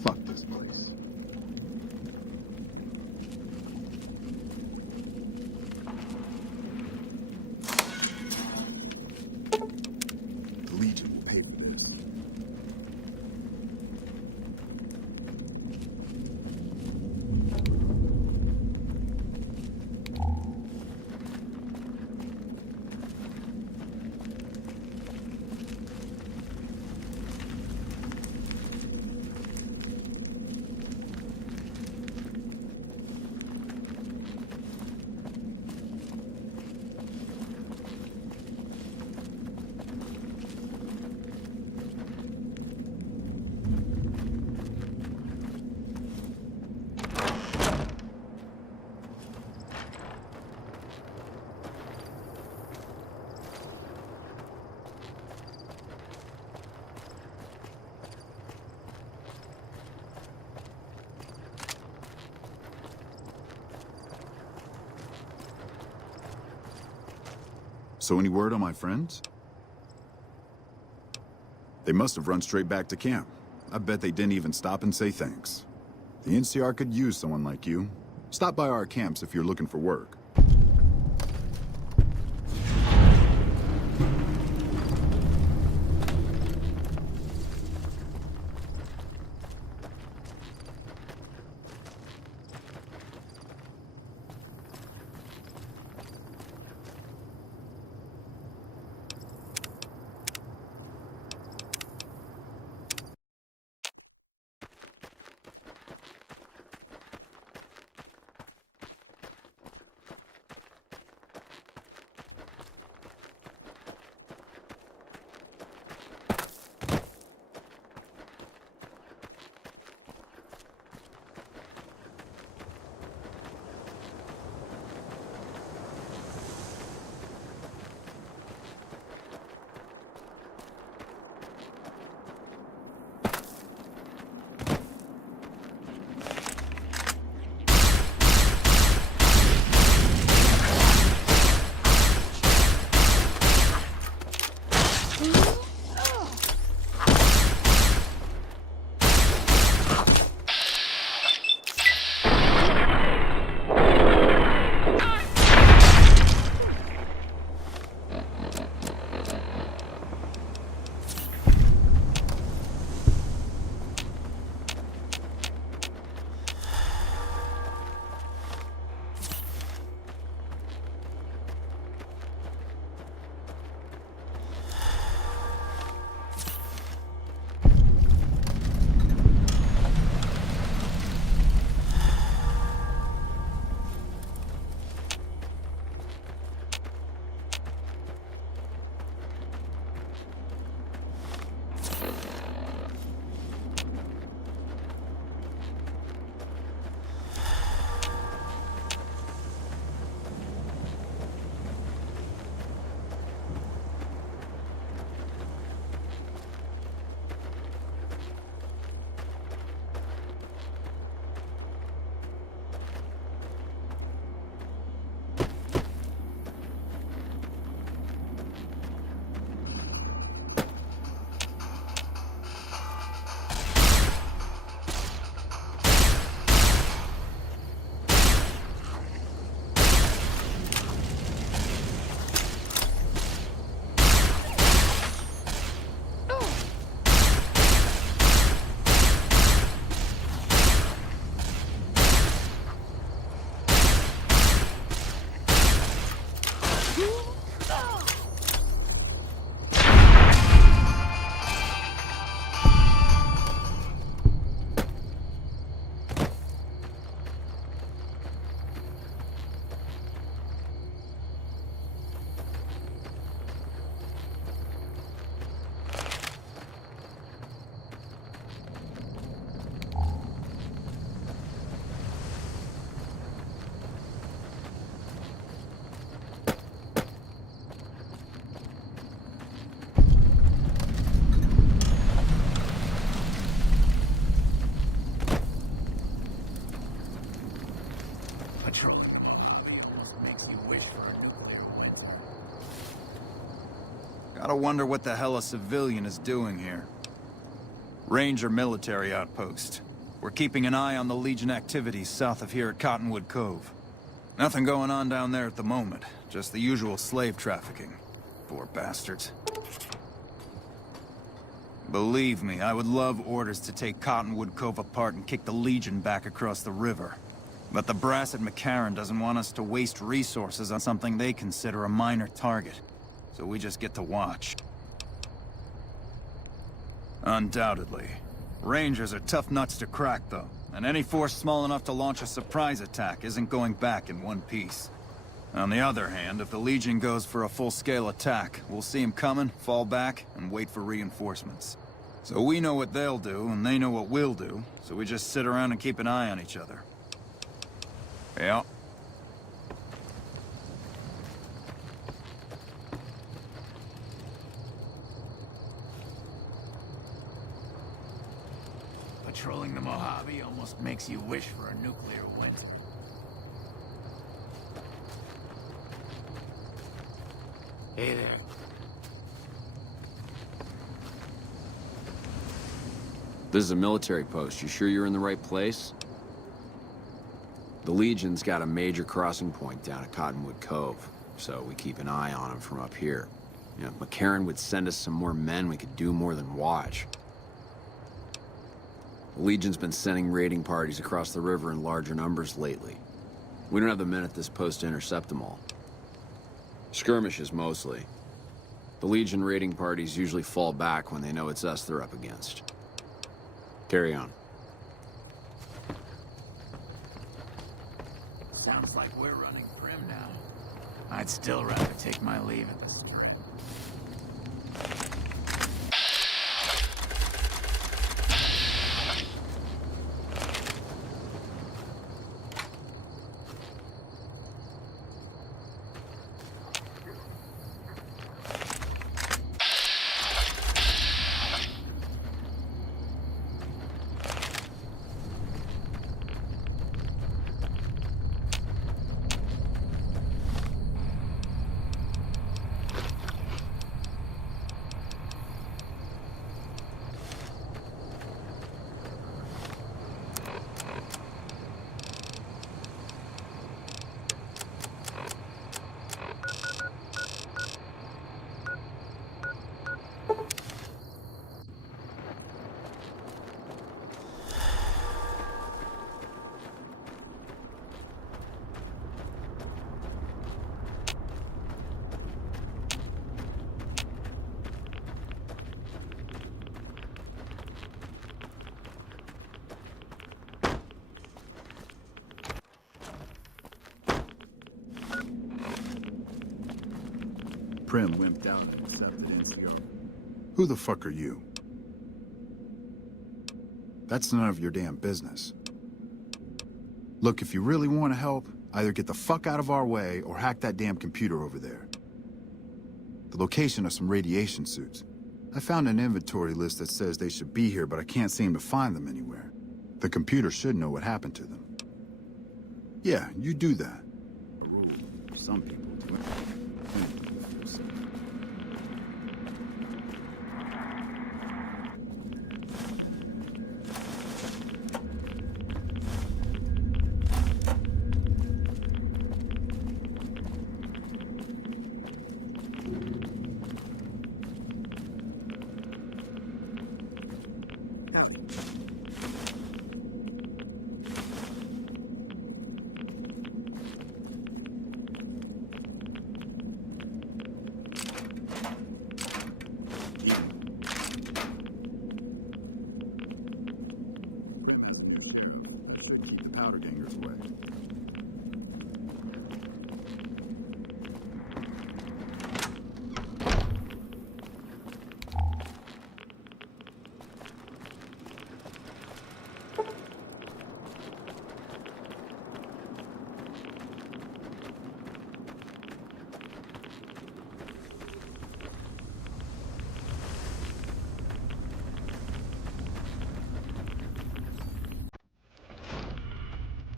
Fuck this place. The Legion will pay. So any word on my friends? They must have run straight back to camp. I bet they didn't even stop and say thanks. The NCR could use someone like you. Stop by our camps if you're looking for work. Patrol. Almost makes you wish for a nuclear winter. Gotta wonder what the hell a civilian is doing here. Ranger military outpost. We're keeping an eye on the Legion activities south of here at Cottonwood Cove. Nothing going on down there at the moment. Just the usual slave trafficking. Poor bastards. Believe me, I would love orders to take Cottonwood Cove apart and kick the Legion back across the river. But the brass at McCarran doesn't want us to waste resources on something they consider a minor target. So we just get to watch. Undoubtedly. Rangers are tough nuts to crack, though. And any force small enough to launch a surprise attack isn't going back in one piece. On the other hand, if the Legion goes for a full-scale attack, we'll see them coming, fall back, and wait for reinforcements. So we know what they'll do, and they know what we'll do, so we just sit around and keep an eye on each other. Yeah. Patrolling the Mojave almost makes you wish for a nuclear winter. Hey there. This is a military post. You sure you're in the right place? The Legion's got a major crossing point down at Cottonwood Cove, so we keep an eye on them from up here. You know, if McCarran would send us some more men, we could do more than watch. The Legion's been sending raiding parties across the river in larger numbers lately. We don't have the men at this post to intercept them all. Skirmishes, mostly. The Legion raiding parties usually fall back when they know it's us they're up against. Carry on. Sounds like we're running grim now. I'd still rather take my leave at the Strip. Prim wimped out and accepted NCR. Who the fuck are you? That's none of your damn business. Look, if you really want to help, either get the fuck out of our way or hack that damn computer over there. The location of some radiation suits. I found an inventory list that says they should be here, but I can't seem to find them anywhere. The computer should know what happened to them. Yeah, you do that. A rule for some people to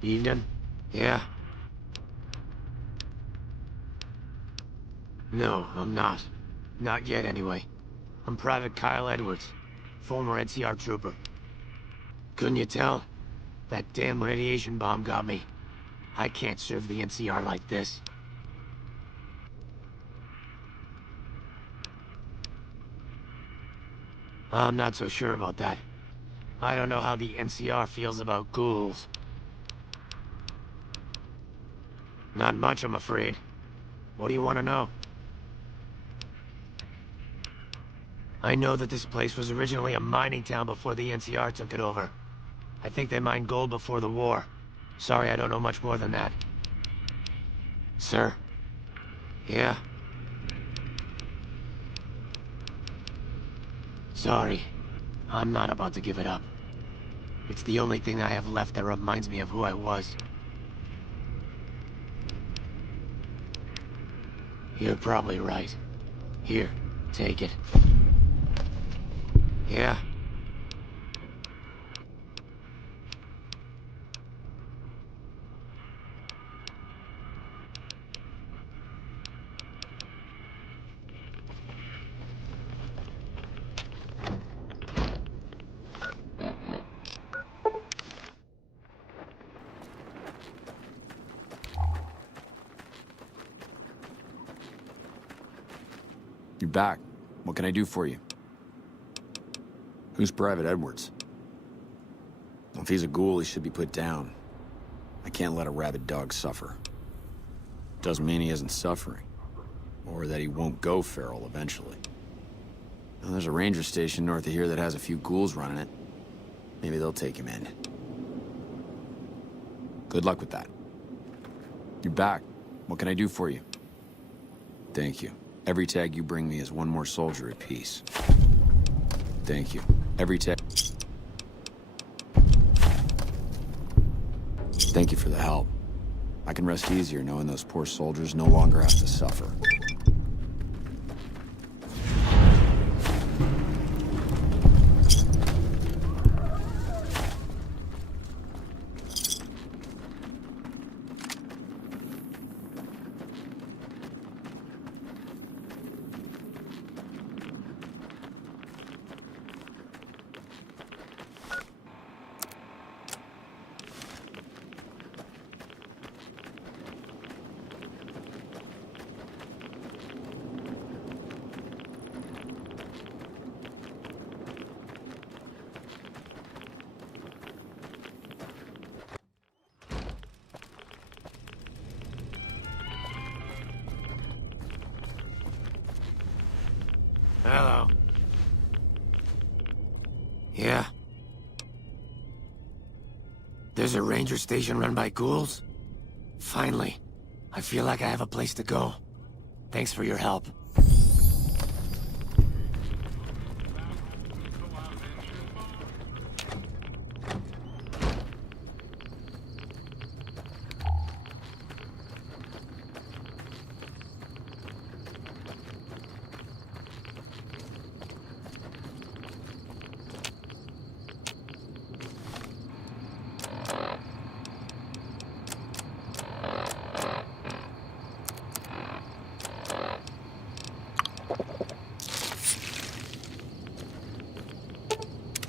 Eating? Yeah. No, I'm not. Not yet, anyway. I'm Private Kyle Edwards, former NCR trooper. Couldn't you tell? That damn radiation bomb got me. I can't serve the NCR like this. I'm not so sure about that. I don't know how the NCR feels about ghouls. Not much, I'm afraid. What do you want to know? I know that this place was originally a mining town before the NCR took it over. I think they mined gold before the war. Sorry, I don't know much more than that. Sir? Yeah? Sorry. I'm not about to give it up. It's the only thing I have left that reminds me of who I was. You're probably right. Here, take it. Yeah? You're back. What can I do for you? Who's Private Edwards? If he's a ghoul, he should be put down. I can't let a rabid dog suffer. Doesn't mean he isn't suffering. Or that he won't go feral eventually. Well, there's a ranger station north of here that has a few ghouls running it. Maybe they'll take him in. Good luck with that. You're back. What can I do for you? Thank you. Every tag you bring me is one more soldier at peace. Thank you. Every tag... Thank you for the help. I can rest easier knowing those poor soldiers no longer have to suffer. Hello. Yeah? There's a ranger station run by ghouls? Finally. I feel like I have a place to go. Thanks for your help.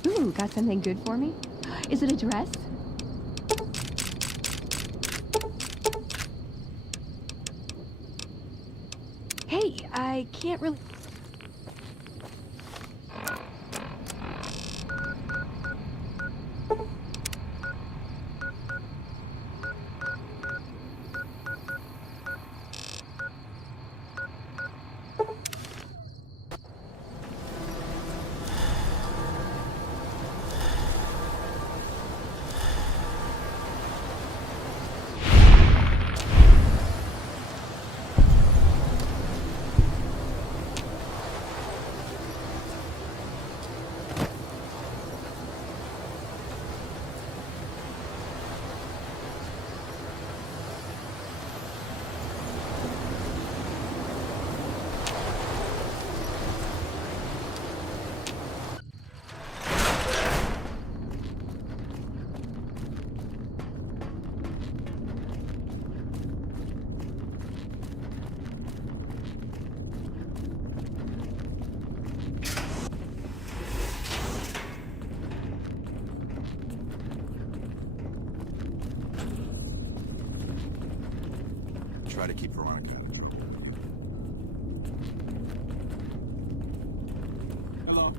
Ooh, got something good for me? Is it a dress? Hey, I can't really... try to keep Veronica out. Hello?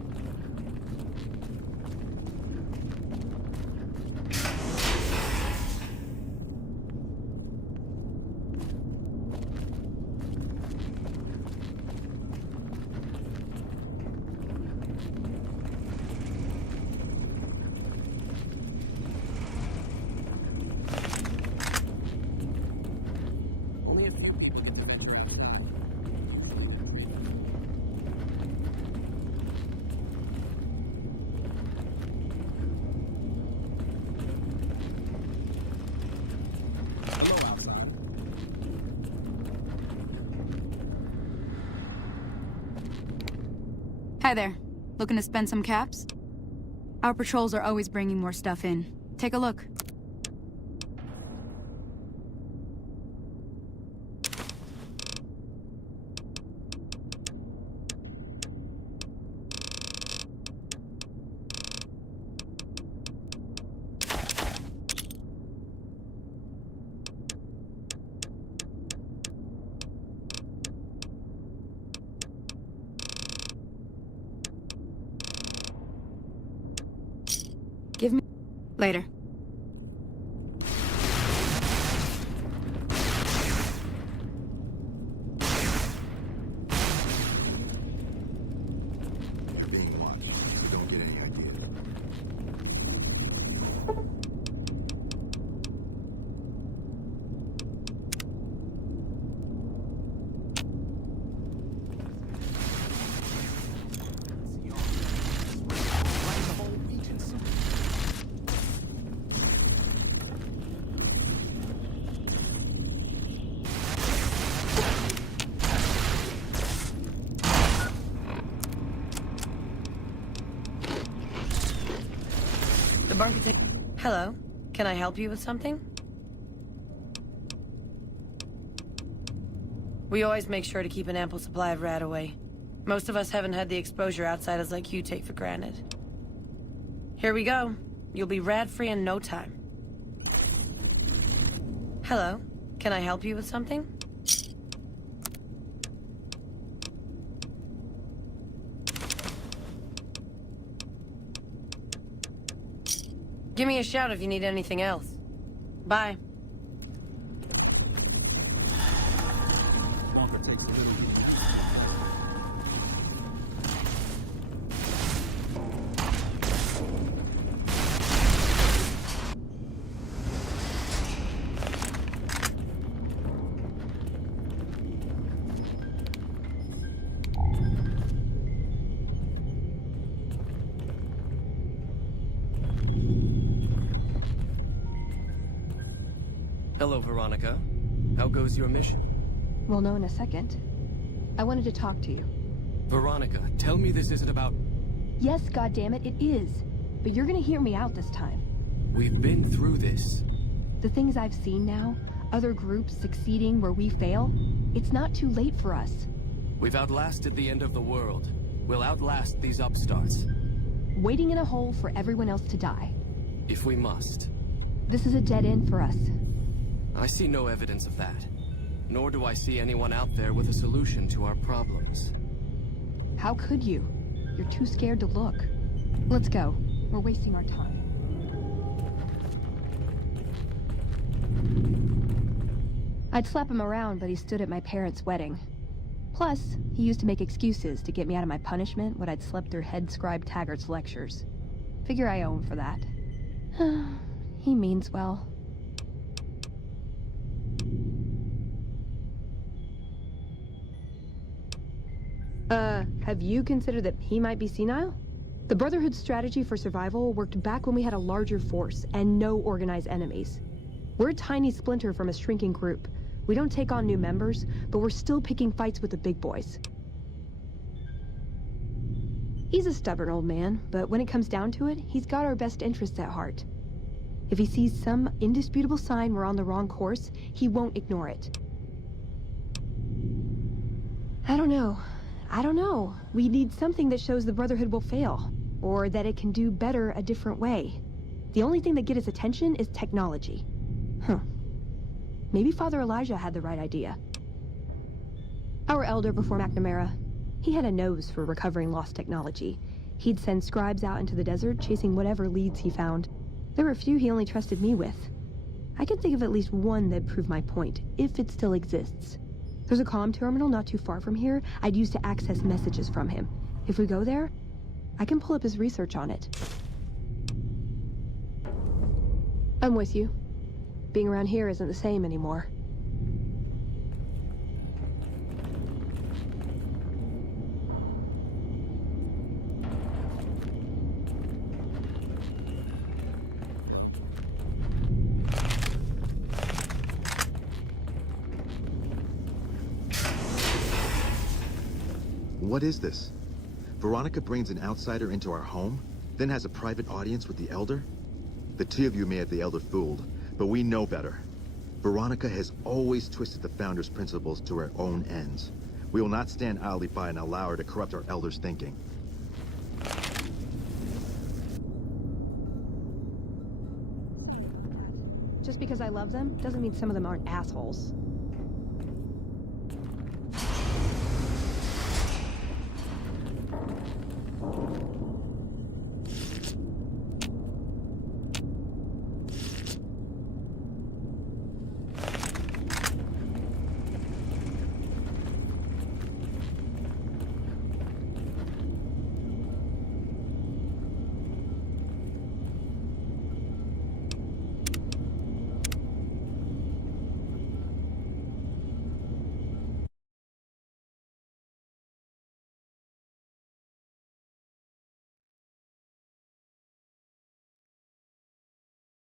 Hi there. Looking to spend some caps? Our patrols are always bringing more stuff in. Take a look. Give me... Later. They're being watched, so don't get any idea. The bunker take... Hello. Can I help you with something? We always make sure to keep an ample supply of rat away. Most of us haven't had the exposure outsiders like you take for granted. Here we go. You'll be rat-free in no time. Hello. Can I help you with something? Give me a shout if you need anything else. Bye. Walker takes the Hello, Veronica. How goes your mission? We'll know in a second. I wanted to talk to you. Veronica, tell me this isn't about... Yes, goddammit, it is. But you're gonna hear me out this time. We've been through this. The things I've seen now, other groups succeeding where we fail, it's not too late for us. We've outlasted the end of the world. We'll outlast these upstarts. Waiting in a hole for everyone else to die. If we must. This is a dead end for us. I see no evidence of that. Nor do I see anyone out there with a solution to our problems. How could you? You're too scared to look. Let's go. We're wasting our time. I'd slap him around, but he stood at my parents' wedding. Plus, he used to make excuses to get me out of my punishment when I'd slept through head scribe Taggart's lectures. Figure I owe him for that. He means well. Have you considered that he might be senile? The Brotherhood's strategy for survival worked back when we had a larger force and no organized enemies. We're a tiny splinter from a shrinking group. We don't take on new members, but we're still picking fights with the big boys. He's a stubborn old man, but when it comes down to it, he's got our best interests at heart. If he sees some indisputable sign we're on the wrong course, he won't ignore it. I don't know. We need something that shows the Brotherhood will fail, or that it can do better a different way. The only thing that gets his attention is technology. Maybe Father Elijah had the right idea. Our elder before McNamara, he had a nose for recovering lost technology. He'd send scribes out into the desert, chasing whatever leads he found. There were a few he only trusted me with. I can think of at least one that'd prove my point, if it still exists. There's a comm terminal not too far from here I'd use to access messages from him. If we go there, I can pull up his research on it. I'm with you. Being around here isn't the same anymore. What is this? Veronica brings an outsider into our home, then has a private audience with the Elder? The two of you may have the Elder fooled, but we know better. Veronica has always twisted the Founder's principles to her own ends. We will not stand idly by and allow her to corrupt our Elder's thinking. Just because I love them, doesn't mean some of them aren't assholes.